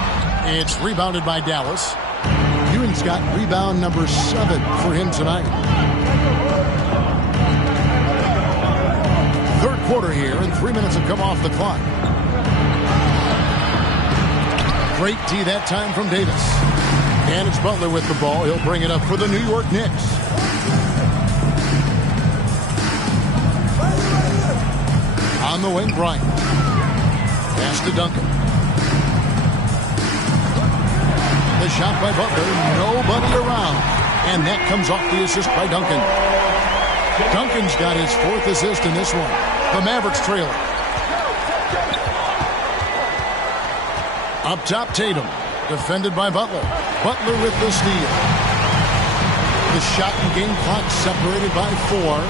It's rebounded by Dallas. Ewing's got rebound number 7 for him tonight. 3rd quarter here, and 3 minutes have come off the clock. Great D that time from Davis. And it's Butler with the ball. He'll bring it up for the New York Knicks. On the wing, Bryant. Pass to Duncan. The shot by Butler. Nobody around. And that comes off the assist by Duncan. Duncan's got his 4th assist in this one. The Mavericks trailing. Up top, Tatum. Defended by Butler. Butler with the steal. The shot and game clock separated by 4.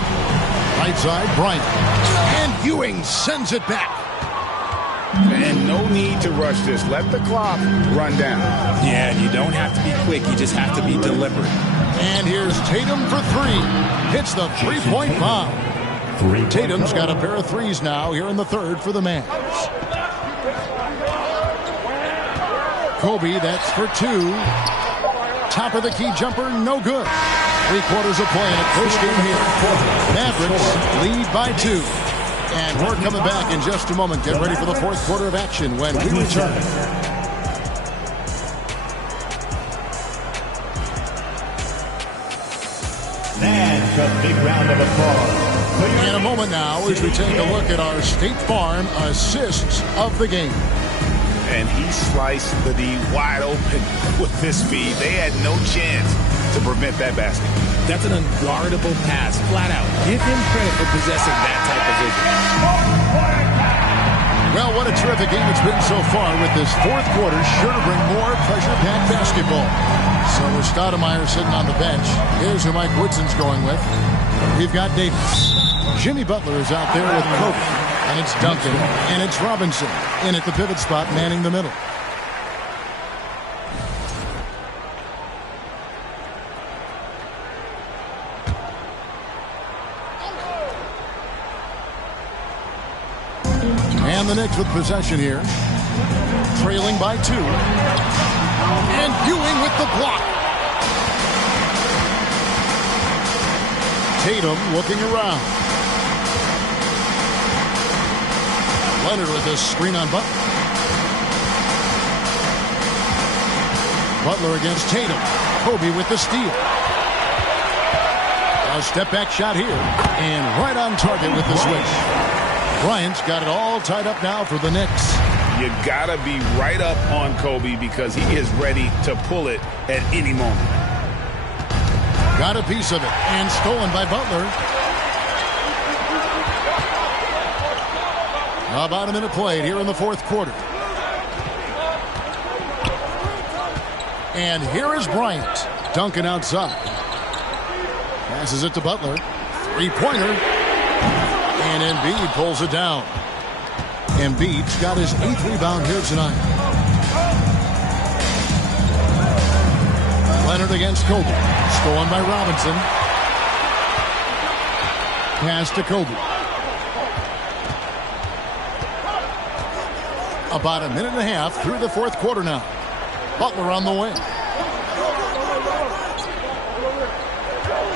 Right side, Bryant. And Ewing sends it back. And no need to rush this. Let the clock run down. Yeah, and you don't have to be quick. You just have to be deliberate. And here's Tatum for 3. Hits the three-point bomb. Tatum's got a pair of threes now here in the 3rd for the Mavs. Kobe, that's for 2. Top of the key jumper, no good. 3/4 of play in a close game here. Mavericks lead by 2. And we're coming back in just a moment. Get ready for the 4th quarter of action when we return. And a big round of applause. In a moment now as we take a look at our State Farm assists of the game. And he sliced the D wide open with this speed. They had no chance to prevent that basket. That's an unguardable pass, flat out. Give him credit for possessing that type of vision. Well, what a terrific game it's been so far with this 4th quarter. Sure to bring more pressure-packed basketball. So with Stoudemire sitting on the bench, here's who Mike Woodson's going with. We've got Davis. Jimmy Butler is out there with Kobe. And it's Duncan. And it's Robinson in at the pivot spot, manning the middle. And the Knicks with possession here. Trailing by 2. And Ewing with the block. Tatum looking around. Leonard with the screen on Butler. Butler against Tatum. Kobe with the steal. A step back shot here. And right on target with the switch. Bryant's got it all tied up now for the Knicks. You gotta be right up on Kobe because he is ready to pull it at any moment. Got a piece of it and stolen by Butler. About a minute played here in the 4th quarter. And here is Bryant. Duncan outside. Passes it to Butler. 3-pointer. And Embiid pulls it down. Embiid's got his 8th rebound here tonight. Leonard against Kobe. Stolen by Robinson. Pass to Kobe. About a minute and a half through the 4th quarter now. Butler on the wing.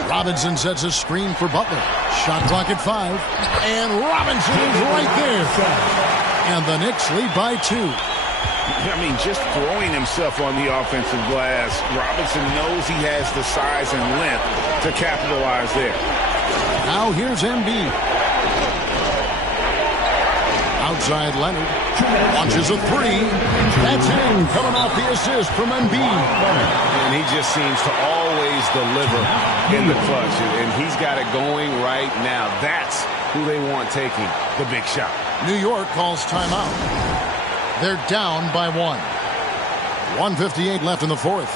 Robinson sets a screen for Butler. Shot clock at 5. And Robinson is right there. And the Knicks lead by 2. I mean, just throwing himself on the offensive glass. Robinson knows he has the size and length to capitalize there. Now here's Embiid. Outside Leonard. Launches a 3. That's in. Coming off the assist from Embiid. And he just seems to always deliver in the clutch. And he's got it going right now. That's who they want taking the big shot. New York calls timeout. They're down by 1. 1:58 left in the 4th.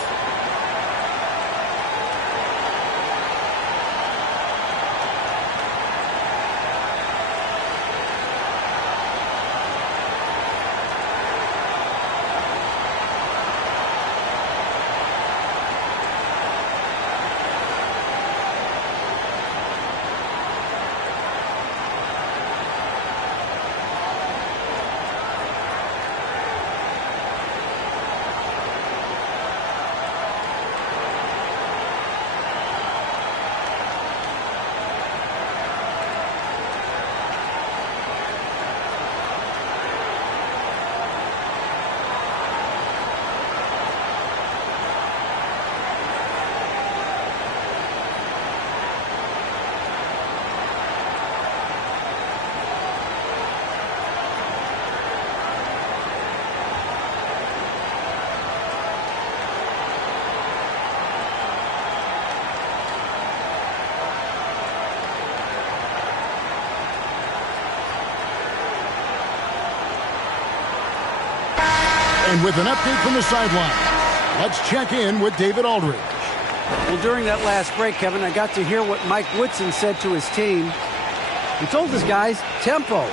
And with an update from the sideline, let's check in with David Aldridge. Well, during that last break, Kevin, I got to hear what Mike Woodson said to his team. He told his guys, tempo,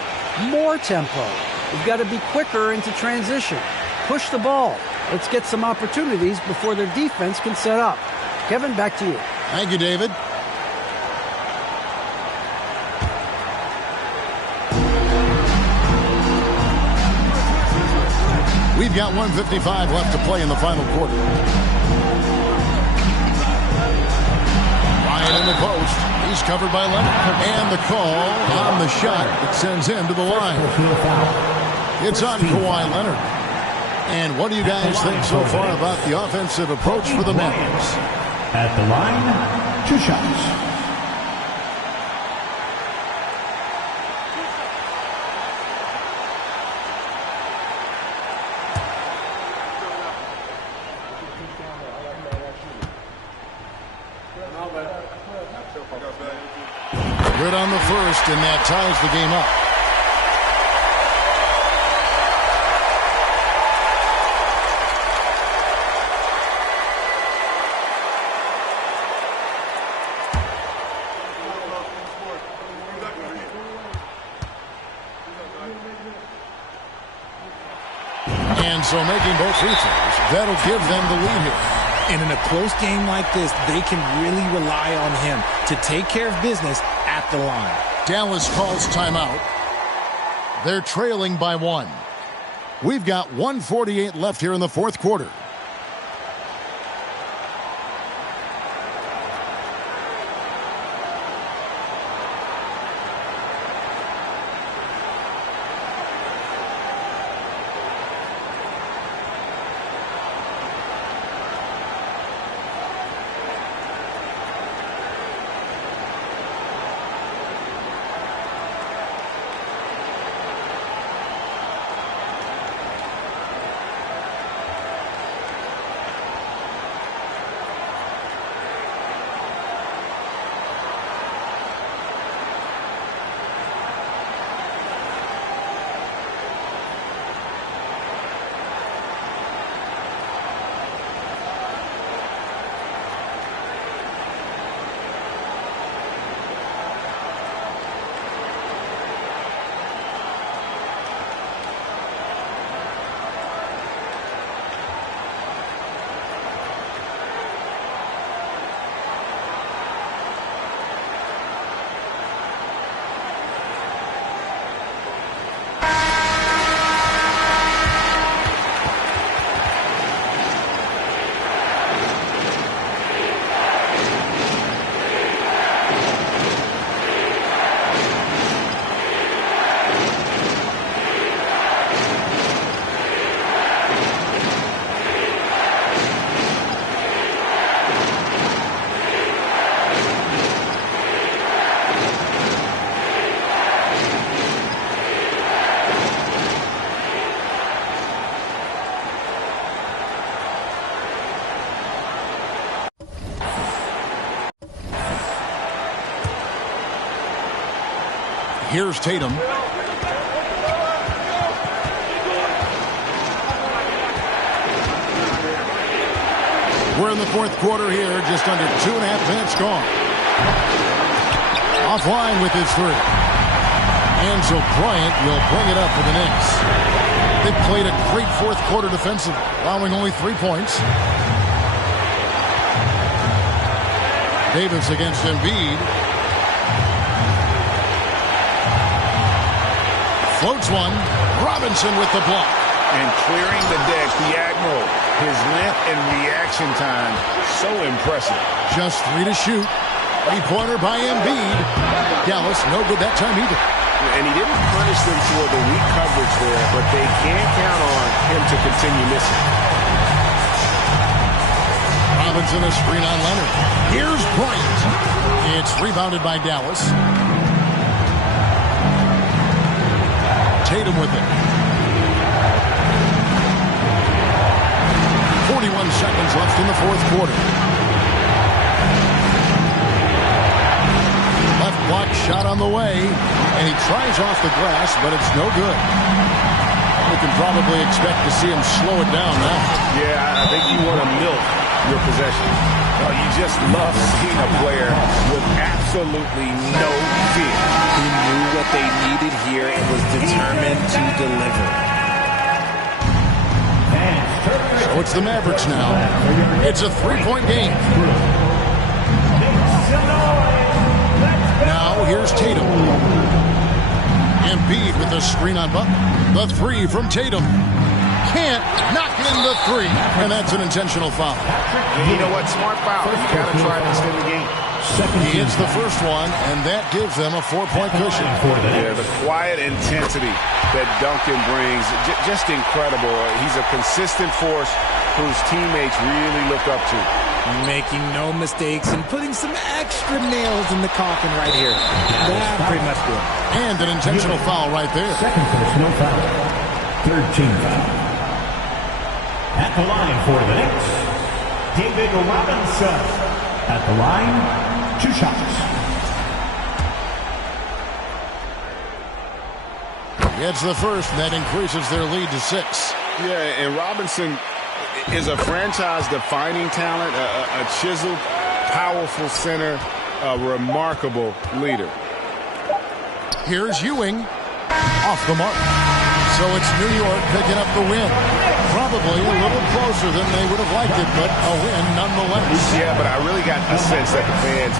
more tempo. We've got to be quicker into transition. Push the ball. Let's get some opportunities before their defense can set up. Kevin, back to you. Thank you, David. We've got 1:55 left to play in the final quarter. Ryan in the post. He's covered by Leonard. And the call on the shot. It sends him to the line. It's on Kawhi Leonard. And what do you guys think so far about the offensive approach for the Mavericks? At the line, 2 shots. Good on the first, and that ties the game up. And so making both free throws, that'll give them the lead here. And in a close game like this, they can really rely on him to take care of business at the line. Dallas calls timeout. They're trailing by 1. We've got 1:48 left here in the fourth quarter. Here's Tatum. We're in the fourth quarter here, just under 2.5 minutes gone. Offline with his 3. And so Bryant will bring it up for the Knicks. They played a great fourth quarter defensively, allowing only 3 points. Davis against Embiid. Floats one. Robinson with the block. And clearing the deck, the Admiral. His length and reaction time, so impressive. Just 3 to shoot. 3-pointer by Embiid. Dallas, no good that time either. And he didn't punish them for the weak coverage there, but they can't count on him to continue missing. Robinson a screen on Leonard. Here's Bryant. It's rebounded by Dallas. Tatum with it. 41 seconds left in the fourth quarter. Left block shot on the way, and he tries off the glass, but it's no good. can probably expect to see him slow it down now. Yeah, I think you want to milk your possession. You just love seeing a player with absolutely no fear. He knew what they needed here and was determined to deliver. So it's the Mavericks now. It's a three-point game. Now here's Tatum. Embiid with the screen on Butler. The three from Tatum. Can't knock in the three. And that's an intentional foul. You know what? Smart foul. You got to try to extend the game. He hits the first one, and that gives them a 4-point cushion. Yeah, the quiet intensity that Duncan brings, just incredible. He's a consistent force whose teammates really look up to. Making no mistakes and putting some extra nails in the coffin right here. That pretty much good. And an intentional foul right there. Second personal foul. Third team foul. At the line for the Knicks, David Robinson. At the line, 2 shots. Gets the first, and that increases their lead to 6. Yeah, and Robinson is a franchise-defining talent, a chiseled, powerful center, a remarkable leader. Here's Ewing off the mark. So it's New York picking up the win. Probably a little closer than they would have liked it, but a win nonetheless. Yeah, but I really got the sense that the fans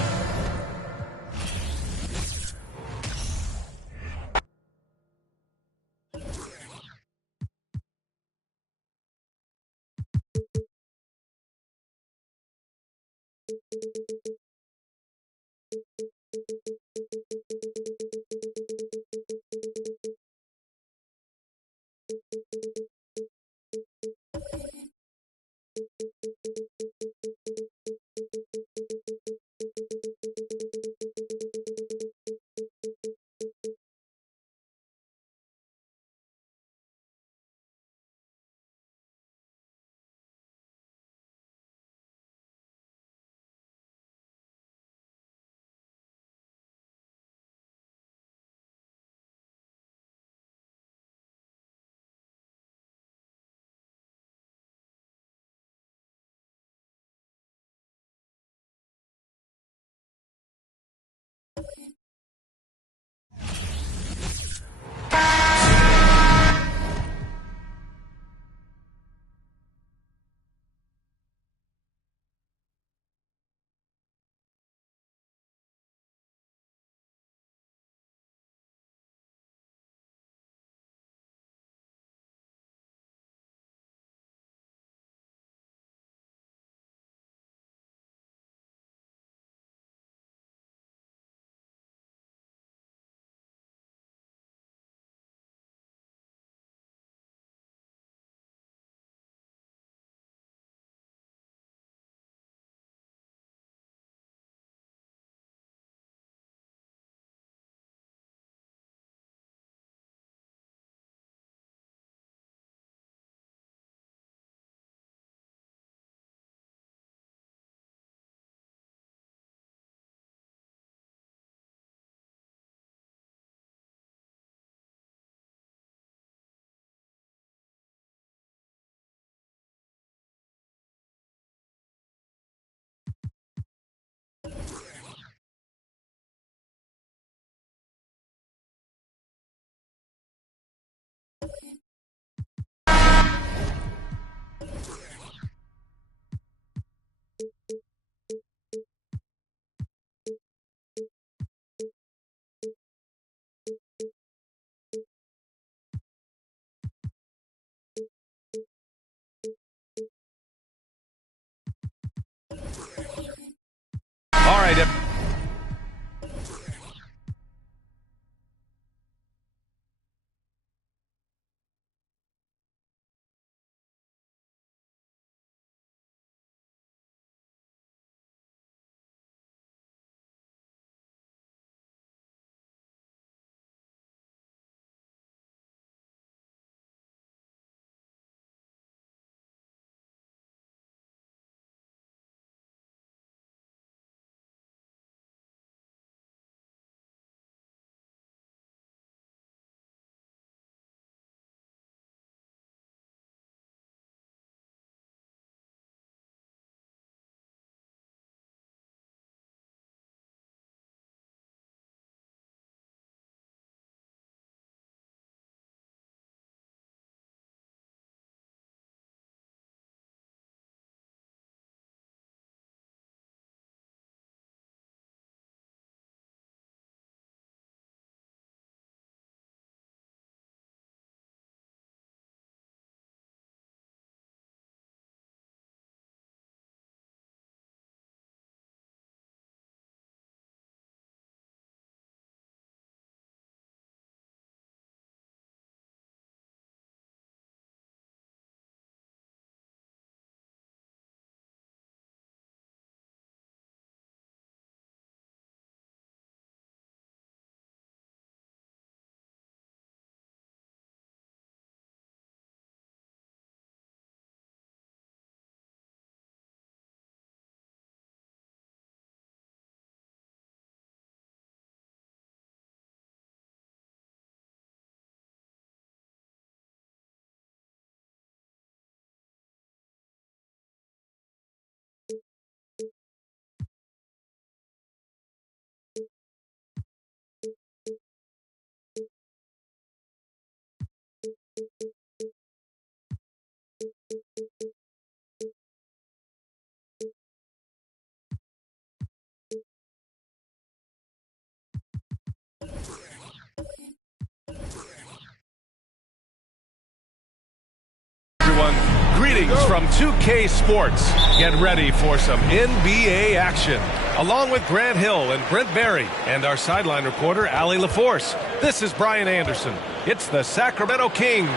Everyone, greetings from 2K Sports. Get ready for some NBA action. Along with Grant Hill and Brent Barry and our sideline reporter, Allie LaForce, this is Brian Anderson. It's the Sacramento Kings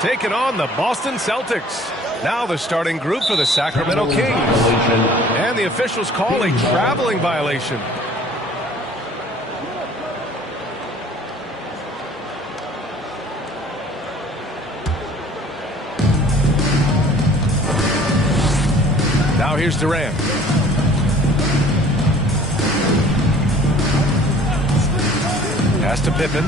taking on the Boston Celtics. Now the starting group for the Sacramento Kings. And the officials call a traveling violation. Now here's Durant. Pass to Pippen.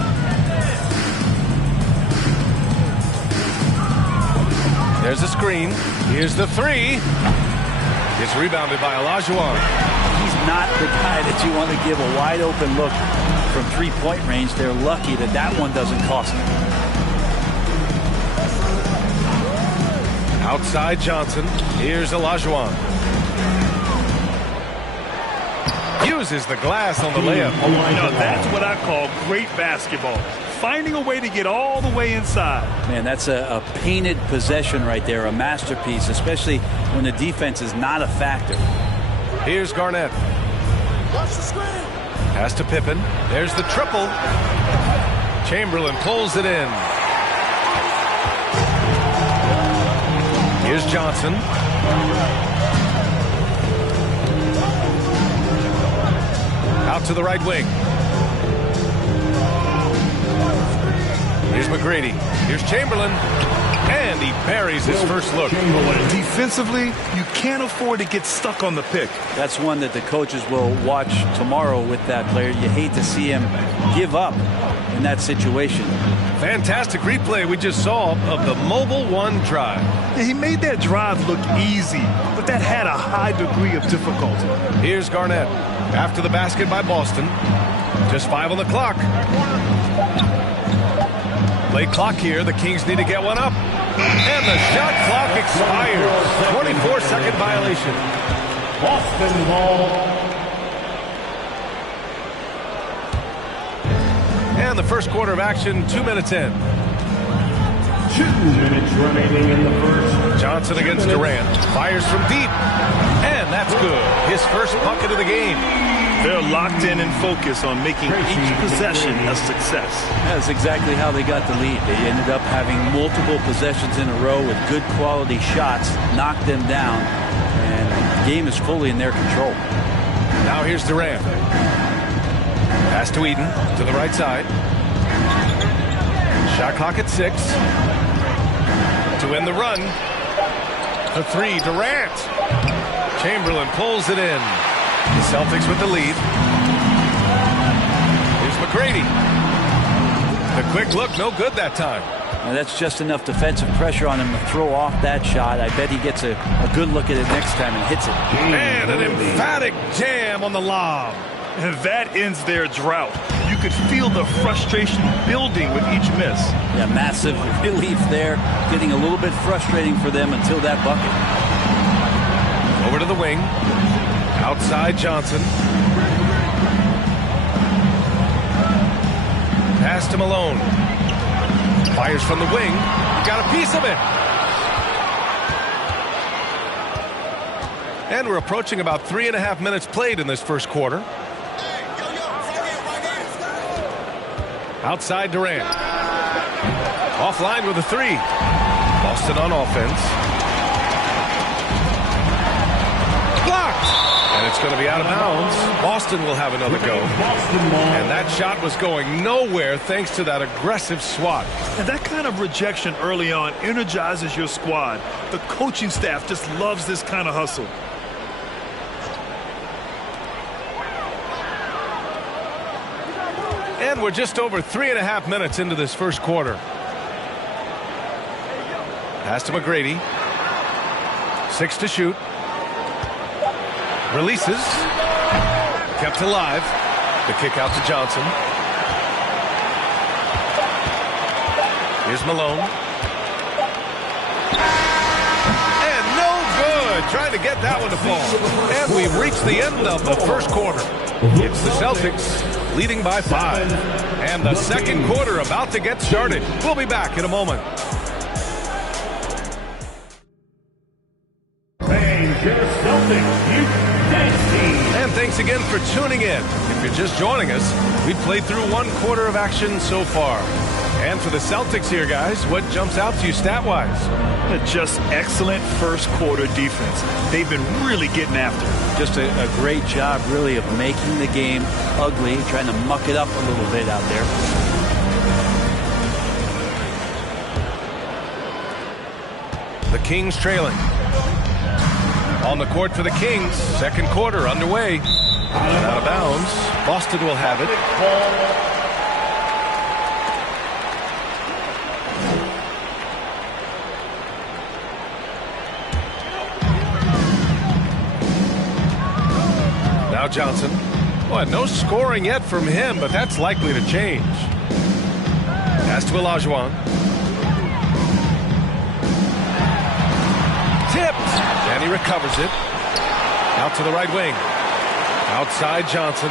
There's a screen. Here's the three. It's rebounded by Olajuwon. He's not the guy that you want to give a wide open look from three-point range. They're lucky that that one doesn't cost them. Outside Johnson. Here's Olajuwon. Uses the glass on the layup. Now that's what I call great basketball. Finding a way to get all the way inside. Man, that's a painted possession right there, a masterpiece, especially when the defense is not a factor. Here's Garnett. Pass to Pippen. There's the triple. Chamberlain pulls it in. Here's Johnson. Out to the right wing. Here's McGrady. Here's Chamberlain. And he buries his first look. Defensively, you can't afford to get stuck on the pick. That's one that the coaches will watch tomorrow with that player. You hate to see him give up in that situation. Fantastic replay we just saw of the Mobile One drive. Yeah, he made that drive look easy, but that had a high degree of difficulty. Here's Garnett. After the basket by Boston. Just 5 on the clock. Play clock here. The Kings need to get one up. And the shot clock expires. 24-second violation. Boston ball. And the first quarter of action, 2 minutes in. 2 minutes remaining in the first. Johnson against Durant. Fires from deep. And that's good. His first bucket of the game. They're locked in and focused on making each possession a success. That's exactly how they got the lead. They ended up having multiple possessions in a row with good quality shots, knocked them down, and the game is fully in their control. Now here's Durant. Pass to Eden to the right side. Shot clock at 6. To end the run. The three, Durant. Chamberlain pulls it in. The Celtics with the lead. Here's McGrady. The quick look, no good that time. Now that's just enough defensive pressure on him to throw off that shot. I bet he gets a good look at it next time and hits it. And an emphatic jam on the lob. And that ends their drought. You could feel the frustration building with each miss. Yeah, massive relief there. Getting a little bit frustrating for them until that bucket. Over to the wing. Outside Johnson. Pass to Malone. Fires from the wing. Got a piece of it. And we're approaching about 3.5 minutes played in this first quarter. Outside Durant. Offline with a three. Boston on offense. Blocked. And it's going to be out of bounds. Boston will have another go. And that shot was going nowhere thanks to that aggressive swat. And that kind of rejection early on energizes your squad. The coaching staff just loves this kind of hustle. And we're just over 3.5 minutes into this first quarter. Pass to McGrady. 6 to shoot. Releases. Kept alive. The kick out to Johnson. Here's Malone. trying to get that one to fall. And we've reached the end of the first quarter. It's the Celtics leading by 5. And the second quarter about to get started. We'll be back in a moment. And thanks again for tuning in. If you're just joining us, we've played through one quarter of action so far. And for the Celtics here, guys, what jumps out to you stat-wise? Just excellent first quarter defense. They've been really getting after it. Just a great job, really, of making the game ugly, trying to muck it up a little bit out there. The Kings trailing. On the court for the Kings. Second quarter underway. And out of bounds. Boston will have it. Now Johnson. Boy, no scoring yet from him, but that's likely to change. Pass to Olajuwon. Tipped. And he recovers it. Out to the right wing. Outside Johnson.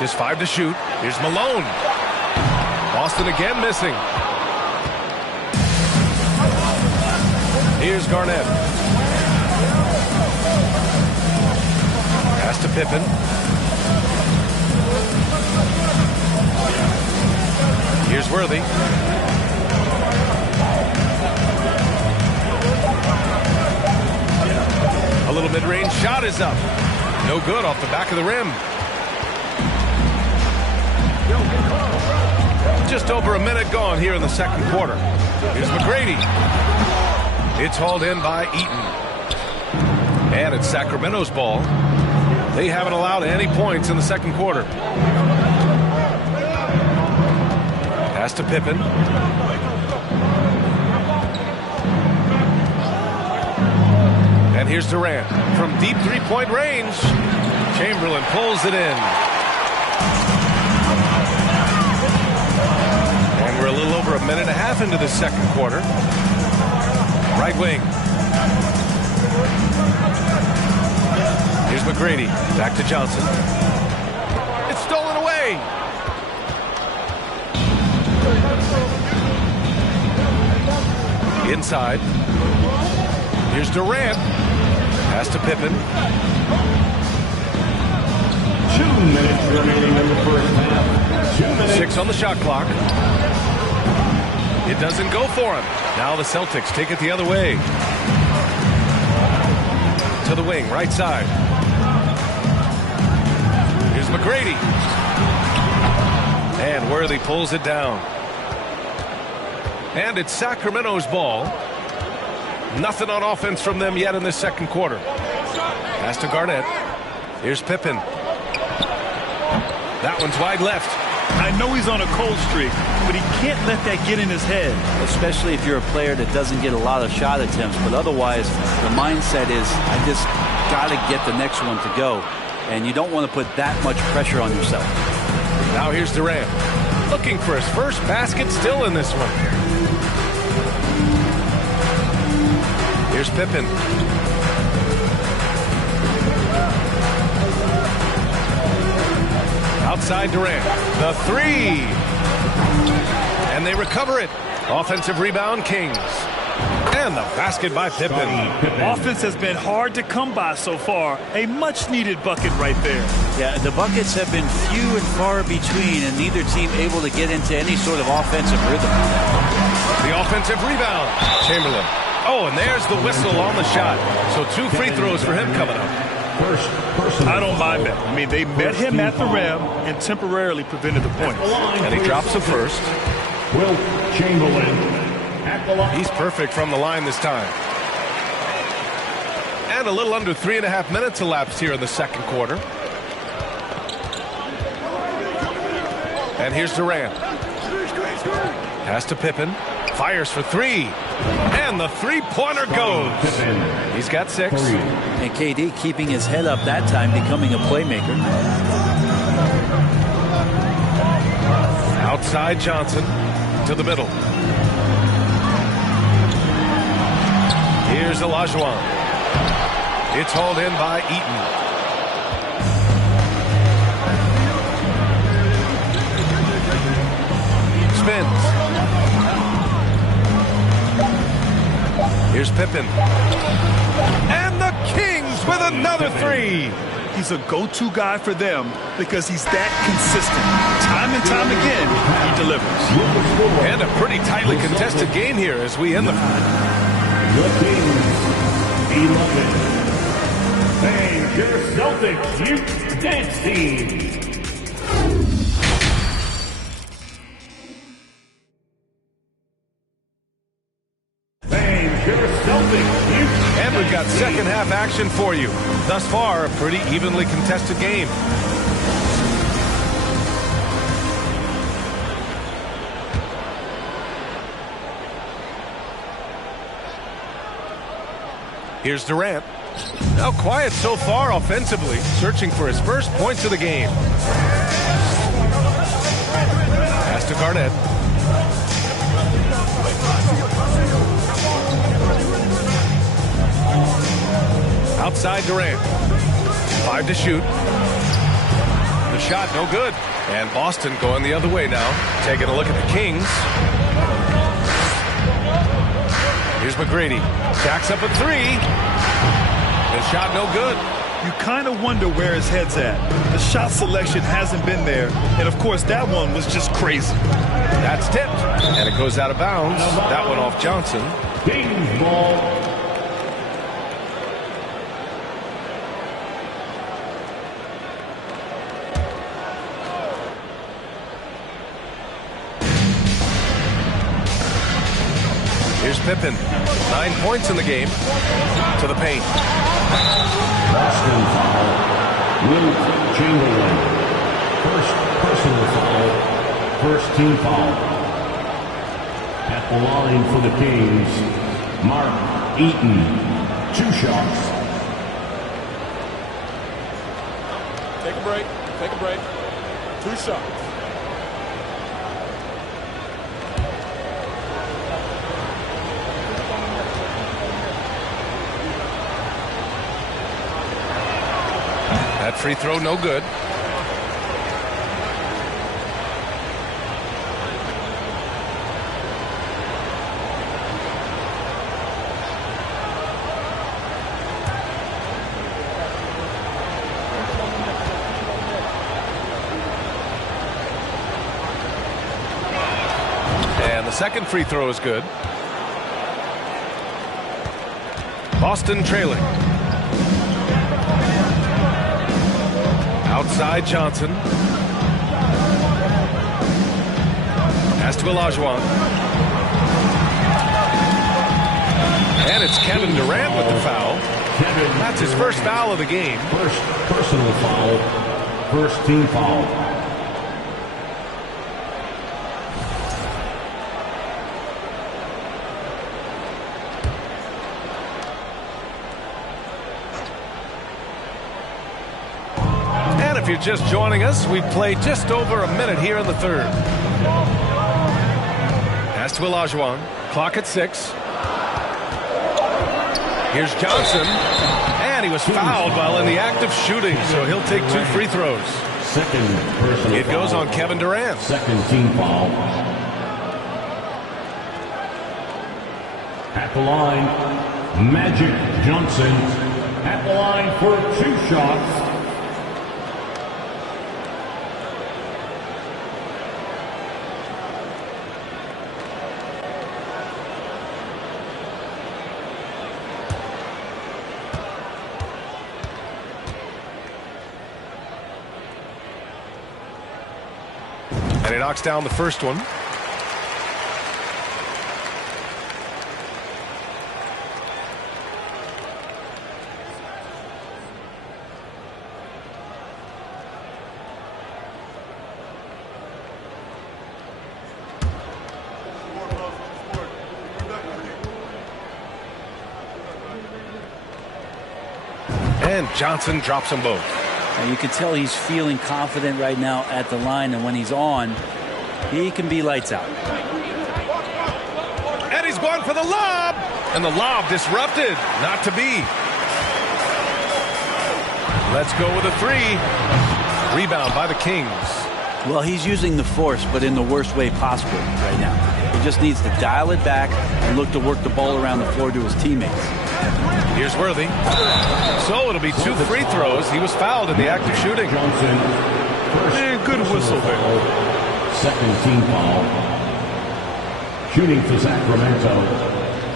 Just 5 to shoot. Here's Malone. Boston again missing. Here's Garnett. Pass to Pippen. Here's Worthy. A little mid-range shot is up. No good off the back of the rim. Just over a minute gone here in the second quarter. Here's McGrady. It's hauled in by Eaton. And it's Sacramento's ball. They haven't allowed any points in the second quarter. Pass to Pippen. And here's Durant from deep three-point range. Chamberlain pulls it in. And we're a little over a minute and a half into the second quarter. Right wing. Here's McGrady. Back to Johnson. It's stolen away. Inside. Here's Durant. Pass to Pippen. 2 minutes remaining in the first half. 2 minutes. 6 on the shot clock. It doesn't go for him. Now the Celtics take it the other way. To the wing, right side. Here's McGrady. And Worthy pulls it down. And it's Sacramento's ball. Nothing on offense from them yet in this second quarter. Pass to Garnett. Here's Pippen. That one's wide left. I know he's on a cold streak, but he can't let that get in his head. Especially if you're a player that doesn't get a lot of shot attempts. But otherwise, the mindset is, I just got to get the next one to go. And you don't want to put that much pressure on yourself. Now here's Durant. Looking for his first basket, still in this one. Here's Pippen. Outside Durant. The three. And they recover it. Offensive rebound, Kings. And the basket by Pippen. Offense has been hard to come by so far. A much-needed bucket right there. Yeah, the buckets have been few and far between, and neither team able to get into any sort of offensive rhythm. The offensive rebound. Chamberlain. Oh, and there's the whistle on the shot. So 2 free throws for him coming up. I don't mind that. I mean, they met him at the rim and temporarily prevented the points. And he drops the first. Will Chamberlain. He's perfect from the line this time. And a little under 3.5 minutes elapsed here in the second quarter. And here's Durant. Pass to Pippen. Fires for 3. And the three-pointer goes. He's got 6. And KD keeping his head up that time, becoming a playmaker. Outside Johnson to the middle. Here's Olajuwon. It's hauled in by Eaton. Spins. Here's Pippen. And the Kings with another three. He's a go-to guy for them because he's that consistent. Time and time again, he delivers. And a pretty tightly contested game here as we end the Kings 11. And your Celtics Youth Dance Team. And we've got second half action for you. Thus far, a pretty evenly contested game. Here's Durant. Now quiet so far offensively, searching for his first points of the game. Pass to Garnett. Outside Durant. 5 to shoot. The shot no good. And Boston going the other way now. Taking a look at the Kings. Here's McGrady. Jacks up a three. The shot no good. You kind of wonder where his head's at. The shot selection hasn't been there. And, of course, that one was just crazy. That's tipped. And it goes out of bounds. That one off Johnson. Kings ball. Here's Pippen. 9 points in the game. To the paint. Boston foul. Wilt Chamberlain. First personal foul. First team foul. At the line for the Kings, Mark Eaton. 2 shots. Take a break. Take a break. 2 shots. That free throw no good. And the second free throw is good. Boston trailing. Outside Johnson. Pass to Olajuwon. And it's Kevin Durant with the foul. That's his first foul of the game. First personal foul. First team foul. If you're just joining us, we've played just over a minute here in the third. Pass to Olajuwon. Clock at 6. Here's Johnson. And he was fouled while in the act of shooting, so he'll take 2 free throws. Second personal It goes foul. on Kevin Durant. Second team foul. At the line, Magic Johnson. At the line for 2 shots. And he knocks down the first one. And Johnson drops them both. And you can tell he's feeling confident right now at the line, and when he's on, he can be lights out. And he's going for the lob. And the lob disrupted. Not to be. Let's go with a three. Rebound by the Kings. Well, he's using the force, but in the worst way possible right now. He just needs to dial it back and look to work the ball around the floor to his teammates. Here's Worthy. So it'll be 2 free throws. He was fouled in the act of shooting. Good whistle there. Second team foul. Shooting for Sacramento,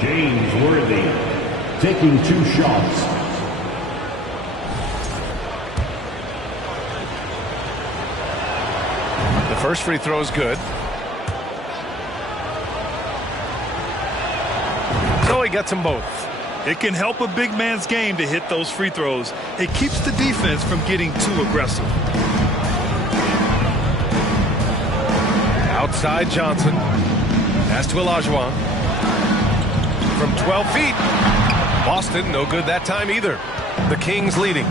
James Worthy, taking 2 shots. The first free throw is good. So he gets them both. It can help a big man's game to hit those free throws. It keeps the defense from getting too aggressive. Outside Johnson. Pass to Olajuwon. From 12 feet. Boston, no good that time either. The Kings leading.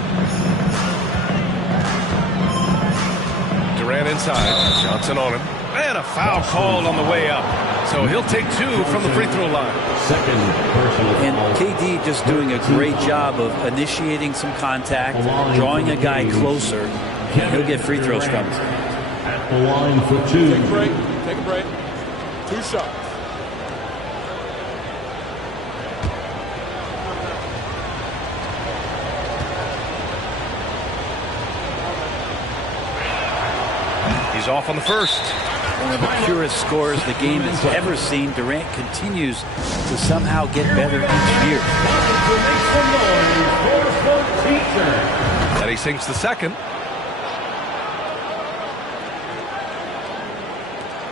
Durant inside. Johnson on him. And a foul called on the way up. So he'll take 2 from the free throw line. Second personal foul. And KD just doing a great job of initiating some contact, drawing a guy closer. He'll get free throws from it. At the line for 2. Take a break. Take a break. 2 shots. He's off on the first. One of the purest scorers the game has ever seen. Durant continues to somehow get better each year. And he sinks the second.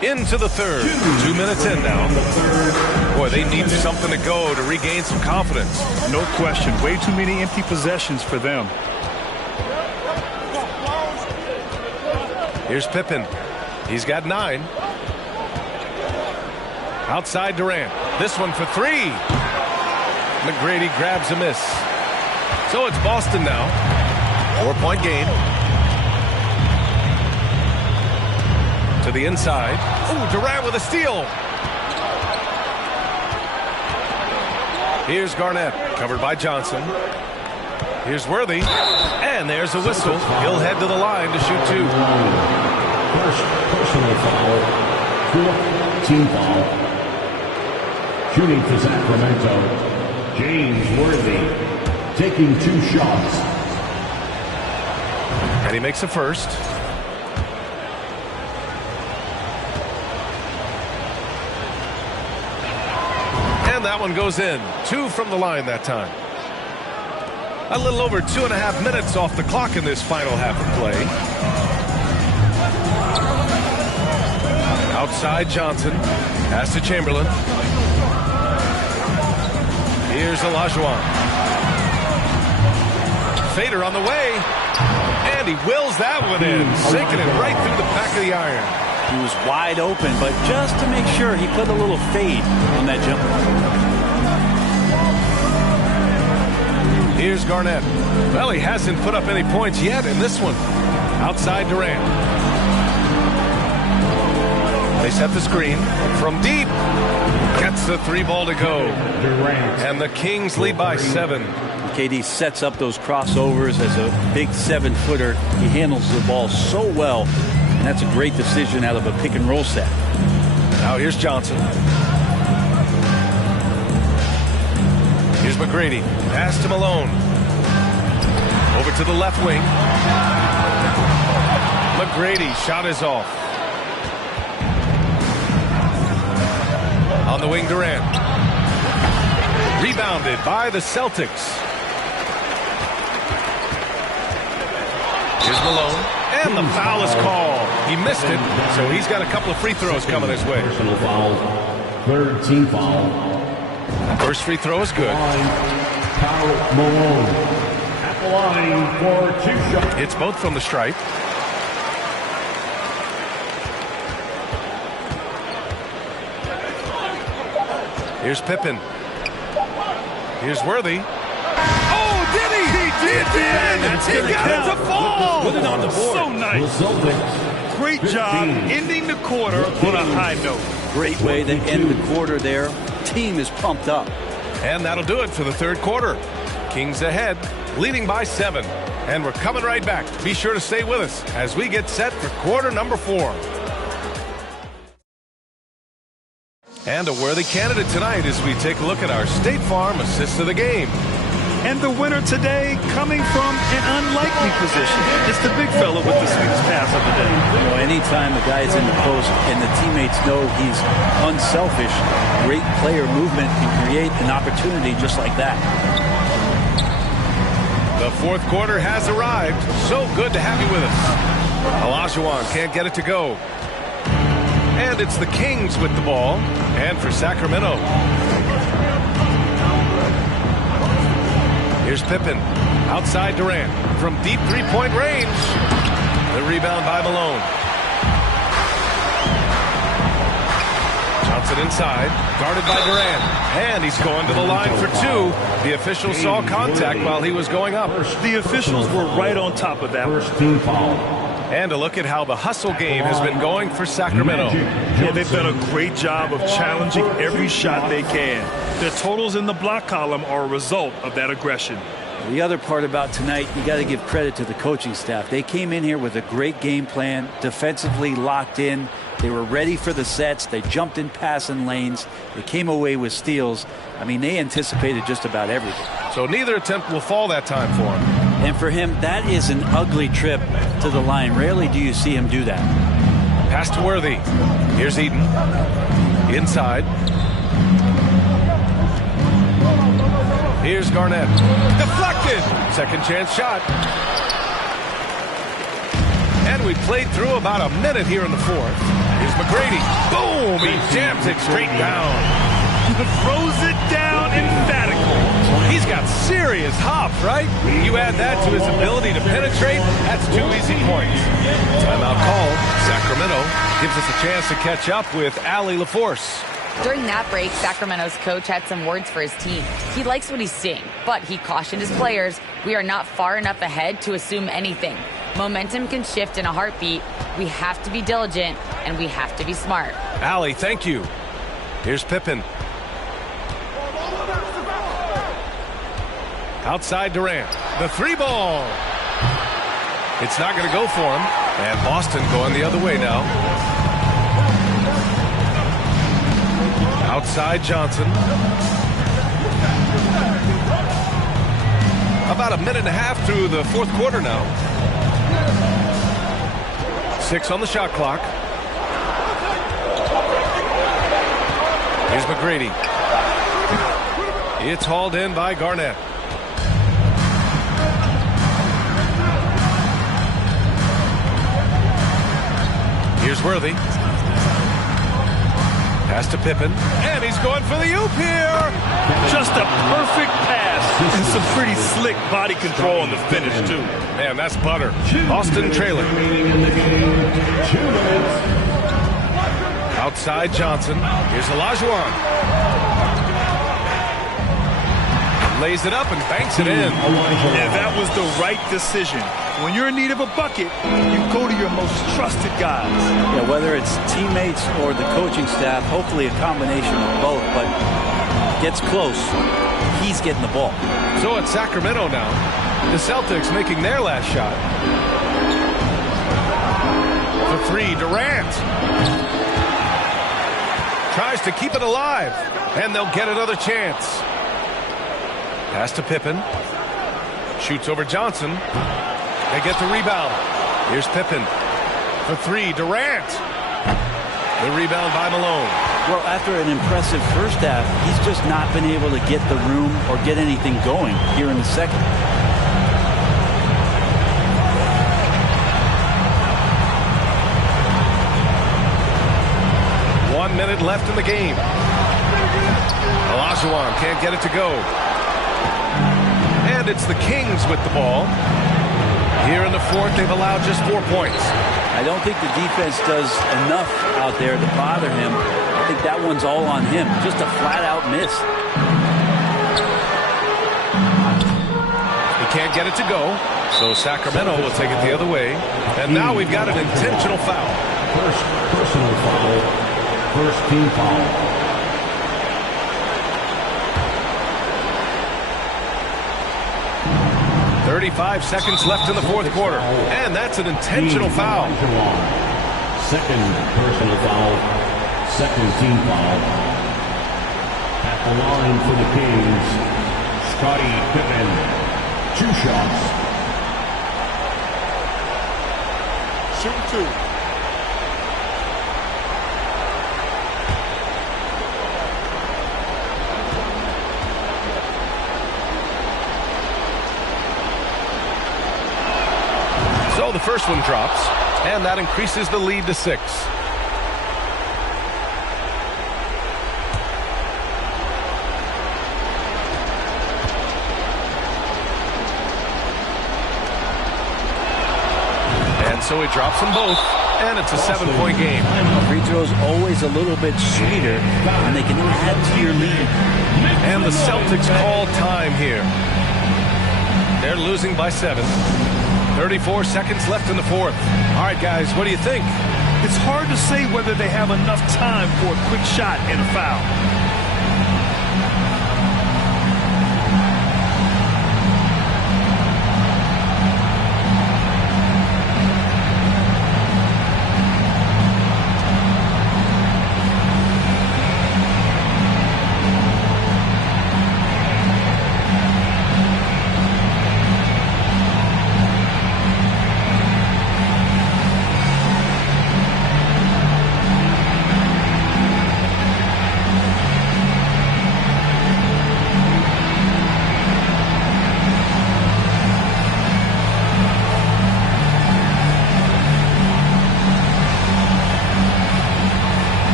Into the third. 2 minutes in now. Boy, they need something to go to regain some confidence. No question. Way too many empty possessions for them. Here's Pippen. He's got 9. Outside Durant. This one for 3. McGrady grabs a miss. So it's Boston now. 4-point game. To the inside. Ooh, Durant with a steal. Here's Garnett. Covered by Johnson. Here's Worthy. And there's a whistle. He'll head to the line to shoot 2. First personal foul. 4th team foul. Shooting for Sacramento, James Worthy, taking 2 shots. And he makes the first. And that one goes in. 2 from the line that time. A little over 2.5 minutes off the clock in this final half of play. Outside Johnson. Pass to Chamberlain. Here's Olajuwon. Fader on the way. And he wills that one in. Sinking it right through the back of the iron. He was wide open, but just to make sure, he put a little fade on that jumper. Here's Garnett. Well, he hasn't put up any points yet in this one. Outside Durant. They set the screen from deep. Gets the 3 ball to go. And the Kings lead by 7. KD sets up those crossovers as a big 7-footer. He handles the ball so well. And that's a great decision out of a pick and roll set. Now here's Johnson. Here's McGrady. Pass to Malone. Over to the left wing. McGrady. Shot is off. On the wing, Durant. Rebounded by the Celtics. Here's Malone. And the foul is called. He missed it, so he's got a couple of free throws coming his way. Personal foul. 3rd team foul. First free throw is good. Karl Malone at the line for 2 shots. It's both from the stripe. Here's Pippen. Here's Worthy. Oh, did he? He did! He got it to fall! Put it on the board. So nice. Great job ending the quarter on a high note. Great way to end the quarter there. Team is pumped up. And that'll do it for the third quarter. Kings ahead, leading by 7. And we're coming right back. Be sure to stay with us as we get set for quarter number 4. And a worthy candidate tonight as we take a look at our State Farm assist of the game. And the winner today coming from an unlikely position. It's the big fella with the sweetest pass of the day. You know, anytime a guy's in the post and the teammates know he's unselfish, great player movement can create an opportunity just like that. The fourth quarter has arrived. So good to have you with us. Olajuwon can't get it to go. And it's the Kings with the ball. And for Sacramento. Here's Pippen. Outside Durant. From deep three-point range. The rebound by Malone. Johnson inside. Guarded by Durant. And he's going to the line for 2. The official saw contact while he was going up. The officials were right on top of that. First team foul. And a look at how the hustle game has been going for Sacramento. Yeah, they've done a great job of challenging every shot they can. Their totals in the block column are a result of that aggression. The other part about tonight, you got to give credit to the coaching staff. They came in here with a great game plan, defensively locked in. They were ready for the sets. They jumped in passing lanes. They came away with steals. I mean, they anticipated just about everything. So neither attempt will fall that time for him. And for him, that is an ugly trip to the line. Rarely do you see him do that. Pass to Worthy. Here's Eaton. Inside. Here's Garnett. Deflected. Second chance shot. And we played through about a minute here in the fourth. Here's McGrady. Boom! He jams it straight down. Throws it down emphatically. He's got serious hop, right? You add that to his ability to penetrate, that's 2 easy points. Timeout called. Sacramento gives us a chance to catch up with Allie LaForce. During that break, Sacramento's coach had some words for his team. He likes what he's seeing, but he cautioned his players, we are not far enough ahead to assume anything. Momentum can shift in a heartbeat. We have to be diligent, and we have to be smart. Allie, thank you. Here's Pippen. Outside Durant. The 3 ball. It's not going to go for him. And Boston going the other way now. Outside Johnson. About a minute and a half through the fourth quarter now. 6 on the shot clock. Here's McGrady. It's hauled in by Garnett. Here's Worthy. Pass to Pippen. And he's going for the oop here. Just a perfect pass. And some pretty slick body control on the finish, too. Man, that's butter. Boston trailing. Outside Johnson. Here's Olajuwon. Lays it up and banks it in. Yeah, that was the right decision. When you're in need of a bucket, you go to your most trusted guys. Yeah, whether it's teammates or the coaching staff, hopefully a combination of both, but gets close. He's getting the ball. So it's Sacramento now. The Celtics making their last shot. For 3, Durant. Tries to keep it alive, and they'll get another chance. Pass to Pippen. Shoots over Johnson. They get the rebound. Here's Pippen. For 3, Durant. The rebound by Malone. Well, after an impressive first half, he's just not been able to get the room or get anything going here in the second. One minute left in the game. Olajuwon can't get it to go. And it's the Kings with the ball. Here in the fourth, they've allowed just 4 points. I don't think the defense does enough out there to bother him. I think that one's all on him. Just a flat-out miss. He can't get it to go, so Sacramento will take it the other way. And now we've got an intentional foul. First personal foul. First team foul. 5 seconds left in the fourth quarter. And that's an intentional foul. Second personal foul. Second team foul. At the line for the Kings, Scottie Pippen. 2 shots. Shoot 2. So the first one drops, and that increases the lead to 6. And so he drops them both, and it's a 7-point game. Free throws always a little bit sweeter, and they can add to your lead. And the Celtics call time here. They're losing by 7. 34 seconds left in the fourth. All right, guys, what do you think? It's hard to say whether they have enough time for a quick shot and a foul.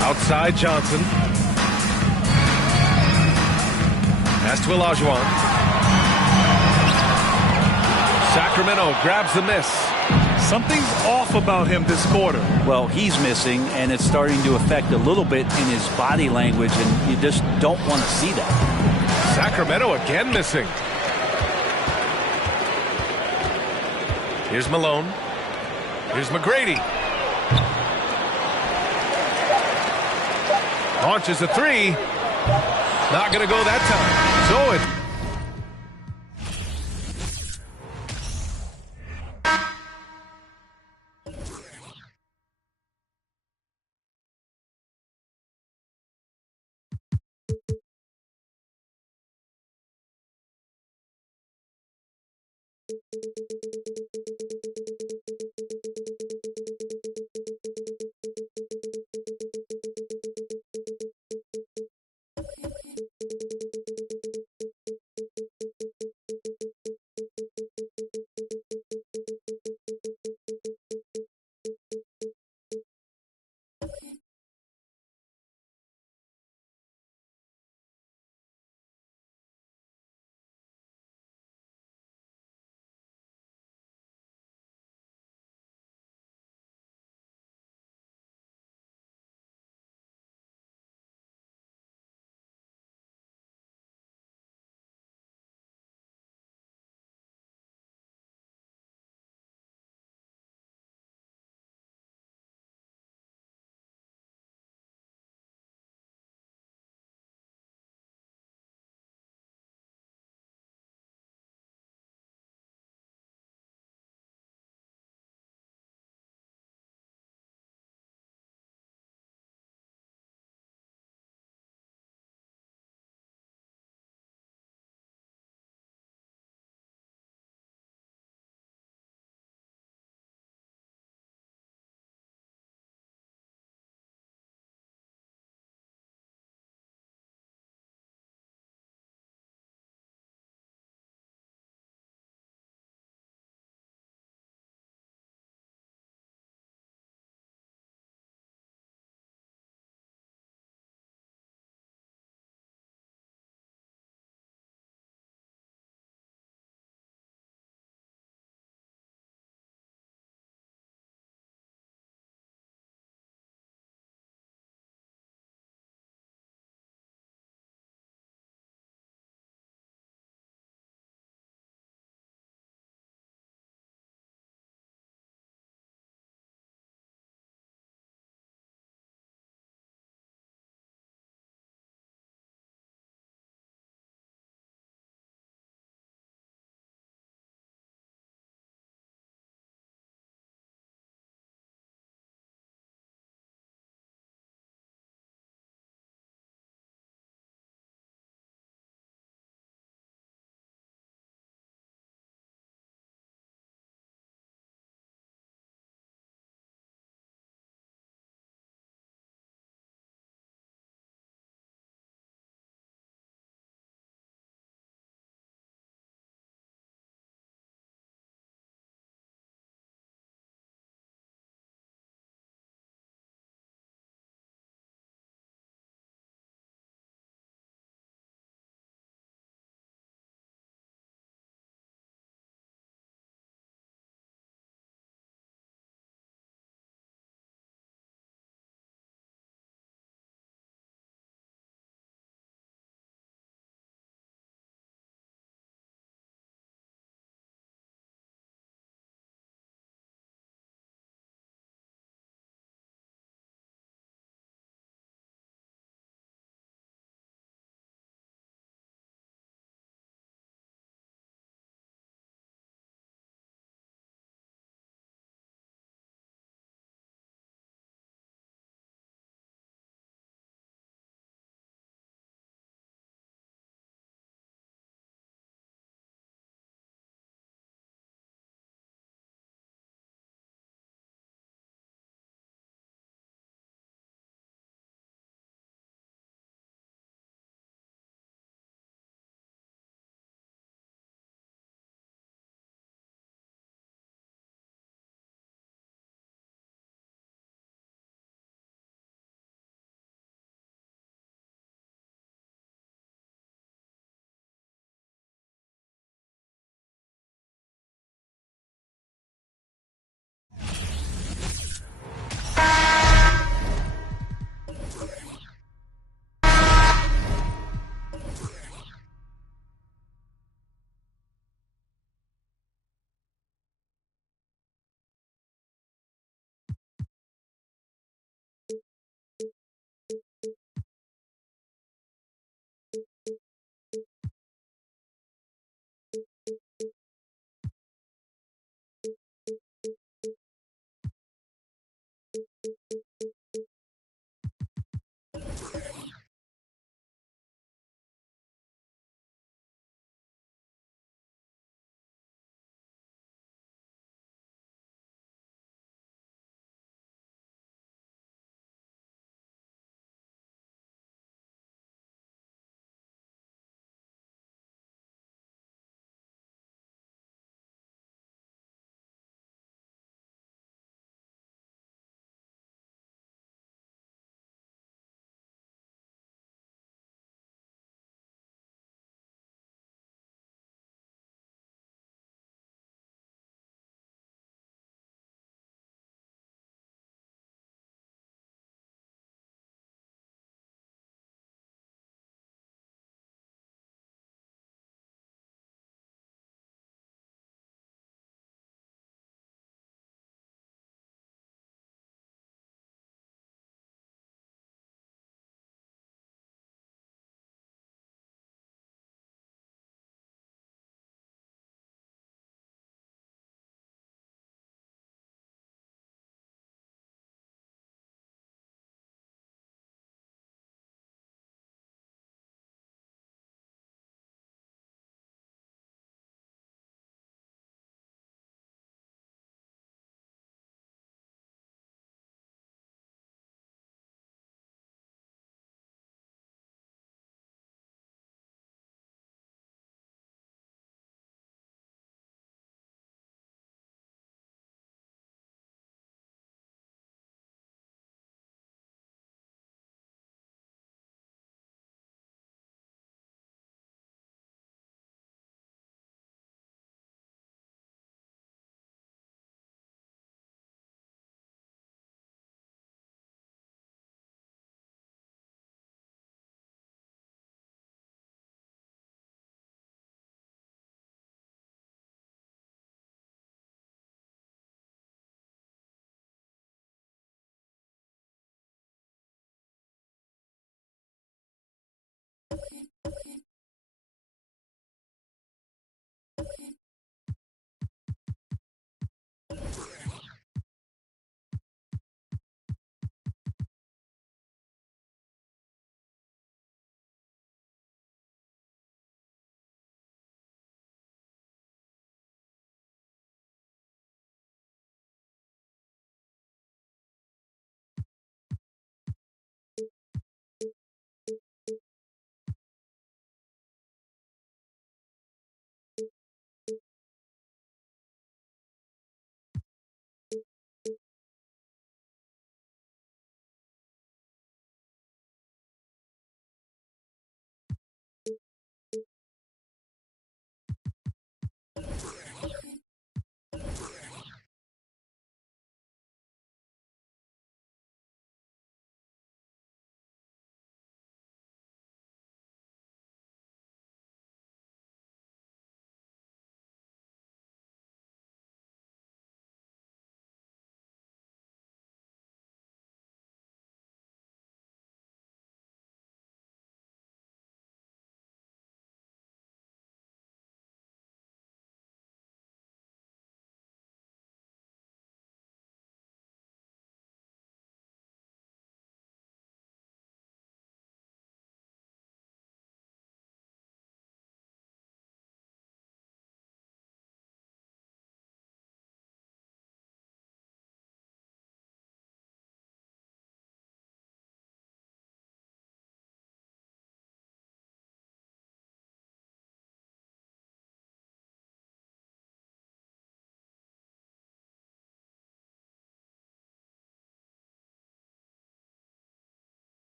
Outside Johnson. Pass to Olajuwon. Sacramento grabs the miss. Something's off about him this quarter. Well, he's missing, and it's starting to affect a little bit in his body language, and you just don't want to see that. Sacramento again missing. Here's Malone. Here's McGrady. Launches a 3. Not going to go that time. So it's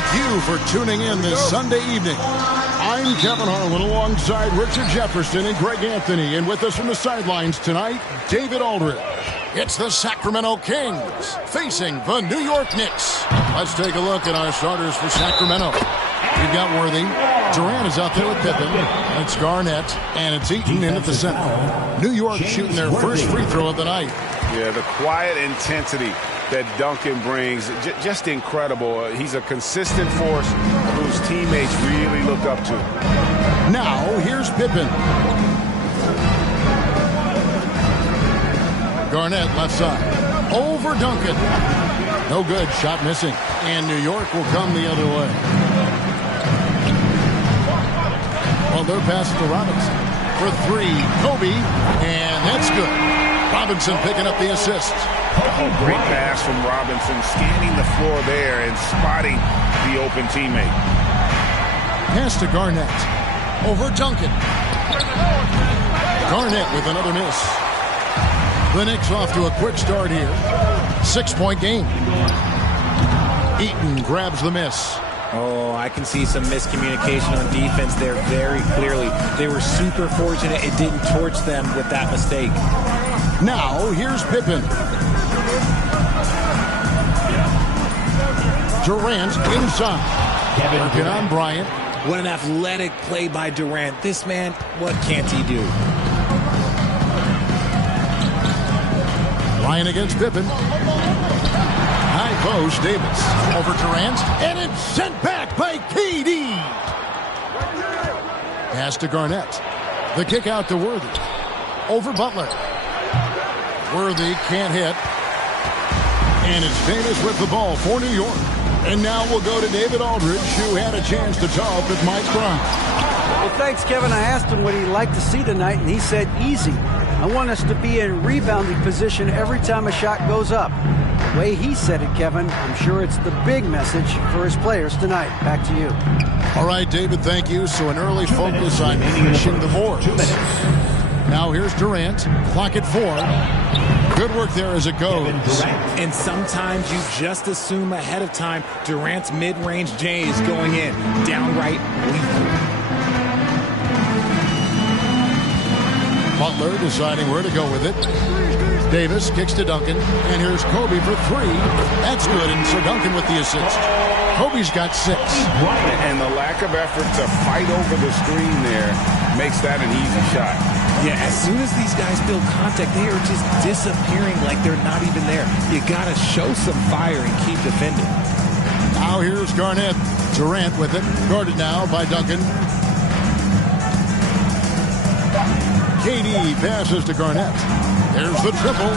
Thank you for tuning in this Sunday evening. I'm Kevin Harlan alongside Richard Jefferson and Greg Anthony. And with us from the sidelines tonight, David Aldridge. It's the Sacramento Kings facing the New York Knicks. Let's take a look at our starters for Sacramento. We've got Worthy. Durant is out there with Pippen. It's Garnett. And it's Eaton in at the center. New York shooting their first free throw of the night. Yeah, the quiet intensity that Duncan brings, just incredible. He's a consistent force whose teammates really look up to. Now, here's Pippen. Garnett left side. Over Duncan. No good. Shot missing. And New York will come the other way. Well, they're passing to Robinson. For three, Kobe. And that's good. Robinson picking up the assist. Oh, great pass from Robinson, scanning the floor there and spotting the open teammate. Pass to Garnett. Over Duncan. Garnett with another miss. The Knicks off to a quick start here. 6-point game. Eaton grabs the miss. Oh, I can see some miscommunication on defense there very clearly. They were super fortunate it didn't torch them with that mistake. Now, here's Pippen. Durant inside. Working on Bryant. What an athletic play by Durant. This man, what can't he do? Bryant against Pippen. High post, Davis. Over Durant. And it's sent back by KD. Pass to Garnett. The kick out to Worthy. Over Butler. Worthy can't hit. And it's Davis with the ball for New York. And now we'll go to David Aldridge, who had a chance to talk with Mike Brown. Well, thanks, Kevin. I asked him what he'd like to see tonight, and he said easy. I want us to be in rebounding position every time a shot goes up. The way he said it, Kevin, I'm sure it's the big message for his players tonight. Back to you. All right, David, thank you. So an early focus on finishing the boards. Now here's Durant. Clock at 4. Good work there as it goes. And sometimes you just assume ahead of time Durant's mid-range J is going in. Downright lethal. Butler deciding where to go with it. Davis kicks to Duncan. And here's Kobe for 3. That's good. And so Duncan with the assist. Kobe's got 6. And the lack of effort to fight over the screen there makes that an easy shot. Yeah, as soon as these guys build contact, they are just disappearing like they're not even there. You got to show some fire and keep defending. Now here's Garnett. Durant with it. Guarded now by Duncan. KD passes to Garnett. There's the triple.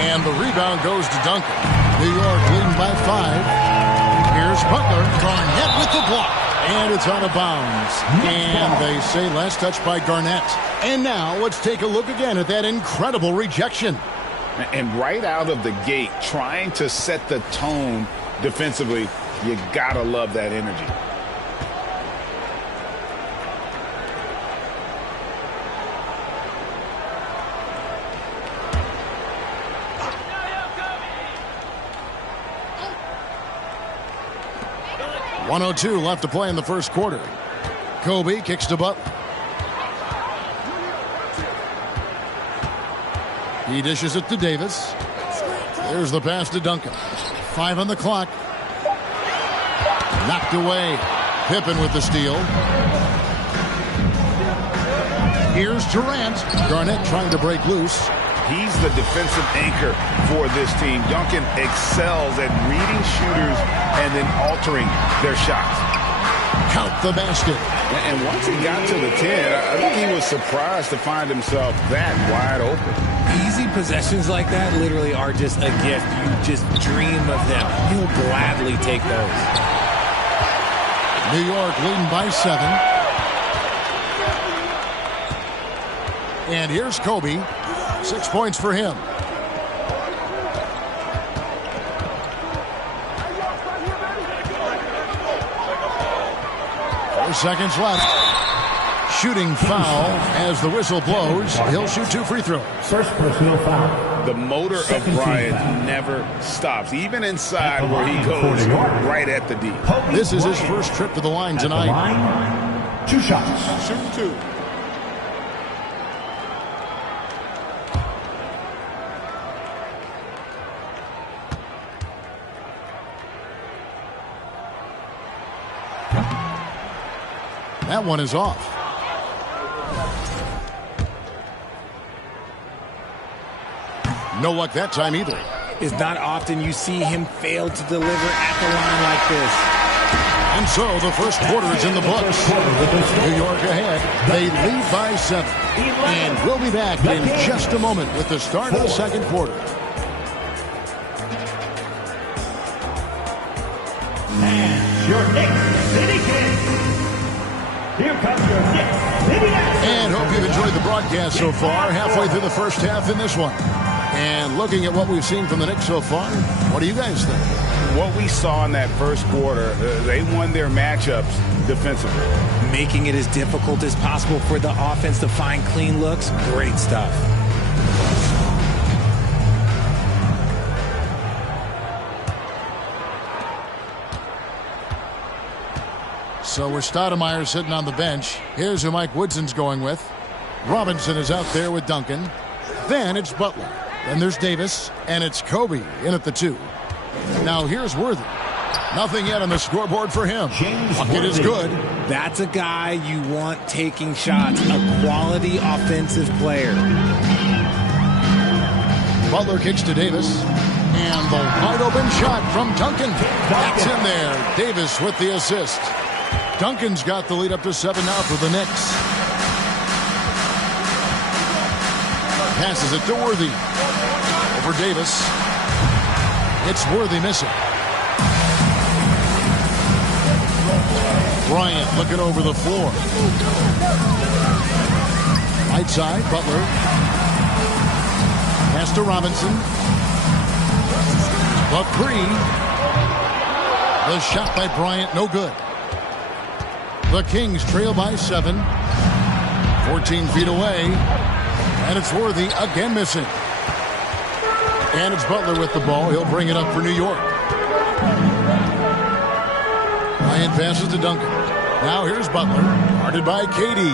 And the rebound goes to Duncan. New York leading by 5. Here's Butler. Garnett with the block. And it's out of bounds. And they say last touch by Garnett. And now let's take a look again at that incredible rejection. And right out of the gate, trying to set the tone defensively, you gotta love that energy. .102 left to play in the first quarter. Kobe kicks to Butler. He dishes it to Davis. There's the pass to Duncan. 5 on the clock. Knocked away. Pippen with the steal. Here's Durant. Garnett trying to break loose. He's the defensive anchor for this team. Duncan excels at reading shooters and then altering their shots. Count the basket. And once he got to the 10, I think he was surprised to find himself that wide open. Easy possessions like that literally are just a gift. You just dream of them. He'll gladly take those. New York leading by 7. And here's Kobe. 6 points for him. 4 seconds left. shooting foul as the whistle blows. He'll shoot 2 free throws. First personal foul. The motor of Bryant never stops, even inside where he goes right at the D. This is his first trip to the line tonight. 2 shots. Shoot 2. That one is off. No luck that time either. It's not often you see him fail to deliver at the line like this. And so the first quarter is in the books. New York ahead. They lead by 7. And we'll be back in just a moment with the start of the second quarter. And your next City King. Here comes your next City King. And hope you've enjoyed the broadcast so far. Halfway through the first half in this one. And looking at what we've seen from the Knicks so far, what do you guys think? What we saw in that first quarter, they won their matchups defensively. Making it as difficult as possible for the offense to find clean looks. Great stuff. So with Stoudemire sitting on the bench, here's who Mike Woodson's going with. Robinson is out there with Duncan. Then it's Butler. Then there's Davis, and it's Kobe in at the 2. Now here's Worthy. Nothing yet on the scoreboard for him. Bucket is good. That's a guy you want taking shots, a quality offensive player. Butler kicks to Davis, and the wide open shot from Duncan. That's in there. Davis with the assist. Duncan's got the lead up to 7 now for the Knicks. Passes it to Worthy. Over Davis. It's Worthy missing. Bryant looking over the floor. Right side, Butler. Pass to Robinson. The 3. The shot by Bryant, no good. The Kings trail by 7. 14 feet away. And it's Worthy again missing. And it's Butler with the ball. He'll bring it up for New York. Bryant passes to Duncan. Now here's Butler. Guarded by KD.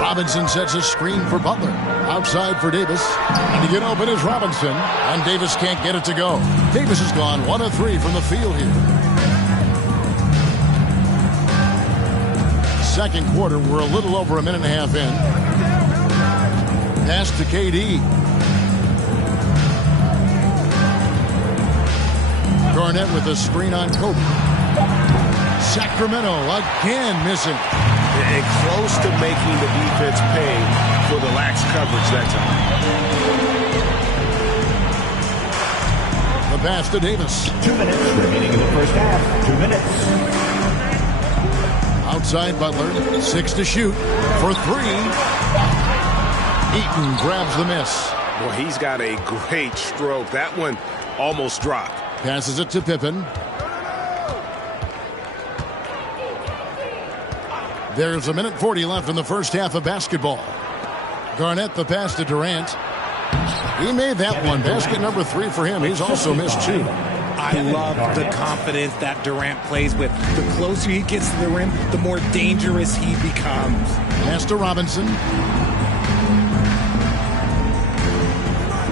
Robinson sets a screen for Butler. Outside for Davis. And to get open is Robinson. And Davis can't get it to go. Davis has gone 1 of 3 from the field here. Second quarter, we're a little over a minute and a half in. Pass to KD. Garnett with a screen on Kobe. Sacramento again missing. And close to making the defense pay for the lax coverage that time. The pass to Davis. 2 minutes remaining in the first half. 2 minutes. Outside Butler. 6 to shoot for 3. Eaton grabs the miss. Well, he's got a great stroke. That one almost dropped. Passes it to Pippen. There's 1:40 left in the first half of basketball. Garnett the pass to Durant. He made that one. Basket number 3 for him. He's also missed 2. I love the confidence that Durant plays with. The closer he gets to the rim, the more dangerous he becomes. Pass to Robinson.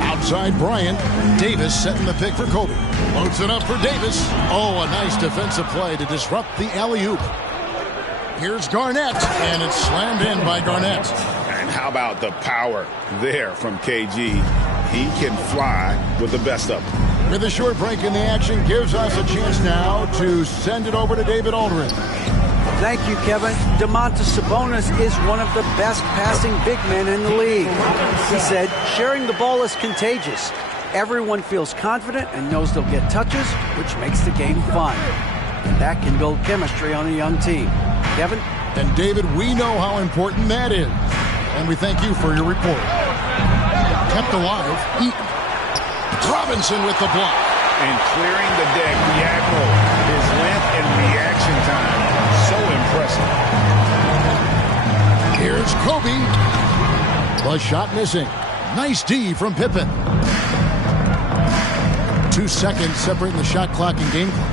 Outside Bryant. Davis setting the pick for Kobe. Loads it up for Davis. Oh, a nice defensive play to disrupt the alley-oop. Here's Garnett, and it's slammed in by Garnett. And how about the power there from KG? He can fly with the best of them. With a short break in the action, gives us a chance now to send it over to David Aldridge. Thank you, Kevin. Domantas Sabonis is one of the best passing big men in the league. He said, sharing the ball is contagious. Everyone feels confident and knows they'll get touches, which makes the game fun. And that can build chemistry on a young team. Kevin? And David, we know how important that is. And we thank you for your report. Kept alive, Eaton. Robinson with the block. And clearing the deck, the Admiral. His length and reaction time, so impressive. Kobe. The shot missing. Nice D from Pippen. 2 seconds separating the shot clock and game clock.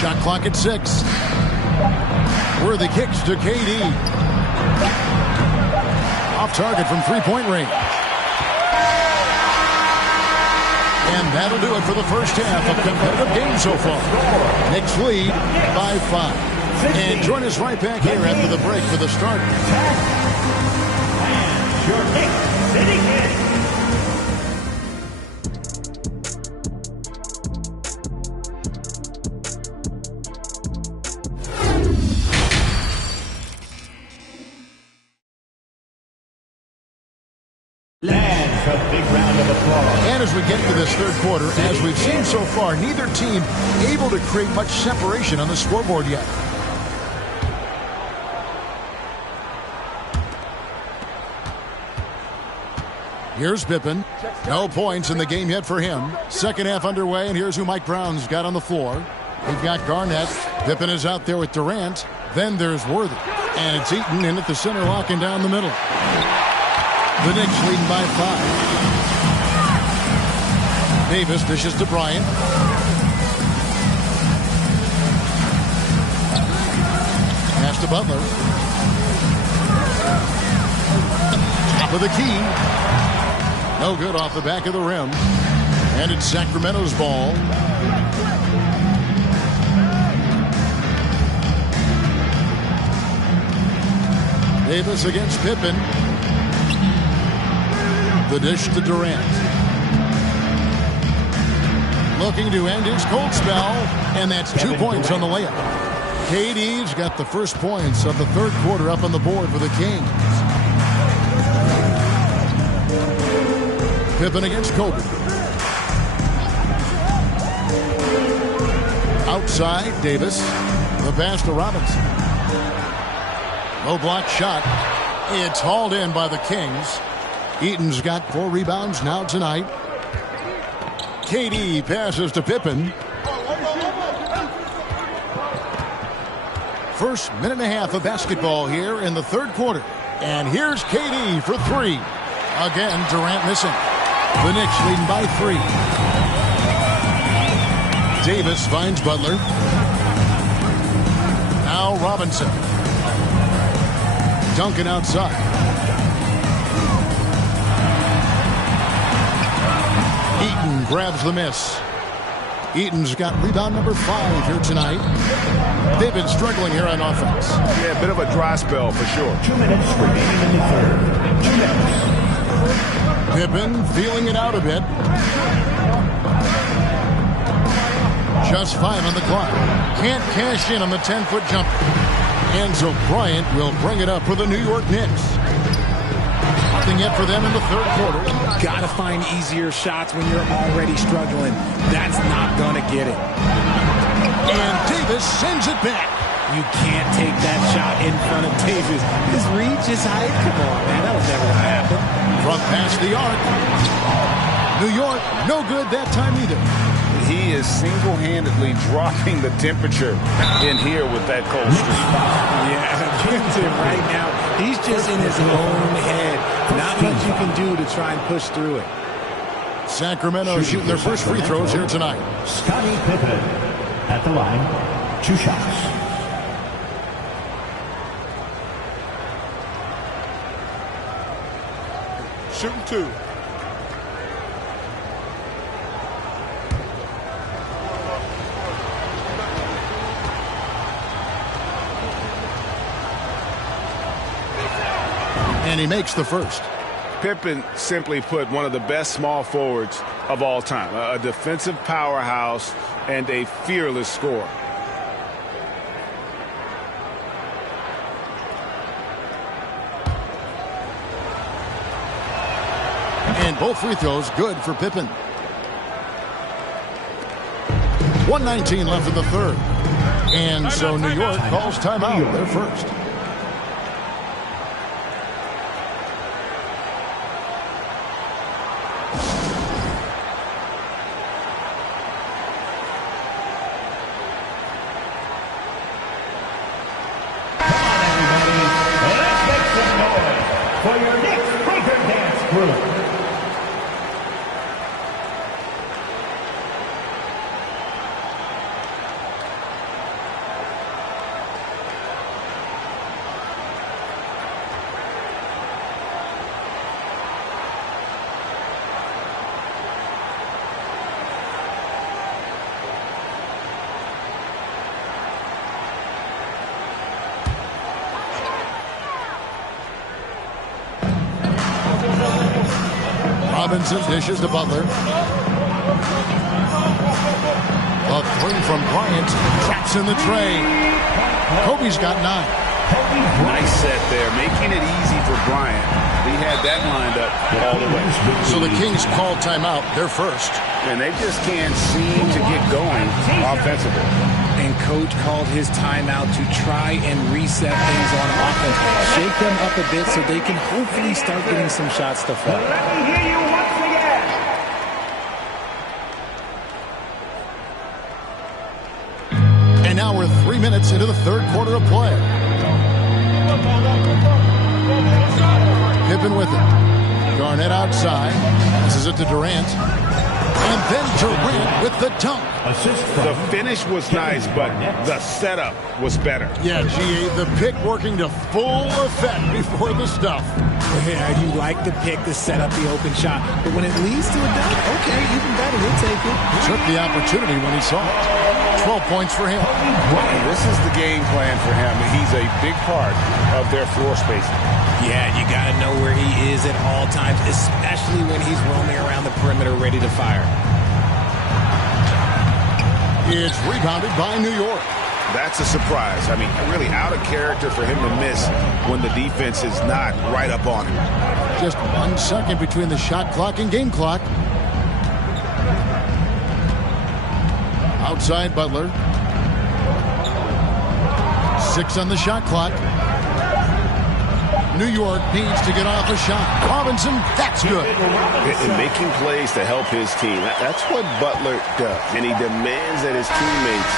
Shot clock at 6. Worthy kicks to KD. Off target from three-point range. And that'll do it for the first half of competitive game so far. Knicks lead by 5. And join us right back here after the break for the start. And your Knicks City Kings. And as we get to this third quarter, as we've seen so far, neither team able to create much separation on the scoreboard yet. Here's Pippen. No points in the game yet for him. Second half underway, and here's who Mike Brown's got on the floor. We've got Garnett. Pippen is out there with Durant. Then there's Worthy. And it's Eaton in at the center, locking down the middle. The Knicks leading by 5. Davis dishes to Bryant. Pass to Butler. Top of the key. No good off the back of the rim. And it's Sacramento's ball. Davis against Pippen. The dish to Durant. Looking to end his cold spell, and that's 2 points on the layup. KD's got the first points of the third quarter up on the board for the Kings. Pippen against Kobe. Outside, Davis. The pass to Robinson. Low block shot. It's hauled in by the Kings. Eaton's got 4 rebounds now tonight. KD passes to Pippen. First minute and a half of basketball here in the third quarter. And here's KD for 3. Again, Durant missing. The Knicks leading by 3. Davis finds Butler. Now Robinson. Duncan outside. Eaton grabs the miss. Eaton's got rebound number 5 here tonight. They've been struggling here on offense. Yeah, a bit of a dry spell for sure. 2 minutes remaining in the third. 2 minutes. Pippen feeling it out a bit. Just 5 on the clock. Can't cash in on the 10-foot jumper. And so Bryant will bring it up for the New York Knicks. Nothing yet for them in the third quarter. Gotta find easier shots when you're already struggling. That's not gonna get it. And Davis sends it back. You can't take that shot in front of Davis. His reach is high. Come on, man. That was never gonna happen. From past the arc. New York, no good that time either. He is single-handedly dropping the temperature in here with that cold streak. Yeah, Kington right now, he's just in his own head. Not much you can do to try and push through it. Sacramento shooting their first free throws here tonight. Scottie Pippen at the line. 2 shots. Shooting 2. And he makes the first. Pippen, simply put, one of the best small forwards of all time. A defensive powerhouse and a fearless scorer. And both free throws good for Pippen. 1:19 left in the third. And so New York calls timeout. They're first. Robinson dishes to Butler. A three from Bryant. Traps in the tray. Kobe's got 9. Nice set there, making it easy for Bryant. He had that lined up all the way. So the Kings called timeout. They're first. And they just can't seem to get going offensively. And coach called his timeout to try and reset things on offense. Shake them up a bit so they can hopefully start getting some shots to fall. Let me hear you once again. And now we're 3 minutes into the third quarter of play. Pippen with it. Garnett outside. Passes it to Durant. And then Durant with the dunk. The finish was nice, but the setup was better. Yeah, GA, the pick working to full effect before the stuff. Yeah, you like the pick to set up the open shot, but when it leads to a dunk, okay, even better, we'll take it. He took the opportunity when he saw it. 12 points for him. This is the game plan for him. He's a big part of their floor spacing. Yeah, you got to know where he is at all times, especially when he's roaming around the perimeter ready to fire. It's rebounded by New York. That's a surprise. I mean, really out of character for him to miss when the defense is not right up on him. Just 1 second between the shot clock and game clock. Outside Butler. 6 on the shot clock. New York needs to get off a shot. Robinson, that's good. And making plays to help his team. That's what Butler does. And he demands that his teammates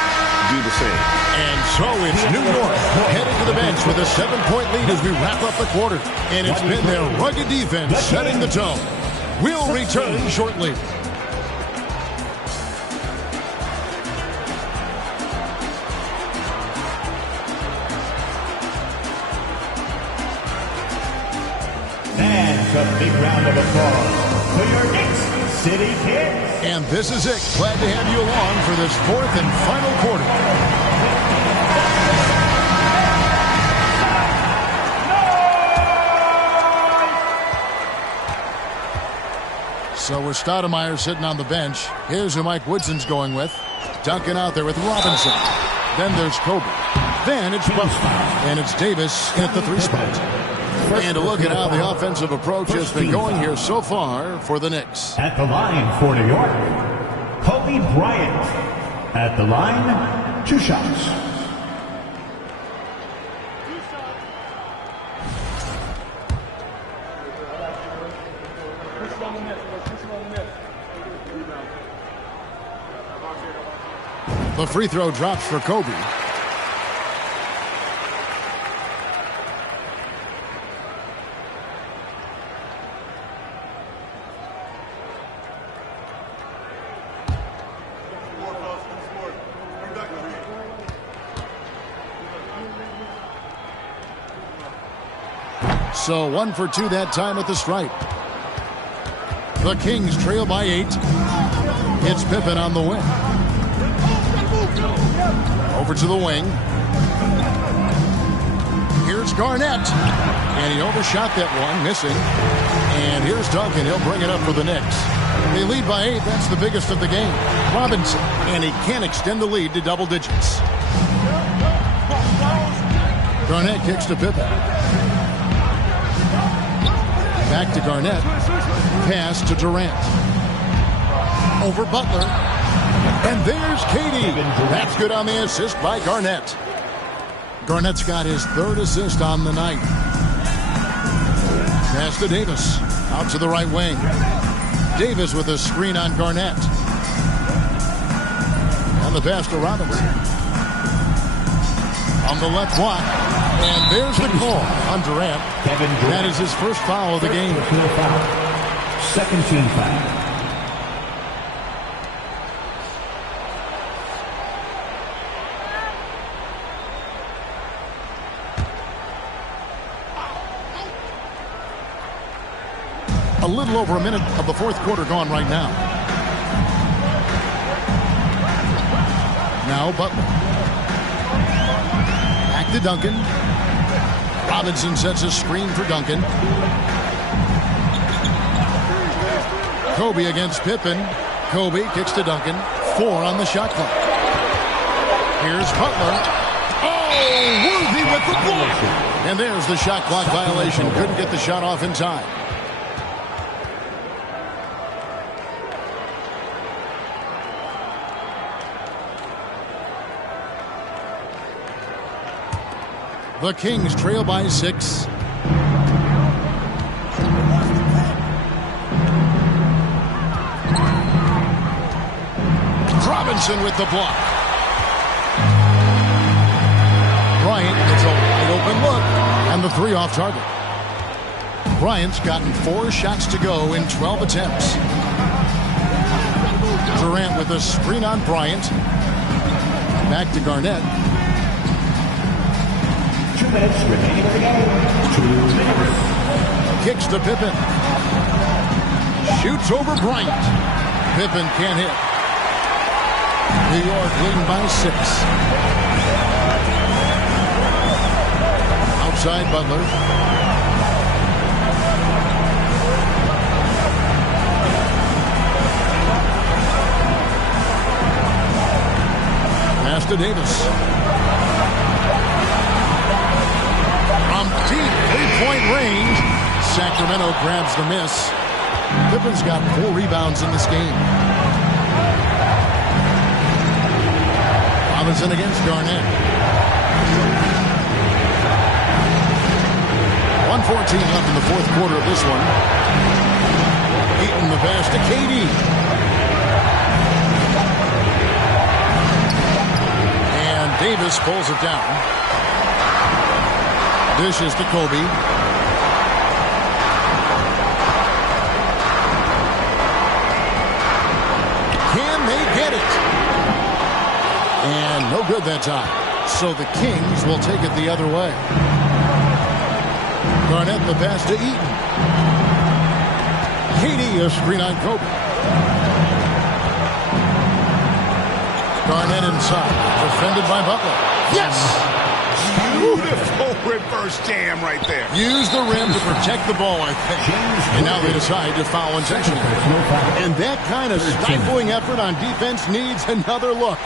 do the same. And so it's New York headed to the bench with a 7-point lead as we wrap up the quarter. And it's been their rugged defense setting the tone. We'll return shortly. A big round of applause for your Knicks City Kids. And this is it. Glad to have you along for this 4th and final quarter. So with Stoudemire sitting on the bench, here's who Mike Woodson's going with. Duncan out there with Robinson. Then there's Kobe. Then it's Butler. And it's Davis in at the 3 spot. And a look at how the offensive approach has been going here so far for the Knicks. At the line for New York, Kobe Bryant. At the line, 2 shots. The free throw drops for Kobe. So 1 for 2 that time at the stripe. The Kings trail by 8. It's Pippen on the wing. Over to the wing. Here's Garnett. And he overshot that one, missing. And here's Duncan. He'll bring it up for the Knicks. They lead by 8. That's the biggest of the game. Robinson. And he can extend the lead to double digits. Garnett kicks to Pippen. Back to Garnett. Pass to Durant. Over Butler. And there's Katie. That's good on the assist by Garnett. Garnett's got his 3rd assist on the night. Pass to Davis. Out to the right wing. Davis with a screen on Garnett. And the pass to Robinson. On the left block. And there's the call on Durant. That is his first foul of the game. Second team foul. A little over a minute of the 4th quarter gone right now. Now Butler. Back to Duncan. Robinson sets a screen for Duncan. Kobe against Pippen. Kobe kicks to Duncan. 4 on the shot clock. Here's Butler. Oh, Worthy with the block. And there's the shot clock violation. Couldn't get the shot off in time. The Kings trail by 6. Robinson with the block. Bryant gets a wide open look, and the 3 off target. Bryant's gotten 4 shots to go in 12 attempts. Durant with a screen on Bryant. Back to Garnett. 2 minutes remaining in the game. 2 minutes. Kicks to Pippen. Shoots over Bryant. Pippen can't hit. New York leading by 6. Outside Butler. Pass to Davis. From deep 3-point range, Sacramento grabs the miss. Pippen's got 4 rebounds in this game. Robinson against Garnett. 1:14 left in the 4th quarter of this one. Eaton the pass to KD. And Davis pulls it down. Dishes to Kobe. Can they get it? And no good that time. So the Kings will take it the other way. Garnett the pass to Eaton. KD a screen on Kobe. Garnett inside. Defended by Butler. Yes! Beautiful reverse jam right there. Use the rim to protect the ball, I think. And now they decide to foul intentionally. And that kind of stifling effort on defense needs another look.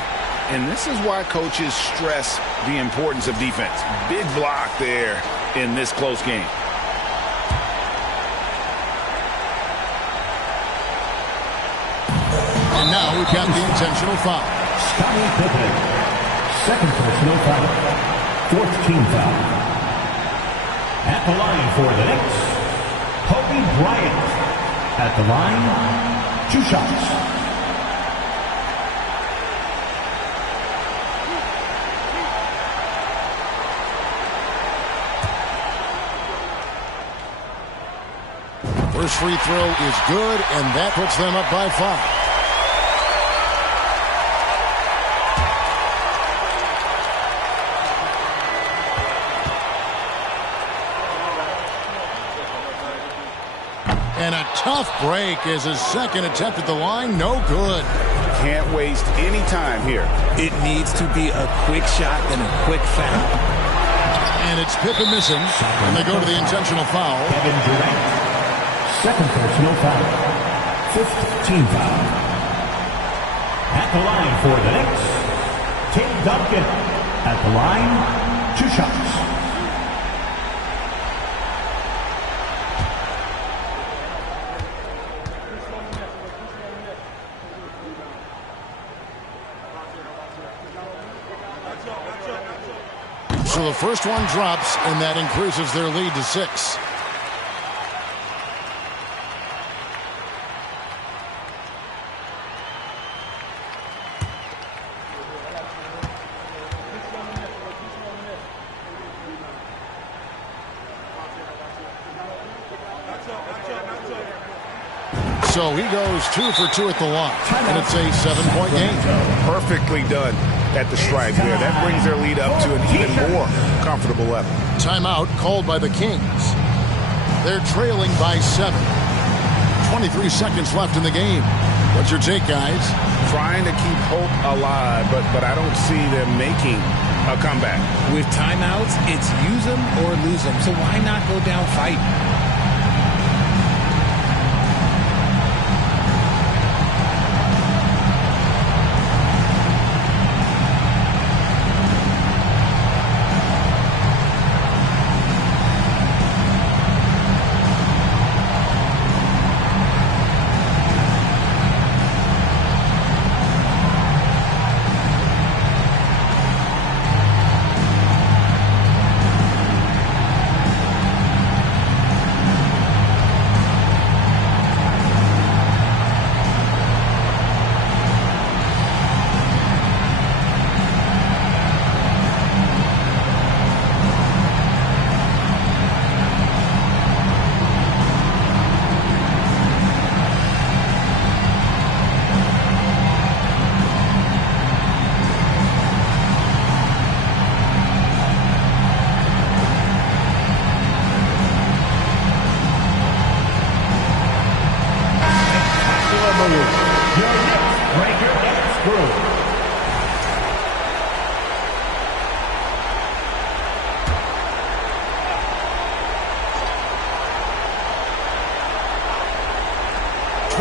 And this is why coaches stress the importance of defense. Big block there in this close game. And now we've got the intentional foul. Scottie Pippen. Second personal foul. 4th team foul. At the line for the Knicks, Kobe Bryant. At the line, 2 shots. First free throw is good, and that puts them up by 5. And a tough break is his second attempt at the line. No good. Can't waste any time here. It needs to be a quick shot and a quick foul. And it's Pippen missing. And they go to the intentional foul. Kevin Durant. Second personal foul. 5th team foul. At the line for the Knicks, Tim Duncan. At the line, 2 shots. So the first one drops, and that increases their lead to 6. So he goes 2 for 2 at the line, and it's a 7-point game. Perfectly done at the stripe there. That brings their lead up to an even more comfortable level. Timeout called by the Kings. They're trailing by 7. 23 seconds left in the game. What's your take, guys? Trying to keep hope alive, but I don't see them making a comeback. With timeouts, it's use them or lose them. So why not go down fighting?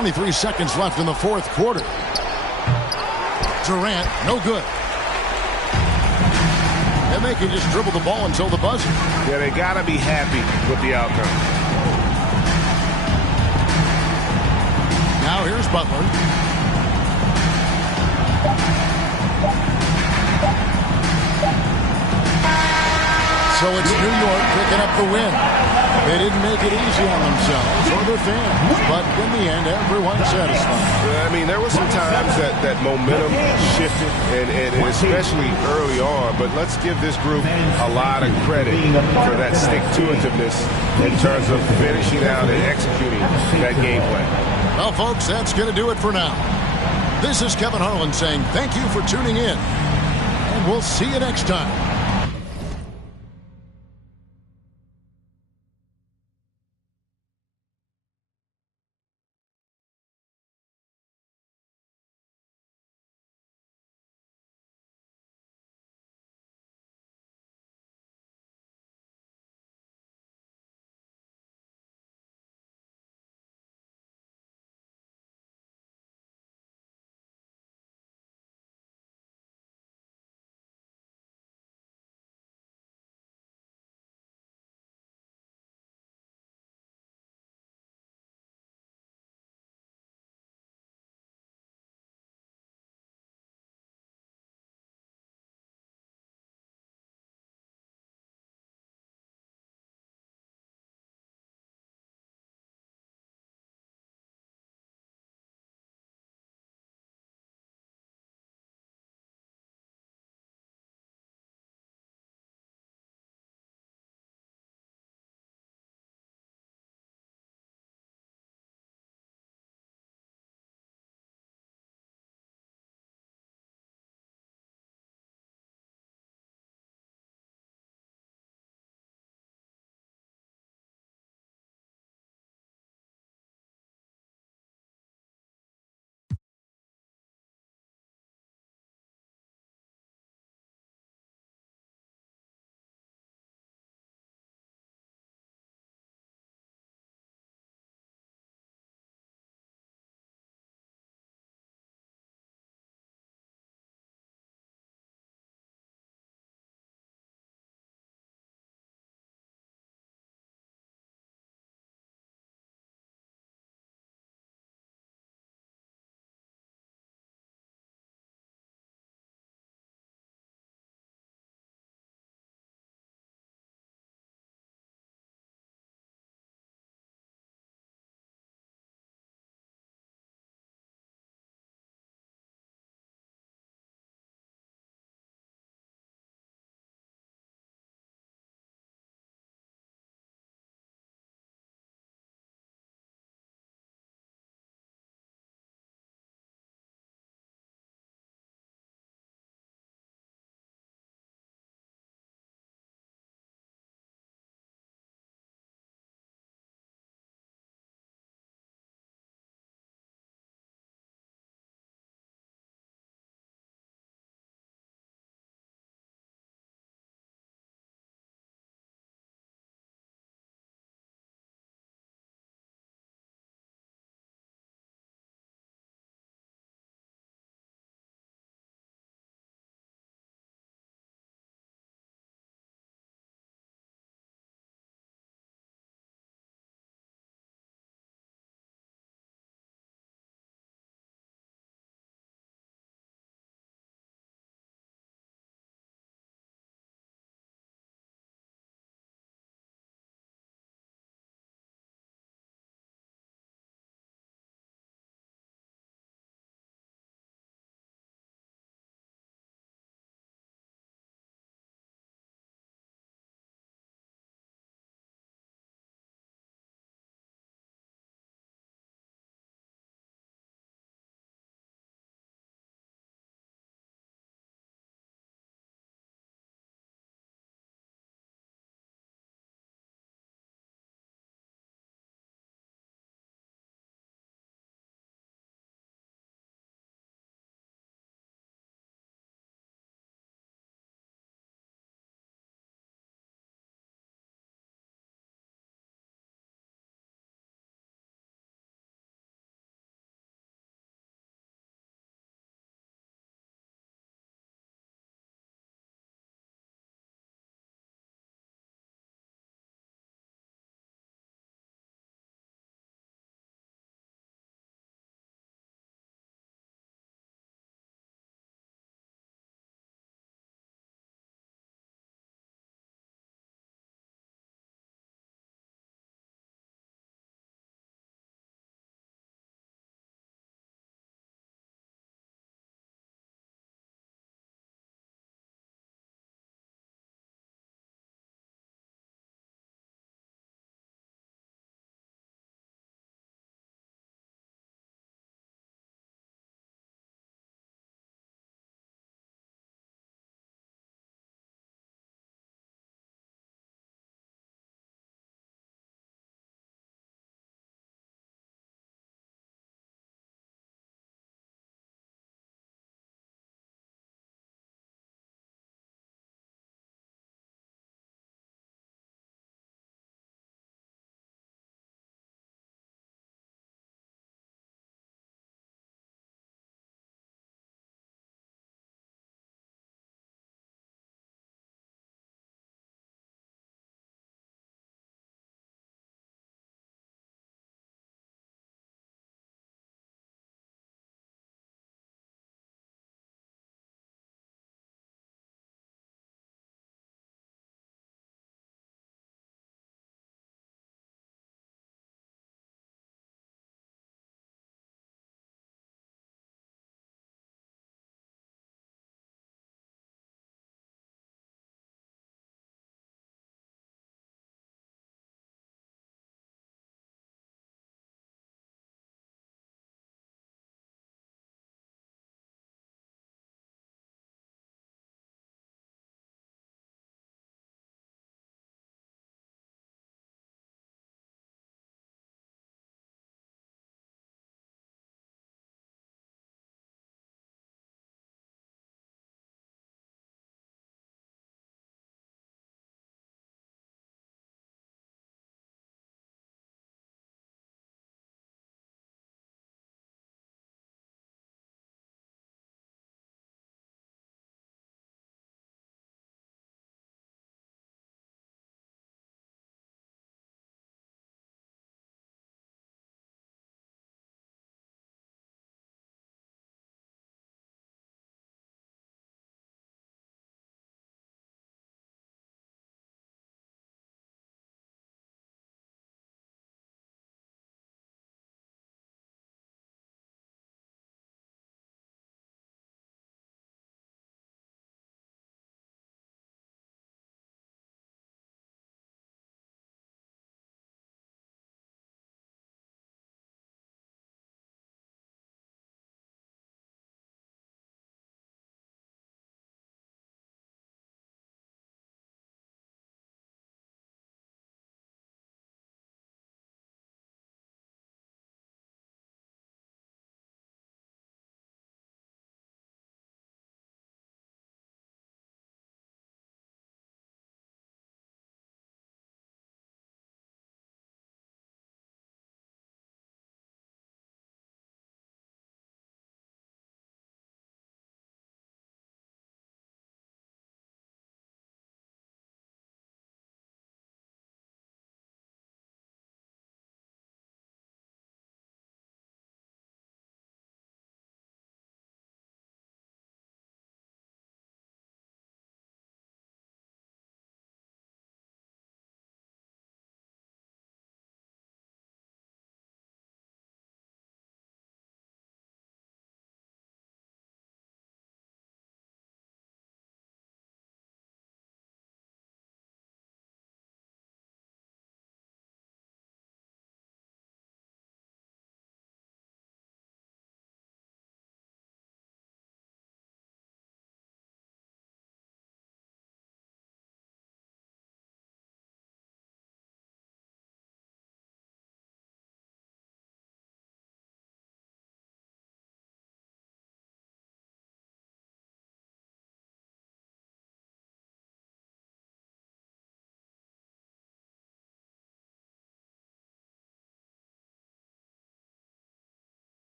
23 seconds left in the fourth quarter. Durant, no good. And they can just dribble the ball until the buzzer. Yeah, they got to be happy with the outcome. Now here's Butler. So it's New York picking up the win. They didn't make it easy on themselves or their fans, but in the end, everyone's satisfied. I mean, there were some times that momentum shifted, and especially early on, but let's give this group a lot of credit for that stick-to-itiveness in terms of finishing out and executing that game plan. Well, folks, that's going to do it for now. This is Kevin Harlan saying thank you for tuning in, and we'll see you next time.